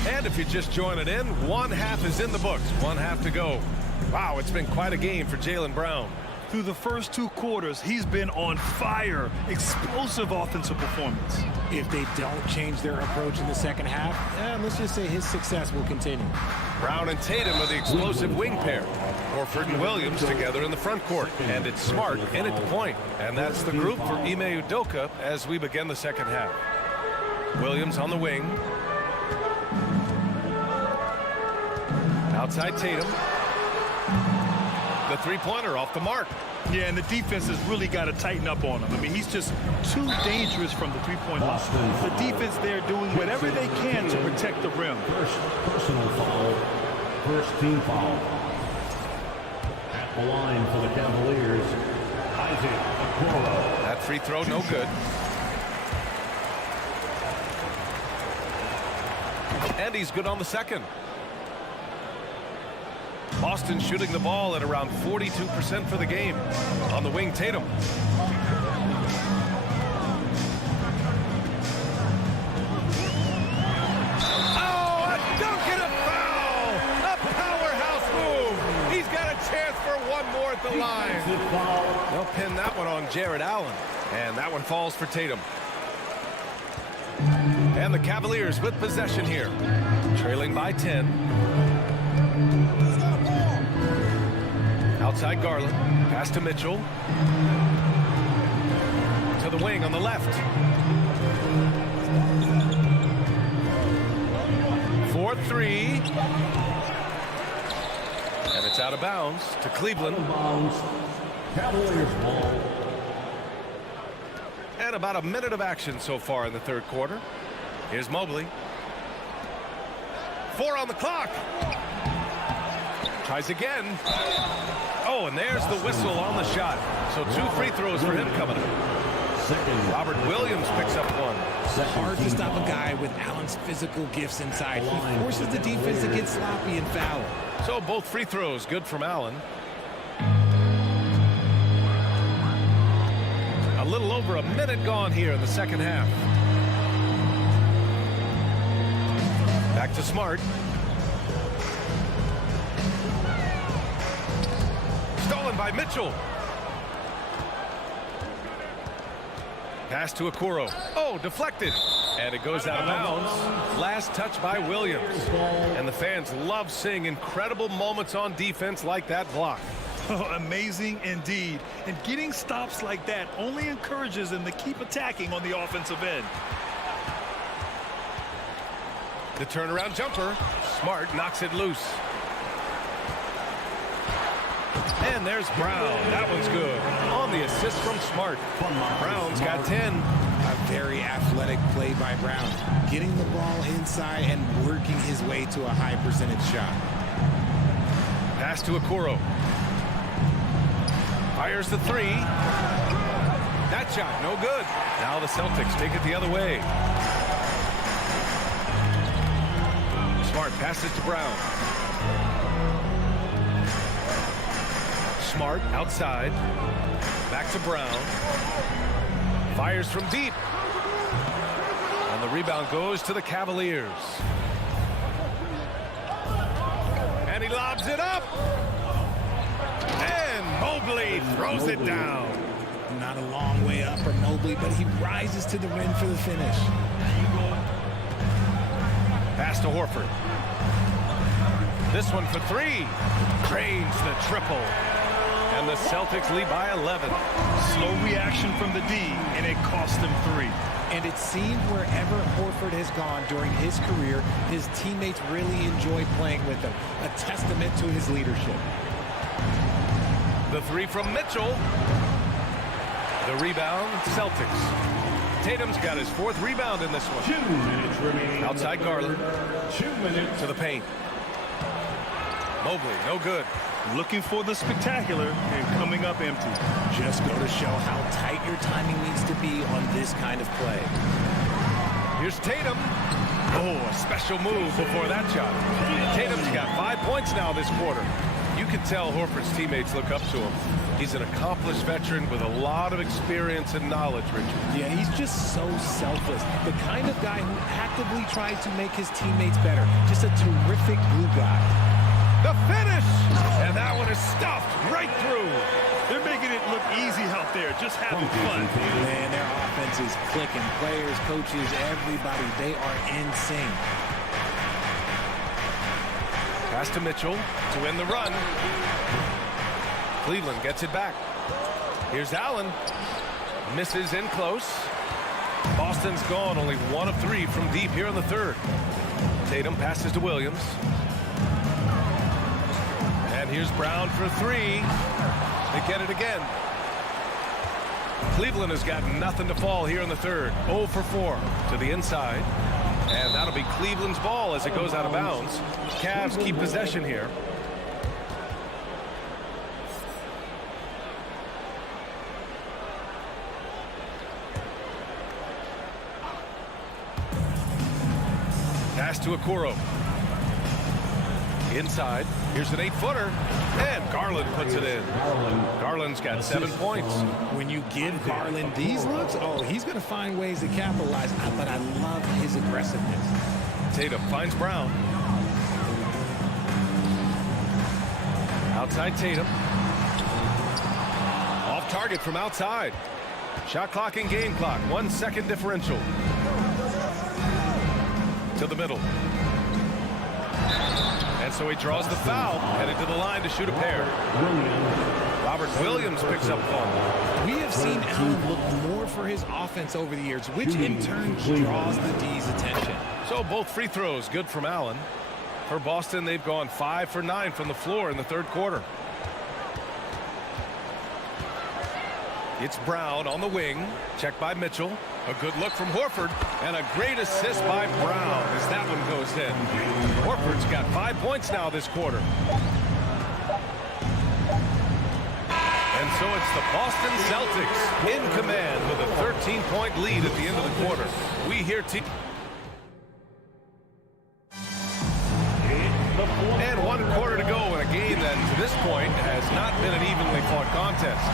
and if you're just joining in, 1/2 is in the books, 1/2 to go. Wow, it's been quite a game for Jaylen Brown. Through the first 2 quarters, he's been on fire. Explosive offensive performance. If they don't change their approach in the second half, let's just say his success will continue. Brown and Tatum are the explosive wing pair. Horford and Williams together in the front court. And it's Smart in at the point. And that's the group for Ime Udoka as we begin the second half. Williams on the wing. Outside Tatum. The three-pointer off the mark. Yeah, and the defense has really got to tighten up on him. I mean, he's just too dangerous from the three-point line. The defense there doing whatever they can to protect the rim. First personal foul. First team foul. At the line for the Cavaliers, Isaac Okoro. That free throw no good. And he's good on the second. Boston shooting the ball at around 42% for the game. On the wing, Tatum. Oh, a dunk and a foul! A powerhouse move! They'll pin that one on Jared Allen. And that one falls for Tatum. And the Cavaliers with possession here. Trailing by 10. Outside Garland. Pass to Mitchell. To the wing on the left. 4-3. And it's out of bounds to Cleveland. Cavaliers ball. And about a minute of action so far in the third quarter. Here's Mobley. 4 on the clock. Tries again. Oh, and there's the whistle on the shot. So 2 free throws for him coming up. Robert Williams picks up one. Hard to stop a guy with Allen's physical gifts inside. He forces the defense to get sloppy and foul. So both free throws good from Allen. A little over a minute gone here in the second half. Back to Smart. Stolen by Mitchell. Pass to Okoro. Oh, deflected. And it goes out of bounds. Last touch by Williams. And the fans love seeing incredible moments on defense like that block. Oh, amazing indeed. And getting stops like that only encourages them to keep attacking on the offensive end. The turnaround jumper. Smart knocks it loose. And there's Brown. That one's good. On the assist from Smart. Brown's got 10. A very athletic play by Brown. Getting the ball inside and working his way to a high percentage shot. Pass to Okoro. Fires the 3. That shot, no good. Now the Celtics take it the other way. Smart passes to Brown. Smart outside. Back to Brown. Fires from deep. And the rebound goes to the Cavaliers. And he lobs it up. And Mobley throws it down. Not a long way up for Mobley, but he rises to the rim for the finish. Pass to Horford. This one for 3. Cranes the triple. And the Celtics lead by 11. Slow reaction from the D, and it cost him 3. And it seemed wherever Horford has gone during his career, his teammates really enjoy playing with him. A testament to his leadership. The 3 from Mitchell. The rebound, Celtics. Tatum's got his 4th rebound in this one. 2 minutes remaining. Outside Garland. 2 minutes. To the paint. Mobley, no good. Looking for the spectacular and coming up empty. Just go to show how tight your timing needs to be on this kind of play. Here's Tatum. Oh, a special move before that shot. Tatum's got 5 points now this quarter. You can tell Horford's teammates look up to him. He's an accomplished veteran with a lot of experience and knowledge, Richard. Yeah, he's just so selfless. The kind of guy who actively tries to make his teammates better. Just a terrific glue guy. The finish! And that one is stuffed right through. They're making it look easy out there, just having fun. Man, their offense is clicking. Players, coaches, everybody, they are in sync. Pass to Mitchell to win the run. Cleveland gets it back. Here's Allen. Misses in close. Boston's gone only 1 of 3 from deep here in the third. Tatum passes to Williams. And here's Brown for 3. They get it again. Cleveland has got nothing to fall here in the third. 0 for 4 to the inside. And that'll be Cleveland's ball as it goes out of bounds. Cavs keep possession here. Pass to Okoro. Inside. Here's an 8-footer. And Garland puts it in. Garland's got 7 points. When you give Garland these looks, oh, he's going to find ways to capitalize. But I love his aggressiveness. Tatum finds Brown. Outside Tatum. Soft target from outside. Shot clock and game clock. 1 second differential. To the middle. And so he draws the foul, headed to the line to shoot a pair. Robert Williams picks up one. We have seen Allen look more for his offense over the years, which in turn draws the D's attention. So both free throws good from Allen. For Boston, they've gone 5 for 9 from the floor in the third quarter. It's Brown on the wing. Checked by Mitchell. A good look from Horford. And a great assist by Brown as that one goes in. Horford's got 5 points now this quarter. And so it's the Boston Celtics in command with a 13-point lead at the end of the quarter. We hear and 1 quarter to go in a game that to this point has not been an evenly fought contest.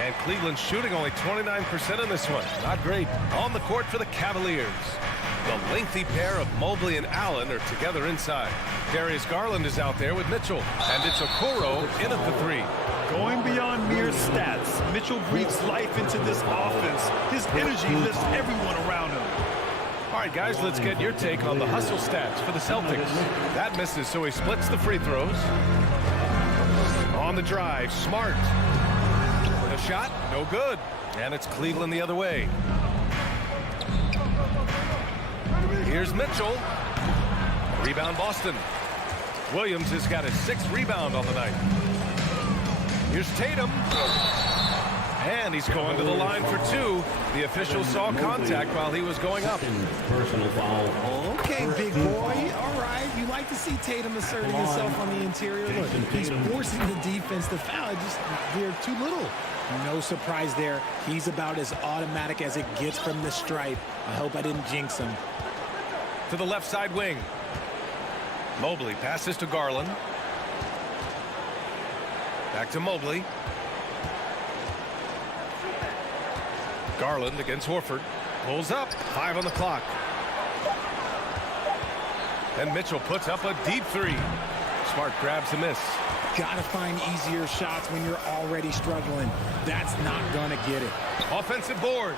And Cleveland shooting only 29% in this one. Not great. On the court for the Cavaliers. The lengthy pair of Mobley and Allen are together inside. Darius Garland is out there with Mitchell. And it's Okoro in at the 3. Going beyond mere stats, Mitchell breathes life into this offense. His energy lifts everyone around him. All right, guys, let's get your take on the hustle stats for the Celtics. That misses, so he splits the free throws. On the drive, Smart. The shot, no good. And it's Cleveland the other way. Here's Mitchell. Rebound Boston. Williams has got his 6th rebound on the night. Here's Tatum. And he's going to the line for 2. The official saw contact while he was going up. Personal foul. Okay, big boy. All right. You like to see Tatum asserting himself on the interior. Look, he's forcing the defense to foul. Just they're too little. No surprise there. He's about as automatic as it gets from the stripe. I hope I didn't jinx him. To the left side wing. Mobley passes to Garland. Back to Mobley. Garland against Horford. Pulls up. 5 on the clock. And Mitchell puts up a deep 3. Smart grabs a miss. Gotta find easier shots when you're already struggling. That's not gonna get it. Offensive board.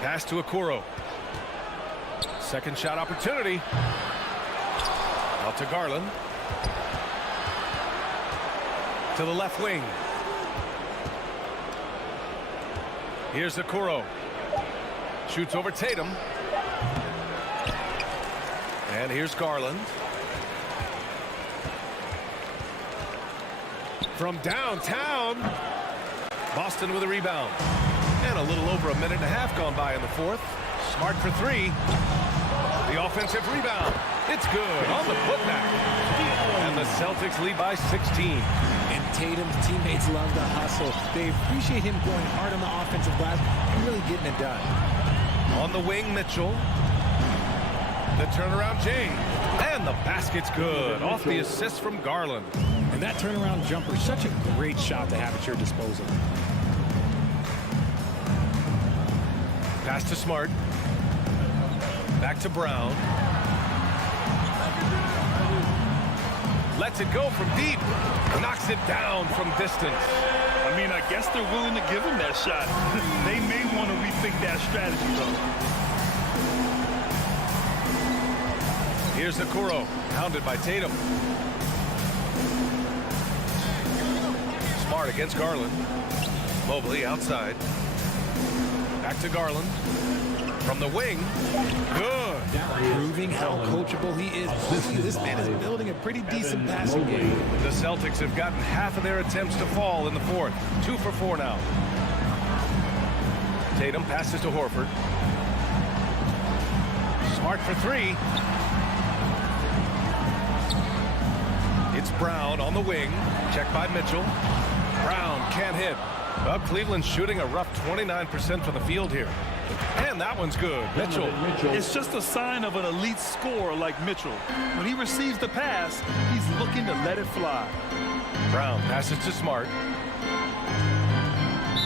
Pass to Okoro. Second shot opportunity. Out to Garland. To the left wing. Here's Okoro. Shoots over Tatum. And here's Garland. From downtown. Boston with a rebound. And a little over a minute and a half gone by in the fourth. Smart for 3. The offensive rebound. It's good on the putback. And the Celtics lead by 16. And Tatum's teammates love the hustle. They appreciate him going hard on the offensive glass and really getting it done. On the wing, Mitchell. The turnaround, Jay. And the basket's good. Off the assist from Garland. And that turnaround jumper, such a great shot to have at your disposal. Pass to Smart. Back to Brown. Lets it go from deep. Knocks it down from distance. I mean, I guess they're willing to give him that shot. They may want to rethink that strategy, though. Here's Okoro, hounded by Tatum. Smart against Garland. Mobley outside. Back to Garland. From the wing. Good. Proving how coachable he is. This man is building a pretty decent passing game. The Celtics have gotten half of their attempts to fall in the fourth. 2 for 4 now. Tatum passes to Horford. Smart for 3. It's Brown on the wing. Checked by Mitchell. Brown can't hit. Well, Cleveland's shooting a rough 29% from the field here. And that one's good. Mitchell. It's just a sign of an elite scorer like Mitchell. When he receives the pass, he's looking to let it fly. Brown passes to Smart.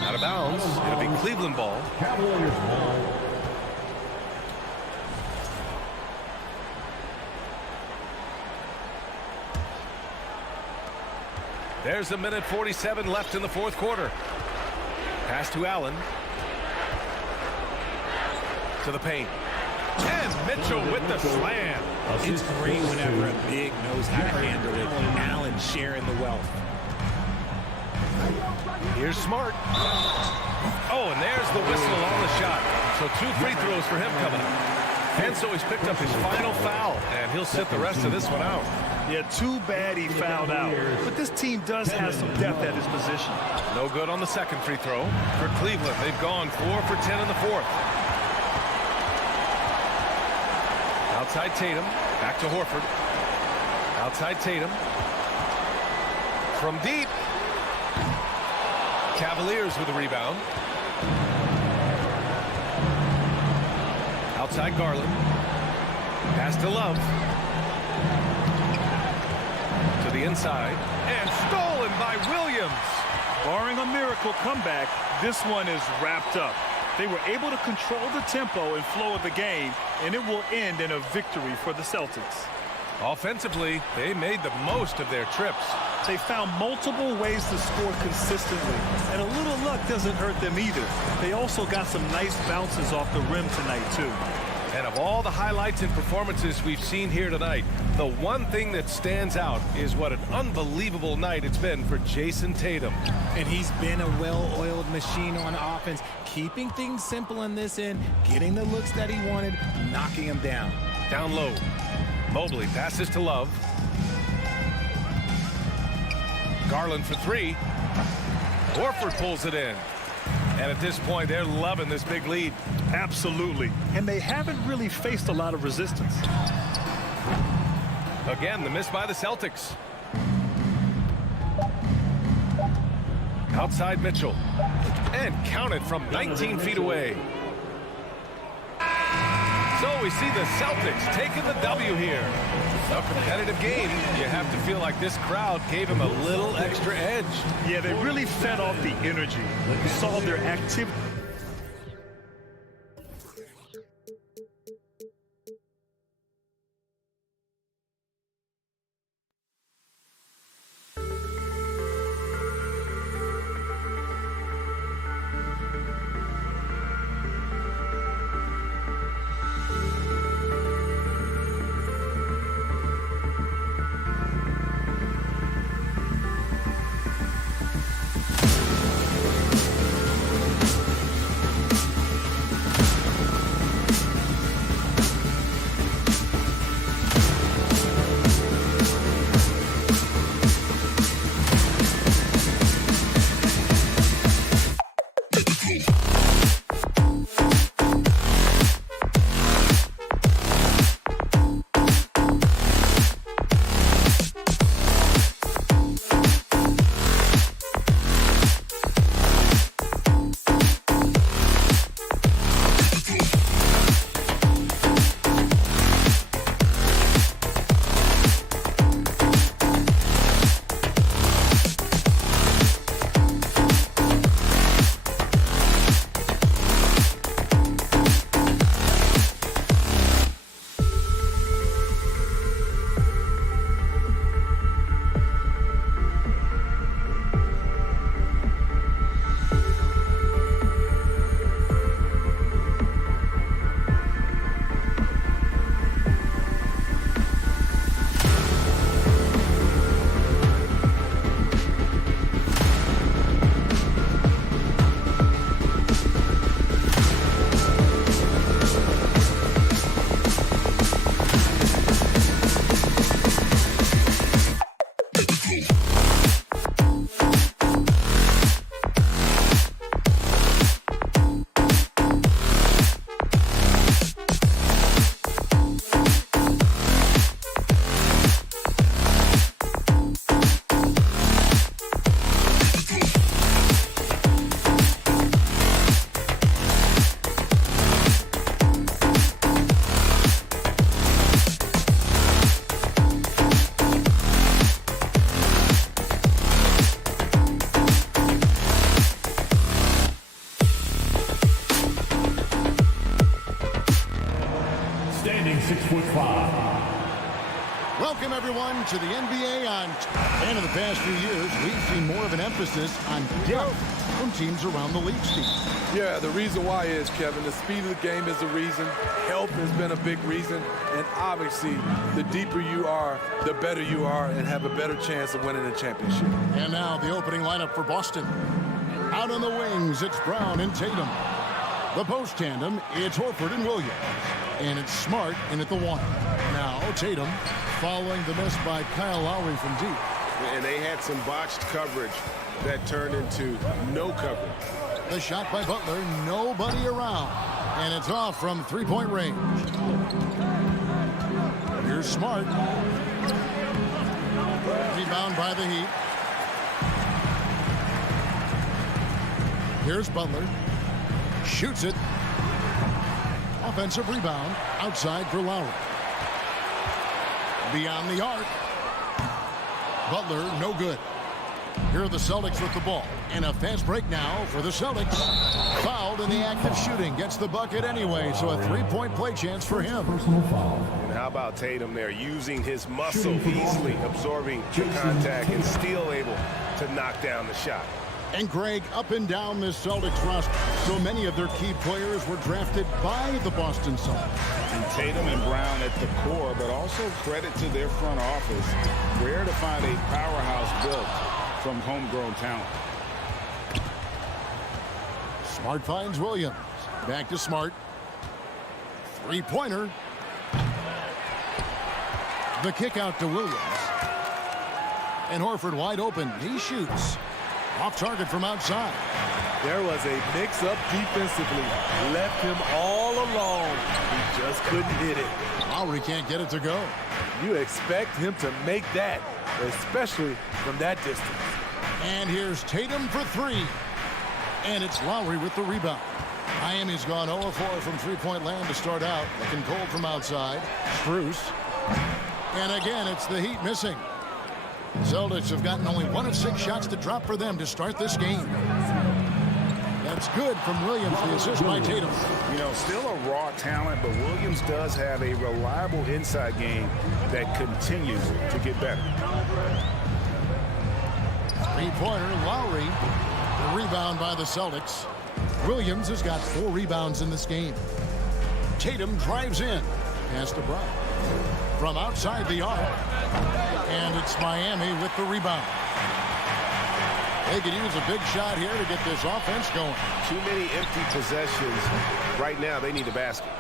Out of bounds. It'll be Cleveland ball. Cavaliers ball. There's 1:47 left in the fourth quarter. Pass to Allen. To the paint. And Mitchell with the slam. It's great whenever a big knows how to handle it. Allen sharing the wealth. Here's Smart. Oh, and there's the whistle on the shot. So 2 free throws for him coming up. And so he's picked up his final foul, and he'll sit the rest of this one out. Yeah, too bad he fouled out. But this team does have some depth at his position. No good on the second free throw. For Cleveland, they've gone 4 for 10 in the fourth. Outside Tatum. Back to Horford. Outside Tatum. From deep. Cavaliers with a rebound. Outside Garland. Pass to Love. To the inside. And stolen by Williams. Barring a miracle comeback, this one is wrapped up. They were able to control the tempo and flow of the game, and it will end in a victory for the Celtics. Offensively, they made the most of their trips. They found multiple ways to score consistently, and a little luck doesn't hurt them either. They also got some nice bounces off the rim tonight, too. And of all the highlights and performances we've seen here tonight, the one thing that stands out is what an unbelievable night it's been for Jason Tatum. And he's been a well-oiled machine on offense, keeping things simple in this end, getting the looks that he wanted, knocking him down. Down low. Mobley passes to Love. Garland for 3. Horford pulls it in. And at this point, they're loving this big lead. Absolutely. And they haven't really faced a lot of resistance. Again, the miss by the Celtics. Outside Mitchell. And counted from 19 feet away. So we see the Celtics taking the W here. A competitive game. You have to feel like this crowd gave them a little extra edge. Yeah, they really fed off the energy. You saw their activity. everyone, to the NBA on. And in the past few years, we've seen more of an emphasis on depth from teams around the league, Steve. Yeah, the reason why is, Kevin, the speed of the game is the reason. Health has been a big reason. And obviously, the deeper you are, the better you are and have a better chance of winning a championship. And now the opening lineup for Boston. Out on the wings, it's Brown and Tatum. The post tandem, it's Horford and Williams. And it's Smart in at the one. Now Tatum following the miss by Kyle Lowry from deep. And they had some botched coverage that turned into no coverage. The shot by Butler, nobody around. And it's off from three-point range. Here's Smart. Rebound by the Heat. Here's Butler. Shoots it. Offensive rebound outside for Lowry. Beyond the arc. Butler, no good. Here are the Celtics with the ball. And a fast break now for the Celtics. Fouled in the act of shooting. Gets the bucket anyway, so a three-point play chance for him. And how about Tatum there, using his muscle, easily absorbing the contact and still able to knock down the shot. And Greg, up and down this Celtics roster, so many of their key players were drafted by the Boston Celtics. And Tatum and Brown at the core, but also credit to their front office. Rare to find a powerhouse built from homegrown talent. Smart finds Williams. Back to Smart. Three-pointer. The kick out to Williams. And Horford wide open. He shoots. Off target from outside. There was a mix-up defensively. Left him all alone. He just couldn't hit it. Lowry can't get it to go. You expect him to make that, especially from that distance. And here's Tatum for three. And it's Lowry with the rebound. Miami's gone 0-4 from three-point land to start out. Looking cold from outside. Strus. And again, it's the Heat missing. Celtics have gotten only 1 of 6 shots to drop for them to start this game. That's good from Williams, the assist by Tatum. You know, still a raw talent, but Williams does have a reliable inside game that continues to get better. Three-pointer, Lowry. The rebound by the Celtics. Williams has got 4 rebounds in this game. Tatum drives in. Pass to Brown. From outside the arc. And it's Miami with the rebound. They could use a big shot here to get this offense going. Too many empty possessions. Right now, they need a basket.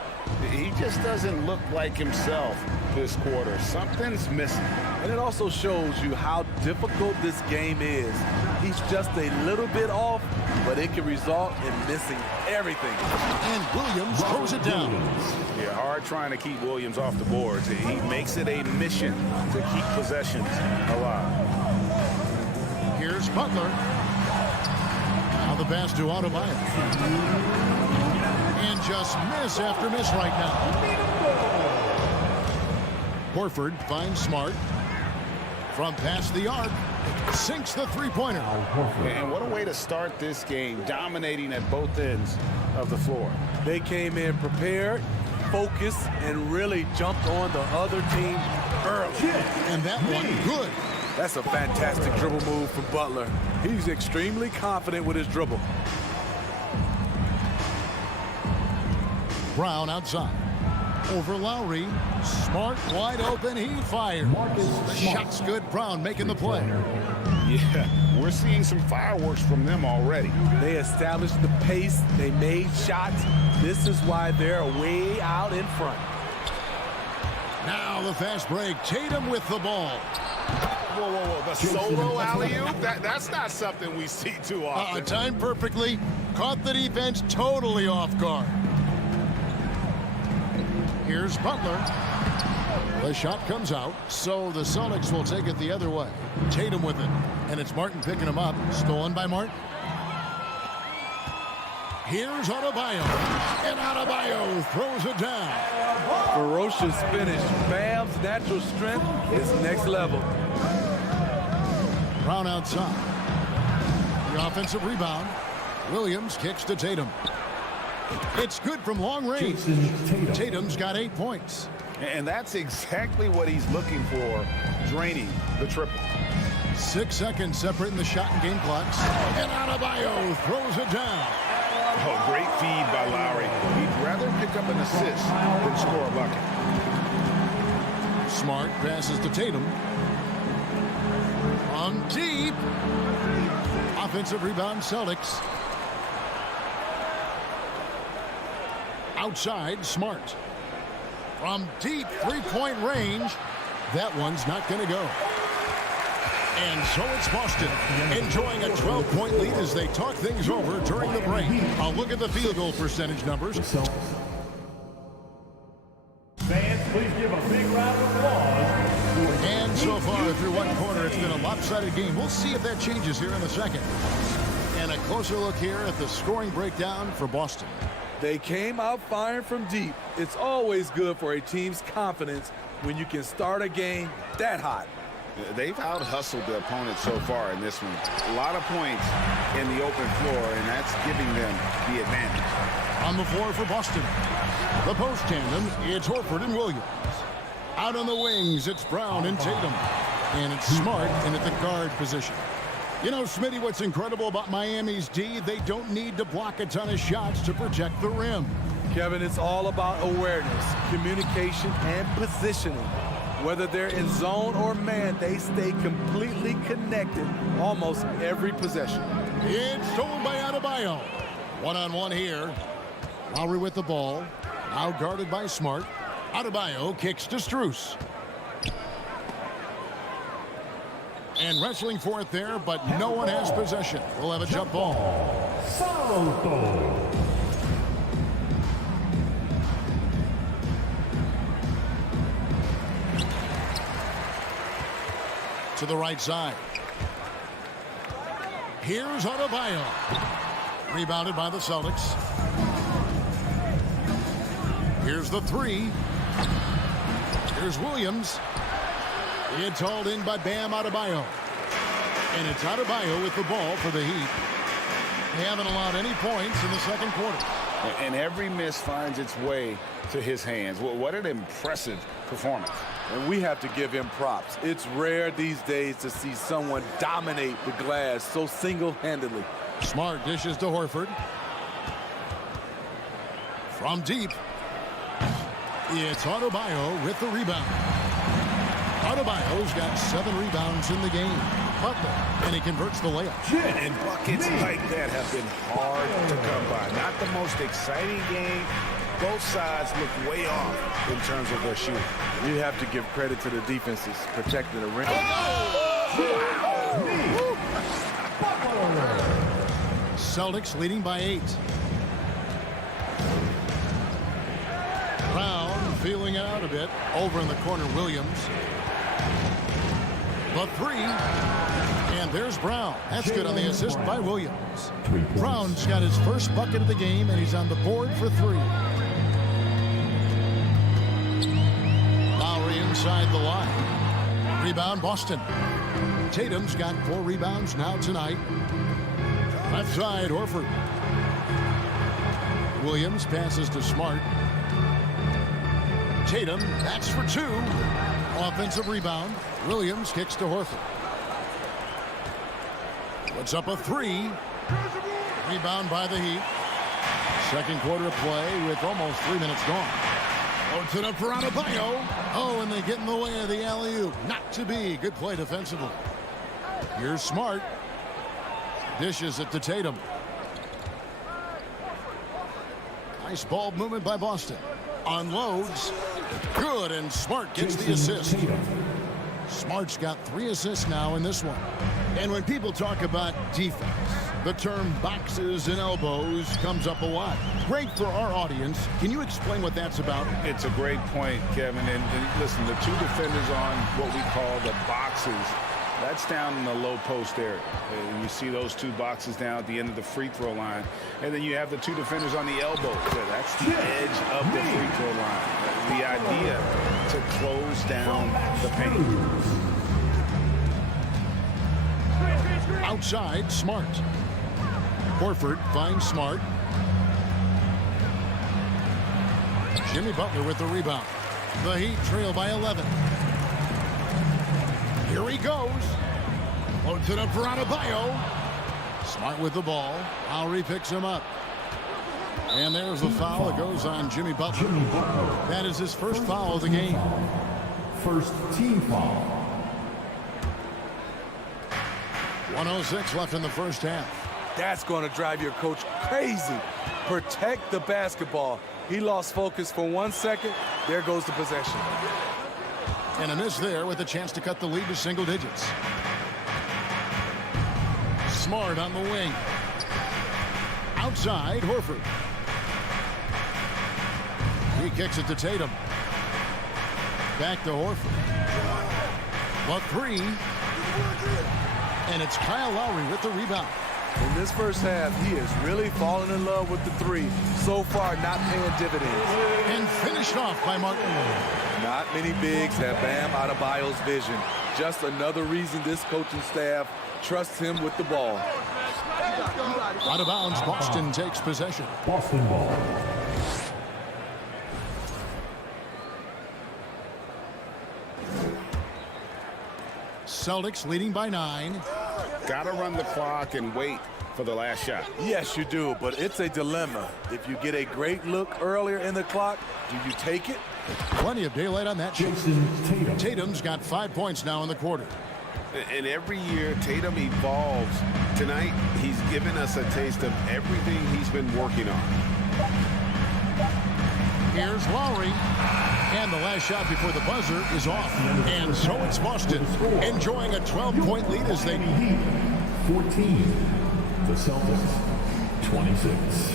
He just doesn't look like himself this quarter. Something's missing. And it also shows you how difficult this game is. He's just a little bit off, but it can result in missing everything. And Williams throws it down. Yeah, hard trying to keep Williams off the boards. He makes it a mission to keep possessions alive. Here's Butler. Now the pass to Adebayo. And just miss after miss right now. Horford finds Smart. From past the arc. Sinks the three-pointer. And what a way to start this game, dominating at both ends of the floor. They came in prepared, focused, and really jumped on the other team early. And that one good. That's a fantastic dribble move from Butler. He's extremely confident with his dribble. Brown outside. Over Lowry. Smart wide open. He fires. The shot's good. Brown making the play. Yeah, we're seeing some fireworks from them already. They established the pace. They made shots. This is why they're way out in front. Now the fast break. Tatum with the ball. Whoa, whoa, whoa. The solo alley-oop? That's not something we see too often. Timed perfectly. Caught the defense totally off guard. Here's Butler. The shot comes out, so the Celtics will take it the other way. Tatum with it, and it's Martin picking him up. Stolen by Martin. Here's Adebayo, and Adebayo throws it down. Ferocious finish. Bam's natural strength is next level. Brown outside. The offensive rebound. Williams kicks to Tatum. It's good from long range. Tatum's got 8 points. And that's exactly what he's looking for, draining the triple. 6 seconds separating the shot and game clocks. And Adebayo throws it down. Oh, great feed by Lowry. He'd rather pick up an assist than score a bucket. Smart passes to Tatum. On deep. Offensive rebound, Celtics. Outside, Smart. From deep three-point range. That one's not going to go. And so it's Boston enjoying a 12-point lead as they talk things over during the break. A look at the field goal percentage numbers. Fans, please give a big round of applause. And so far through one quarter, it's been a lopsided game. We'll see if that changes here in the second. And a closer look here at the scoring breakdown for Boston. They came out firing from deep. It's always good for a team's confidence when you can start a game that hot. They've out-hustled the opponent so far in this one. A lot of points in the open floor, and that's giving them the advantage. On the floor for Boston, the post tandem, it's Horford and Williams. Out on the wings, it's Brown and Tatum. And it's Smart in at the guard position. You know, Smitty, what's incredible about Miami's D, they don't need to block a ton of shots to protect the rim. Kevin, it's all about awareness, communication, and positioning. Whether they're in zone or man, they stay completely connected almost every possession. It's stolen by Adebayo. One-on-one here. Lowry with the ball. Now guarded by Smart. Adebayo kicks to Strus. And wrestling for it there, but no one has possession. We'll have a jump ball. To the right side. Here's Adebayo. Rebounded by the Celtics. Here's the three. Here's Williams. It's hauled in by Bam Adebayo. And it's Adebayo with the ball for the Heat. They haven't allowed any points in the second quarter. And every miss finds its way to his hands. What an impressive performance. And we have to give him props. It's rare these days to see someone dominate the glass so single-handedly. Smart dishes to Horford. From deep. It's Adebayo with the rebound. Adebayo's got 7 rebounds in the game. Butler, and he converts the layup. And buckets like that have been hard to come by. Not the most exciting game. Both sides look way off in terms of their shooting. You have to give credit to the defenses protecting the rim. Celtics leading by 8. Brown feeling it out a bit. Over in the corner, Williams. The three. And there's Brown. That's good on the assist by Williams. Brown's got his first bucket of the game, and he's on the board for 3. Lowry inside the line. Rebound, Boston. Tatum's got 4 rebounds now tonight. Left side, Horford. Williams passes to Smart. Tatum, that's for 2. Offensive rebound. Williams kicks to Horford. Puts up a 3. Rebound by the Heat. Second quarter of play with almost 3 minutes gone. Loads it up for Adebayo. Oh, and they get in the way of the alley-oop. Not to be. Good play defensively. Here's Smart. Dishes it to Tatum. Nice ball movement by Boston. Unloads. Good, and Smart gets the assist. Smart's got 3 assists now in this one. And when people talk about defense, the term boxes and elbows comes up a lot. Great for our audience. Can you explain what that's about? It's a great point, Kevin. And listen, the 2 defenders on what we call the boxes, that's down in the low post area. And you see those 2 boxes down at the end of the free throw line. And then you have the 2 defenders on the elbow. So that's the edge of the free throw line. The idea to close down the paint. Outside, Smart. Horford finds Smart. Jimmy Butler with the rebound. The Heat trail by 11. Here he goes. Loads it up for Adebayo. Smart with the ball. Lowry picks him up. And there's the foul that goes on Jimmy Butler. That is his first foul of the game. First team foul. 1:06 left in the first half. That's going to drive your coach crazy. Protect the basketball. He lost focus for 1 second. There goes the possession. And a miss there with a chance to cut the lead to single digits. Smart on the wing. Outside, Horford. He kicks it to Tatum. Back to Horford. The three. And it's Kyle Lowry with the rebound. In this first half, he is really falling in love with the three. So far, not paying dividends. And finished off by Martin. Not many bigs have Bam Adebayo's vision. Just another reason this coaching staff trusts him with the ball. Out of bounds, Boston takes possession. Boston ball. Celtics leading by 9. Got to run the clock and wait for the last shot. Yes, you do, but it's a dilemma. If you get a great look earlier in the clock, do you take it? Plenty of daylight on that shot. Tatum's got 5 points now in the quarter. And every year, Tatum evolves. Tonight, he's given us a taste of everything he's been working on. Here's Lowry. And the last shot before the buzzer is off. And so it's Boston enjoying a 12-point lead as they... 14. The Celtics, 26.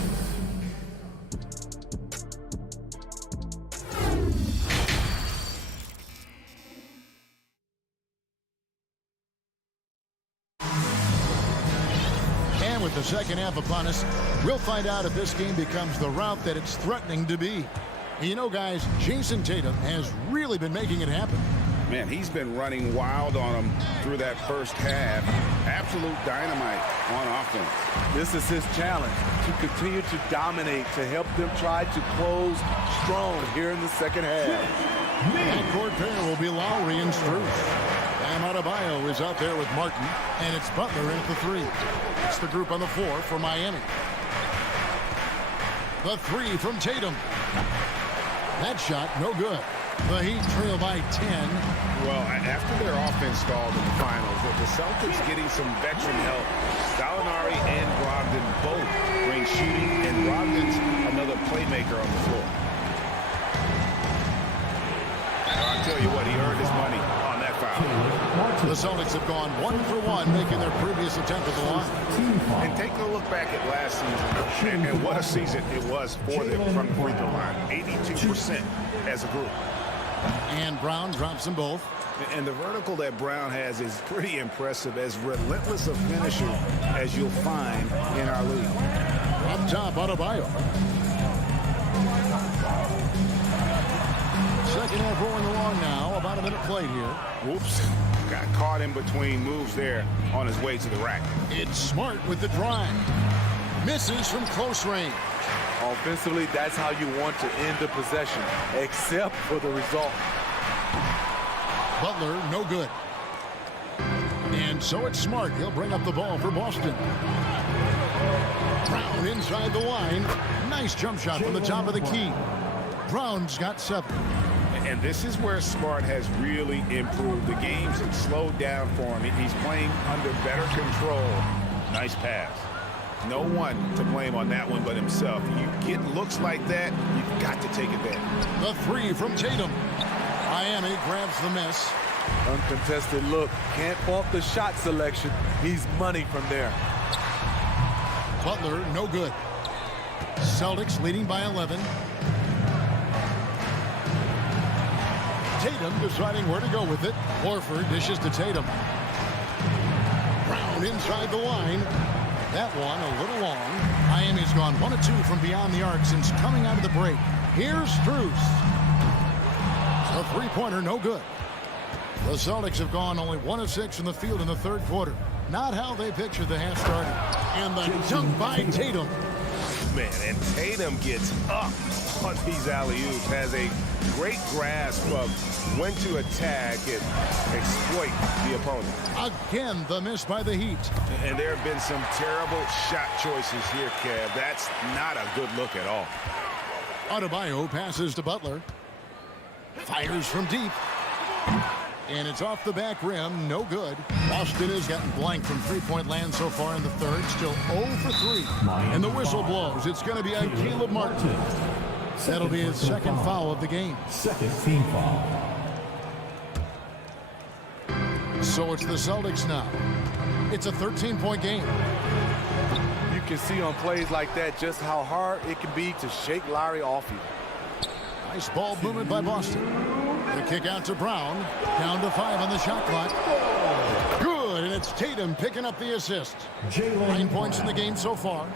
And with the second half upon us, we'll find out if this game becomes the route that it's threatening to be. You know, guys, Jason Tatum has really been making it happen. Man, he's been running wild on them through that first half. Absolute dynamite on offense. This is his challenge, to continue to dominate, to help them try to close strong here in the second half. Backcourt pair will be Lowry and Strus. Bam Adebayo is out there with Martin, and it's Butler in at the 3. It's the group on the floor for Miami. The 3 from Tatum. That shot, no good. The Heat trail by 10. Well, after their offense stalled in the finals, the Celtics getting some veteran help. Gallinari and Brogdon both bring shooting, and Brogdon's another playmaker on the floor. I'll tell you what, he earned his money on that foul. The Celtics have gone 1 for 1, making their previous attempt at the line. And take a look back at last season, and what a season it was for them from the free throw line. 82% as a group. And Brown drops them both. And the vertical that Brown has is pretty impressive, as relentless a finisher as you'll find in our league. Up top, Adebayo. Second half rolling along now. About a minute played here. Whoops. Got caught in between moves there on his way to the rack. It's Smart with the drive. Misses from close range. Offensively, that's how you want to end the possession, except for the result. Butler, no good. And so it's Smart. He'll bring up the ball for Boston. Brown inside the line. Nice jump shot from the top of the key. Brown's got 7. And this is where Smart has really improved. The game's slowed down for him. He's playing under better control. Nice pass. No one to blame on that one but himself. You get looks like that, you've got to take advantage. The 3 from Tatum. Miami grabs the miss. Uncontested look. Can't fault the shot selection. He's money from there. Butler, no good. Celtics leading by 11. Tatum deciding where to go with it. Horford dishes to Tatum. Brown inside the line. That one a little long. Miami's gone 1 of 2 from beyond the arc since coming out of the break. Here's Strus. The three-pointer, no good. The Celtics have gone only 1 of 6 from the field in the third quarter. Not how they pictured the half started. And the dunk by Tatum. Man, and Tatum gets up. on these alley-oops, has a great grasp of when to attack and exploit the opponent. Again, the miss by the Heat. And there have been some terrible shot choices here, Kev. That's not a good look at all. Adebayo passes to Butler. Fires from deep. And it's off the back rim. No good. Boston has gotten blank from three-point land so far in the third. Still 0 for 3. And the whistle blows. It's going to be on Caleb Martin. That'll be his second foul of the game. Second team foul. So it's the Celtics now. It's a 13-point game. You can see on plays like that just how hard it can be to shake Lowry off you. Nice ball movement by Boston. The kick out to Brown. Down to 5 on the shot clock. Good, and it's Tatum picking up the assist. 9 points in the game so far.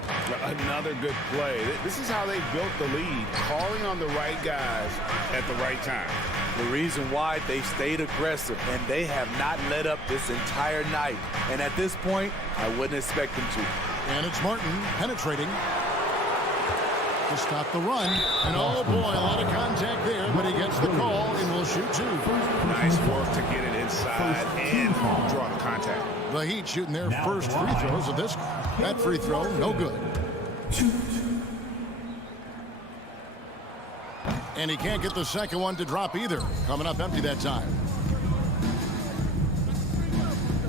Another good play. This is how they built the lead, calling on the right guys at the right time. The reason why they stayed aggressive, and they have not let up this entire night. And at this point, I wouldn't expect them to. And it's Martin penetrating to stop the run. And oh boy, a lot of contact there, but he gets the call and will shoot 2. Nice work to get it inside and draw the contact. The Heat shooting their first free throws of this. That free throw, no good. And he can't get the second one to drop either. Coming up empty that time.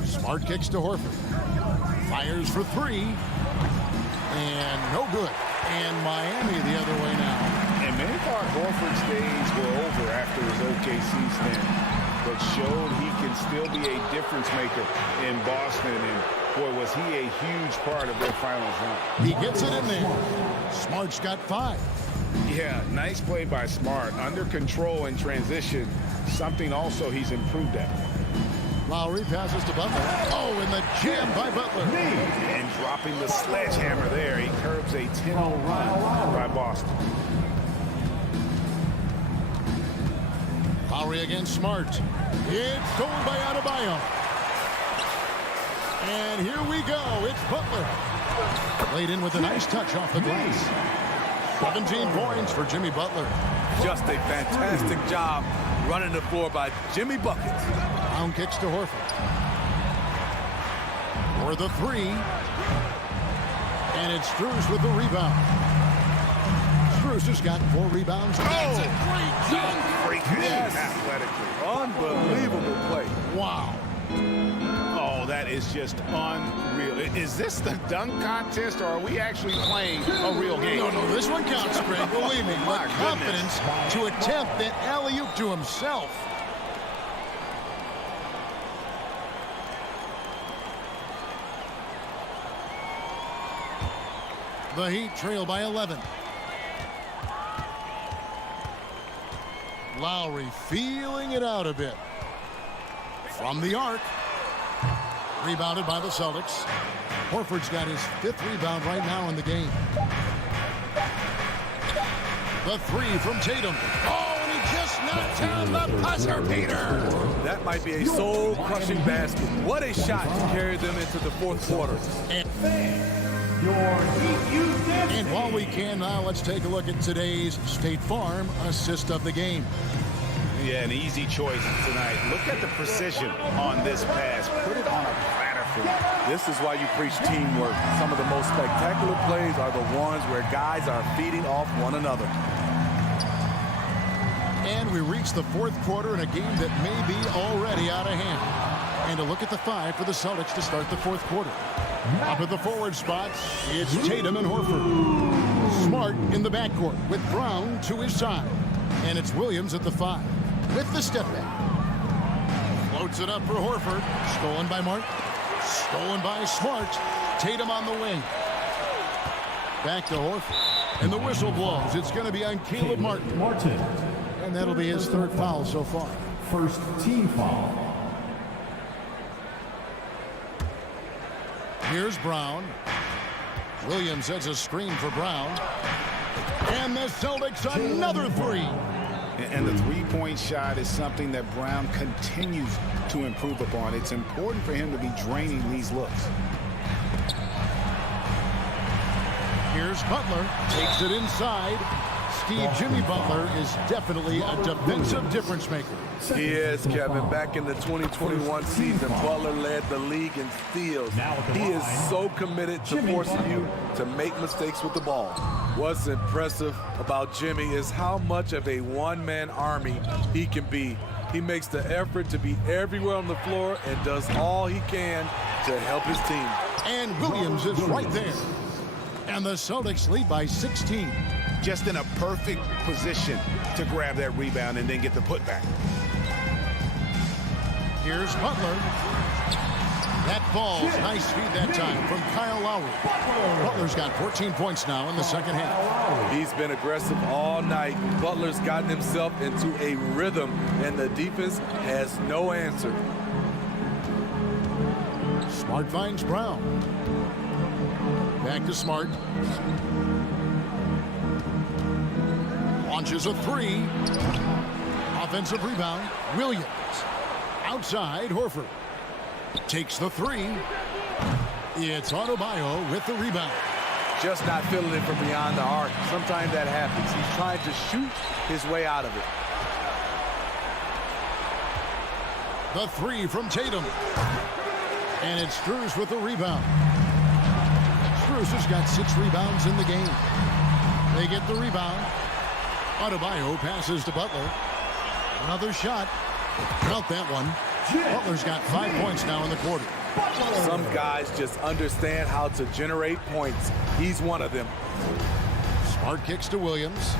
Smart kicks to Horford. Fires for 3. And no good. And Miami the other way now. And many thought Horford's days were over after his OKC stint, but showed he can still be a difference maker in Boston. And boy, was he a huge part of their finals run. He gets it in there. Smart's got 5. Yeah, nice play by Smart. Under control in transition, something also he's improved at. Lowry passes to Butler. Oh, and the jam by Butler. And dropping the sledgehammer there. He curbs a 10-0 run by Boston. Lowry against Smart. It's stolen by Adebayo. And here we go. It's Butler. Laid in with a nice touch off the glass. 17 points for Jimmy Butler. Just a fantastic job running the floor by Jimmy Buckets. Brown kicks to Horford. For the 3. And it's Strus with the rebound. Strus has got 4 rebounds. That's a great dunk. Yes. Athletically. Unbelievable play. Wow. Oh, that is just unreal. Is this the dunk contest, or are we actually playing a real game? No, this one counts, Greg. Believe me. With confidence to attempt that alley-oop to himself. The Heat trail by 11. Lowry feeling it out a bit. From the arc. Rebounded by the Celtics. Horford's got his 5th rebound right now in the game. The 3 from Tatum. Oh, and he just knocked down the buzzer beater. That might be a soul-crushing basket. What a shot to carry them into the 4th quarter. And while we can now, let's take a look at today's State Farm assist of the game. Yeah, an easy choice tonight. Look at the precision on this pass. Put it on a platter for him. This is why you preach teamwork. Some of the most spectacular plays are the ones where guys are feeding off one another. And we reach the 4th quarter in a game that may be already out of hand. And a look at the 5 for the Celtics to start the 4th quarter. Up at the forward spots, it's Tatum and Horford. Smart in the backcourt with Brown to his side. And it's Williams at the 5 with the step back. Floats it up for Horford. Stolen by Martin. Stolen by Smart. Tatum on the wing. Back to Horford. And the whistle blows. It's going to be on Caleb Martin. And that'll be his 3rd foul so far. First team foul. Here's Brown. Williams sets a screen for Brown. And the Celtics another 3. And the 3-point shot is something that Brown continues to improve upon. It's important for him to be draining these looks. Here's Butler. Takes it inside. Steve, Jimmy Butler is definitely a defensive difference maker. He is, Kevin. Back in the 2021 season, Butler led the league in steals. He is so committed to forcing you to make mistakes with the ball. What's impressive about Jimmy is how much of a one-man army he can be. He makes the effort to be everywhere on the floor and does all he can to help his team. And Williams is right there. And the Celtics lead by 16. Just in a perfect position to grab that rebound and then get the putback. Here's Butler. That ball, nice feed that time from Kyle Lowry. Butler's got 14 points now in the second half. He's been aggressive all night. Butler's gotten himself into a rhythm, and the defense has no answer. Smart finds Brown. Back to Smart. Launches a three. Offensive rebound. Williams. Outside, Horford. Takes the three. It's Adebayo with the rebound. Just not feeling it from beyond the arc. Sometimes that happens. He's trying to shoot his way out of it. The three from Tatum. And it's Strus with the rebound. Strus has got 6 rebounds in the game. They get the rebound. Adebayo passes to Butler. Another shot. Count that one. Butler's got 5 points now in the quarter. Some guys just understand how to generate points. He's one of them. Smart kicks to Williams.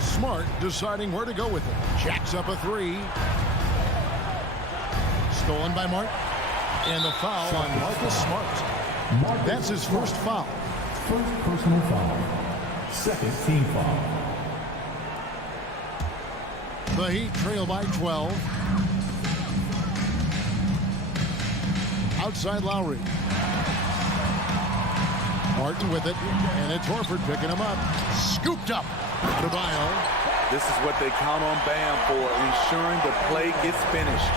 Smart deciding where to go with it. Jacks up a three. Stolen by Martin. And the foul on Marcus Smart. That's his first foul. First personal foul. Second team foul. The Heat trail by 12. Outside Lowry. Martin with it. And it's Horford picking him up. Scooped up. Adebayo. This is what they count on Bam for, ensuring the play gets finished.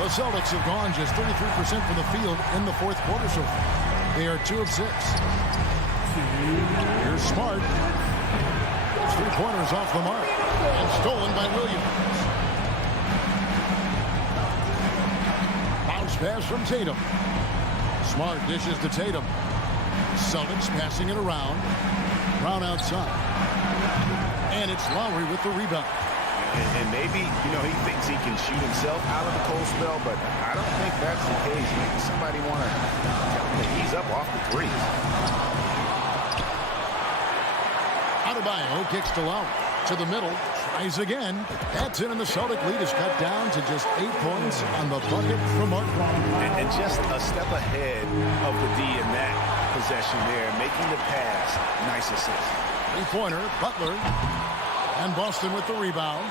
The Celtics have gone just 33% from the field in the fourth quarter so far. They are 2 of 6. Here's Smart. 3-pointers off the mark. And stolen by Williams. Bounce pass from Tatum. Smart dishes to Tatum. Celtics passing it around. Brown outside. And it's Lowry with the rebound. And maybe, he thinks he can shoot himself out of the cold spell, but I don't think that's the case. Maybe somebody want to tell him to ease up off the threes. Adebayo kicks to Lowry. To the middle. Tries again. That's in, and the Celtic lead is cut down to just 8 points on the bucket from Martin. And just a step ahead of the D in that possession there, making the pass. Nice assist. 3-pointer, Butler. And Boston with the rebound.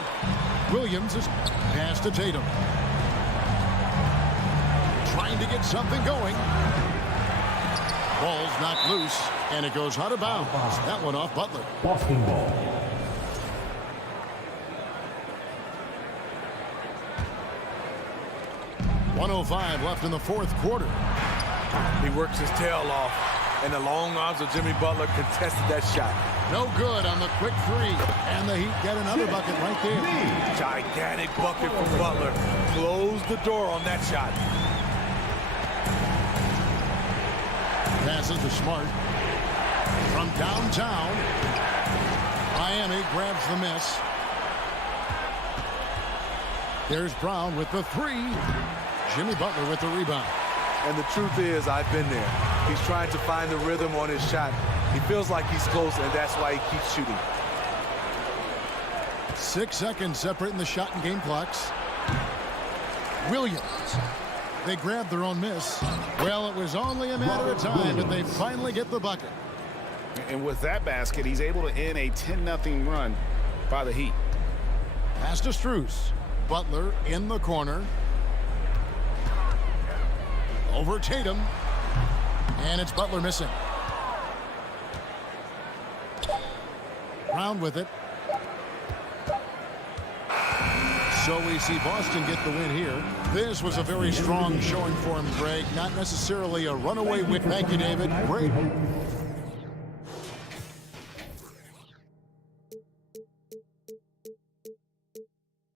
Williams is passed to Tatum. Trying to get something going. Ball's knocked loose, and it goes out of bounds. That one off Butler. Boston ball. .105 left in the fourth quarter. He works his tail off, and the long arms of Jimmy Butler contested that shot. No good on the quick three. And the Heat get another bucket right there. Gigantic bucket from Butler. Close the door on that shot. Passes to Smart. From downtown. Miami grabs the miss. There's Brown with the three. Jimmy Butler with the rebound. And the truth is, I've been there. He's trying to find the rhythm on his shot. He feels like he's close, and that's why he keeps shooting. 6 seconds separating the shot and game clocks. Williams. They grabbed their own miss. Well, it was only a matter of time, but they finally get the bucket. And with that basket, he's able to end a 10-0 run by the Heat. Pass to Strus. Butler in the corner. Over Tatum. And it's Butler missing. Brown with it. So we see Boston get the win here. This was a very strong showing for him, Greg. Not necessarily a runaway win. Thank you, David. Great.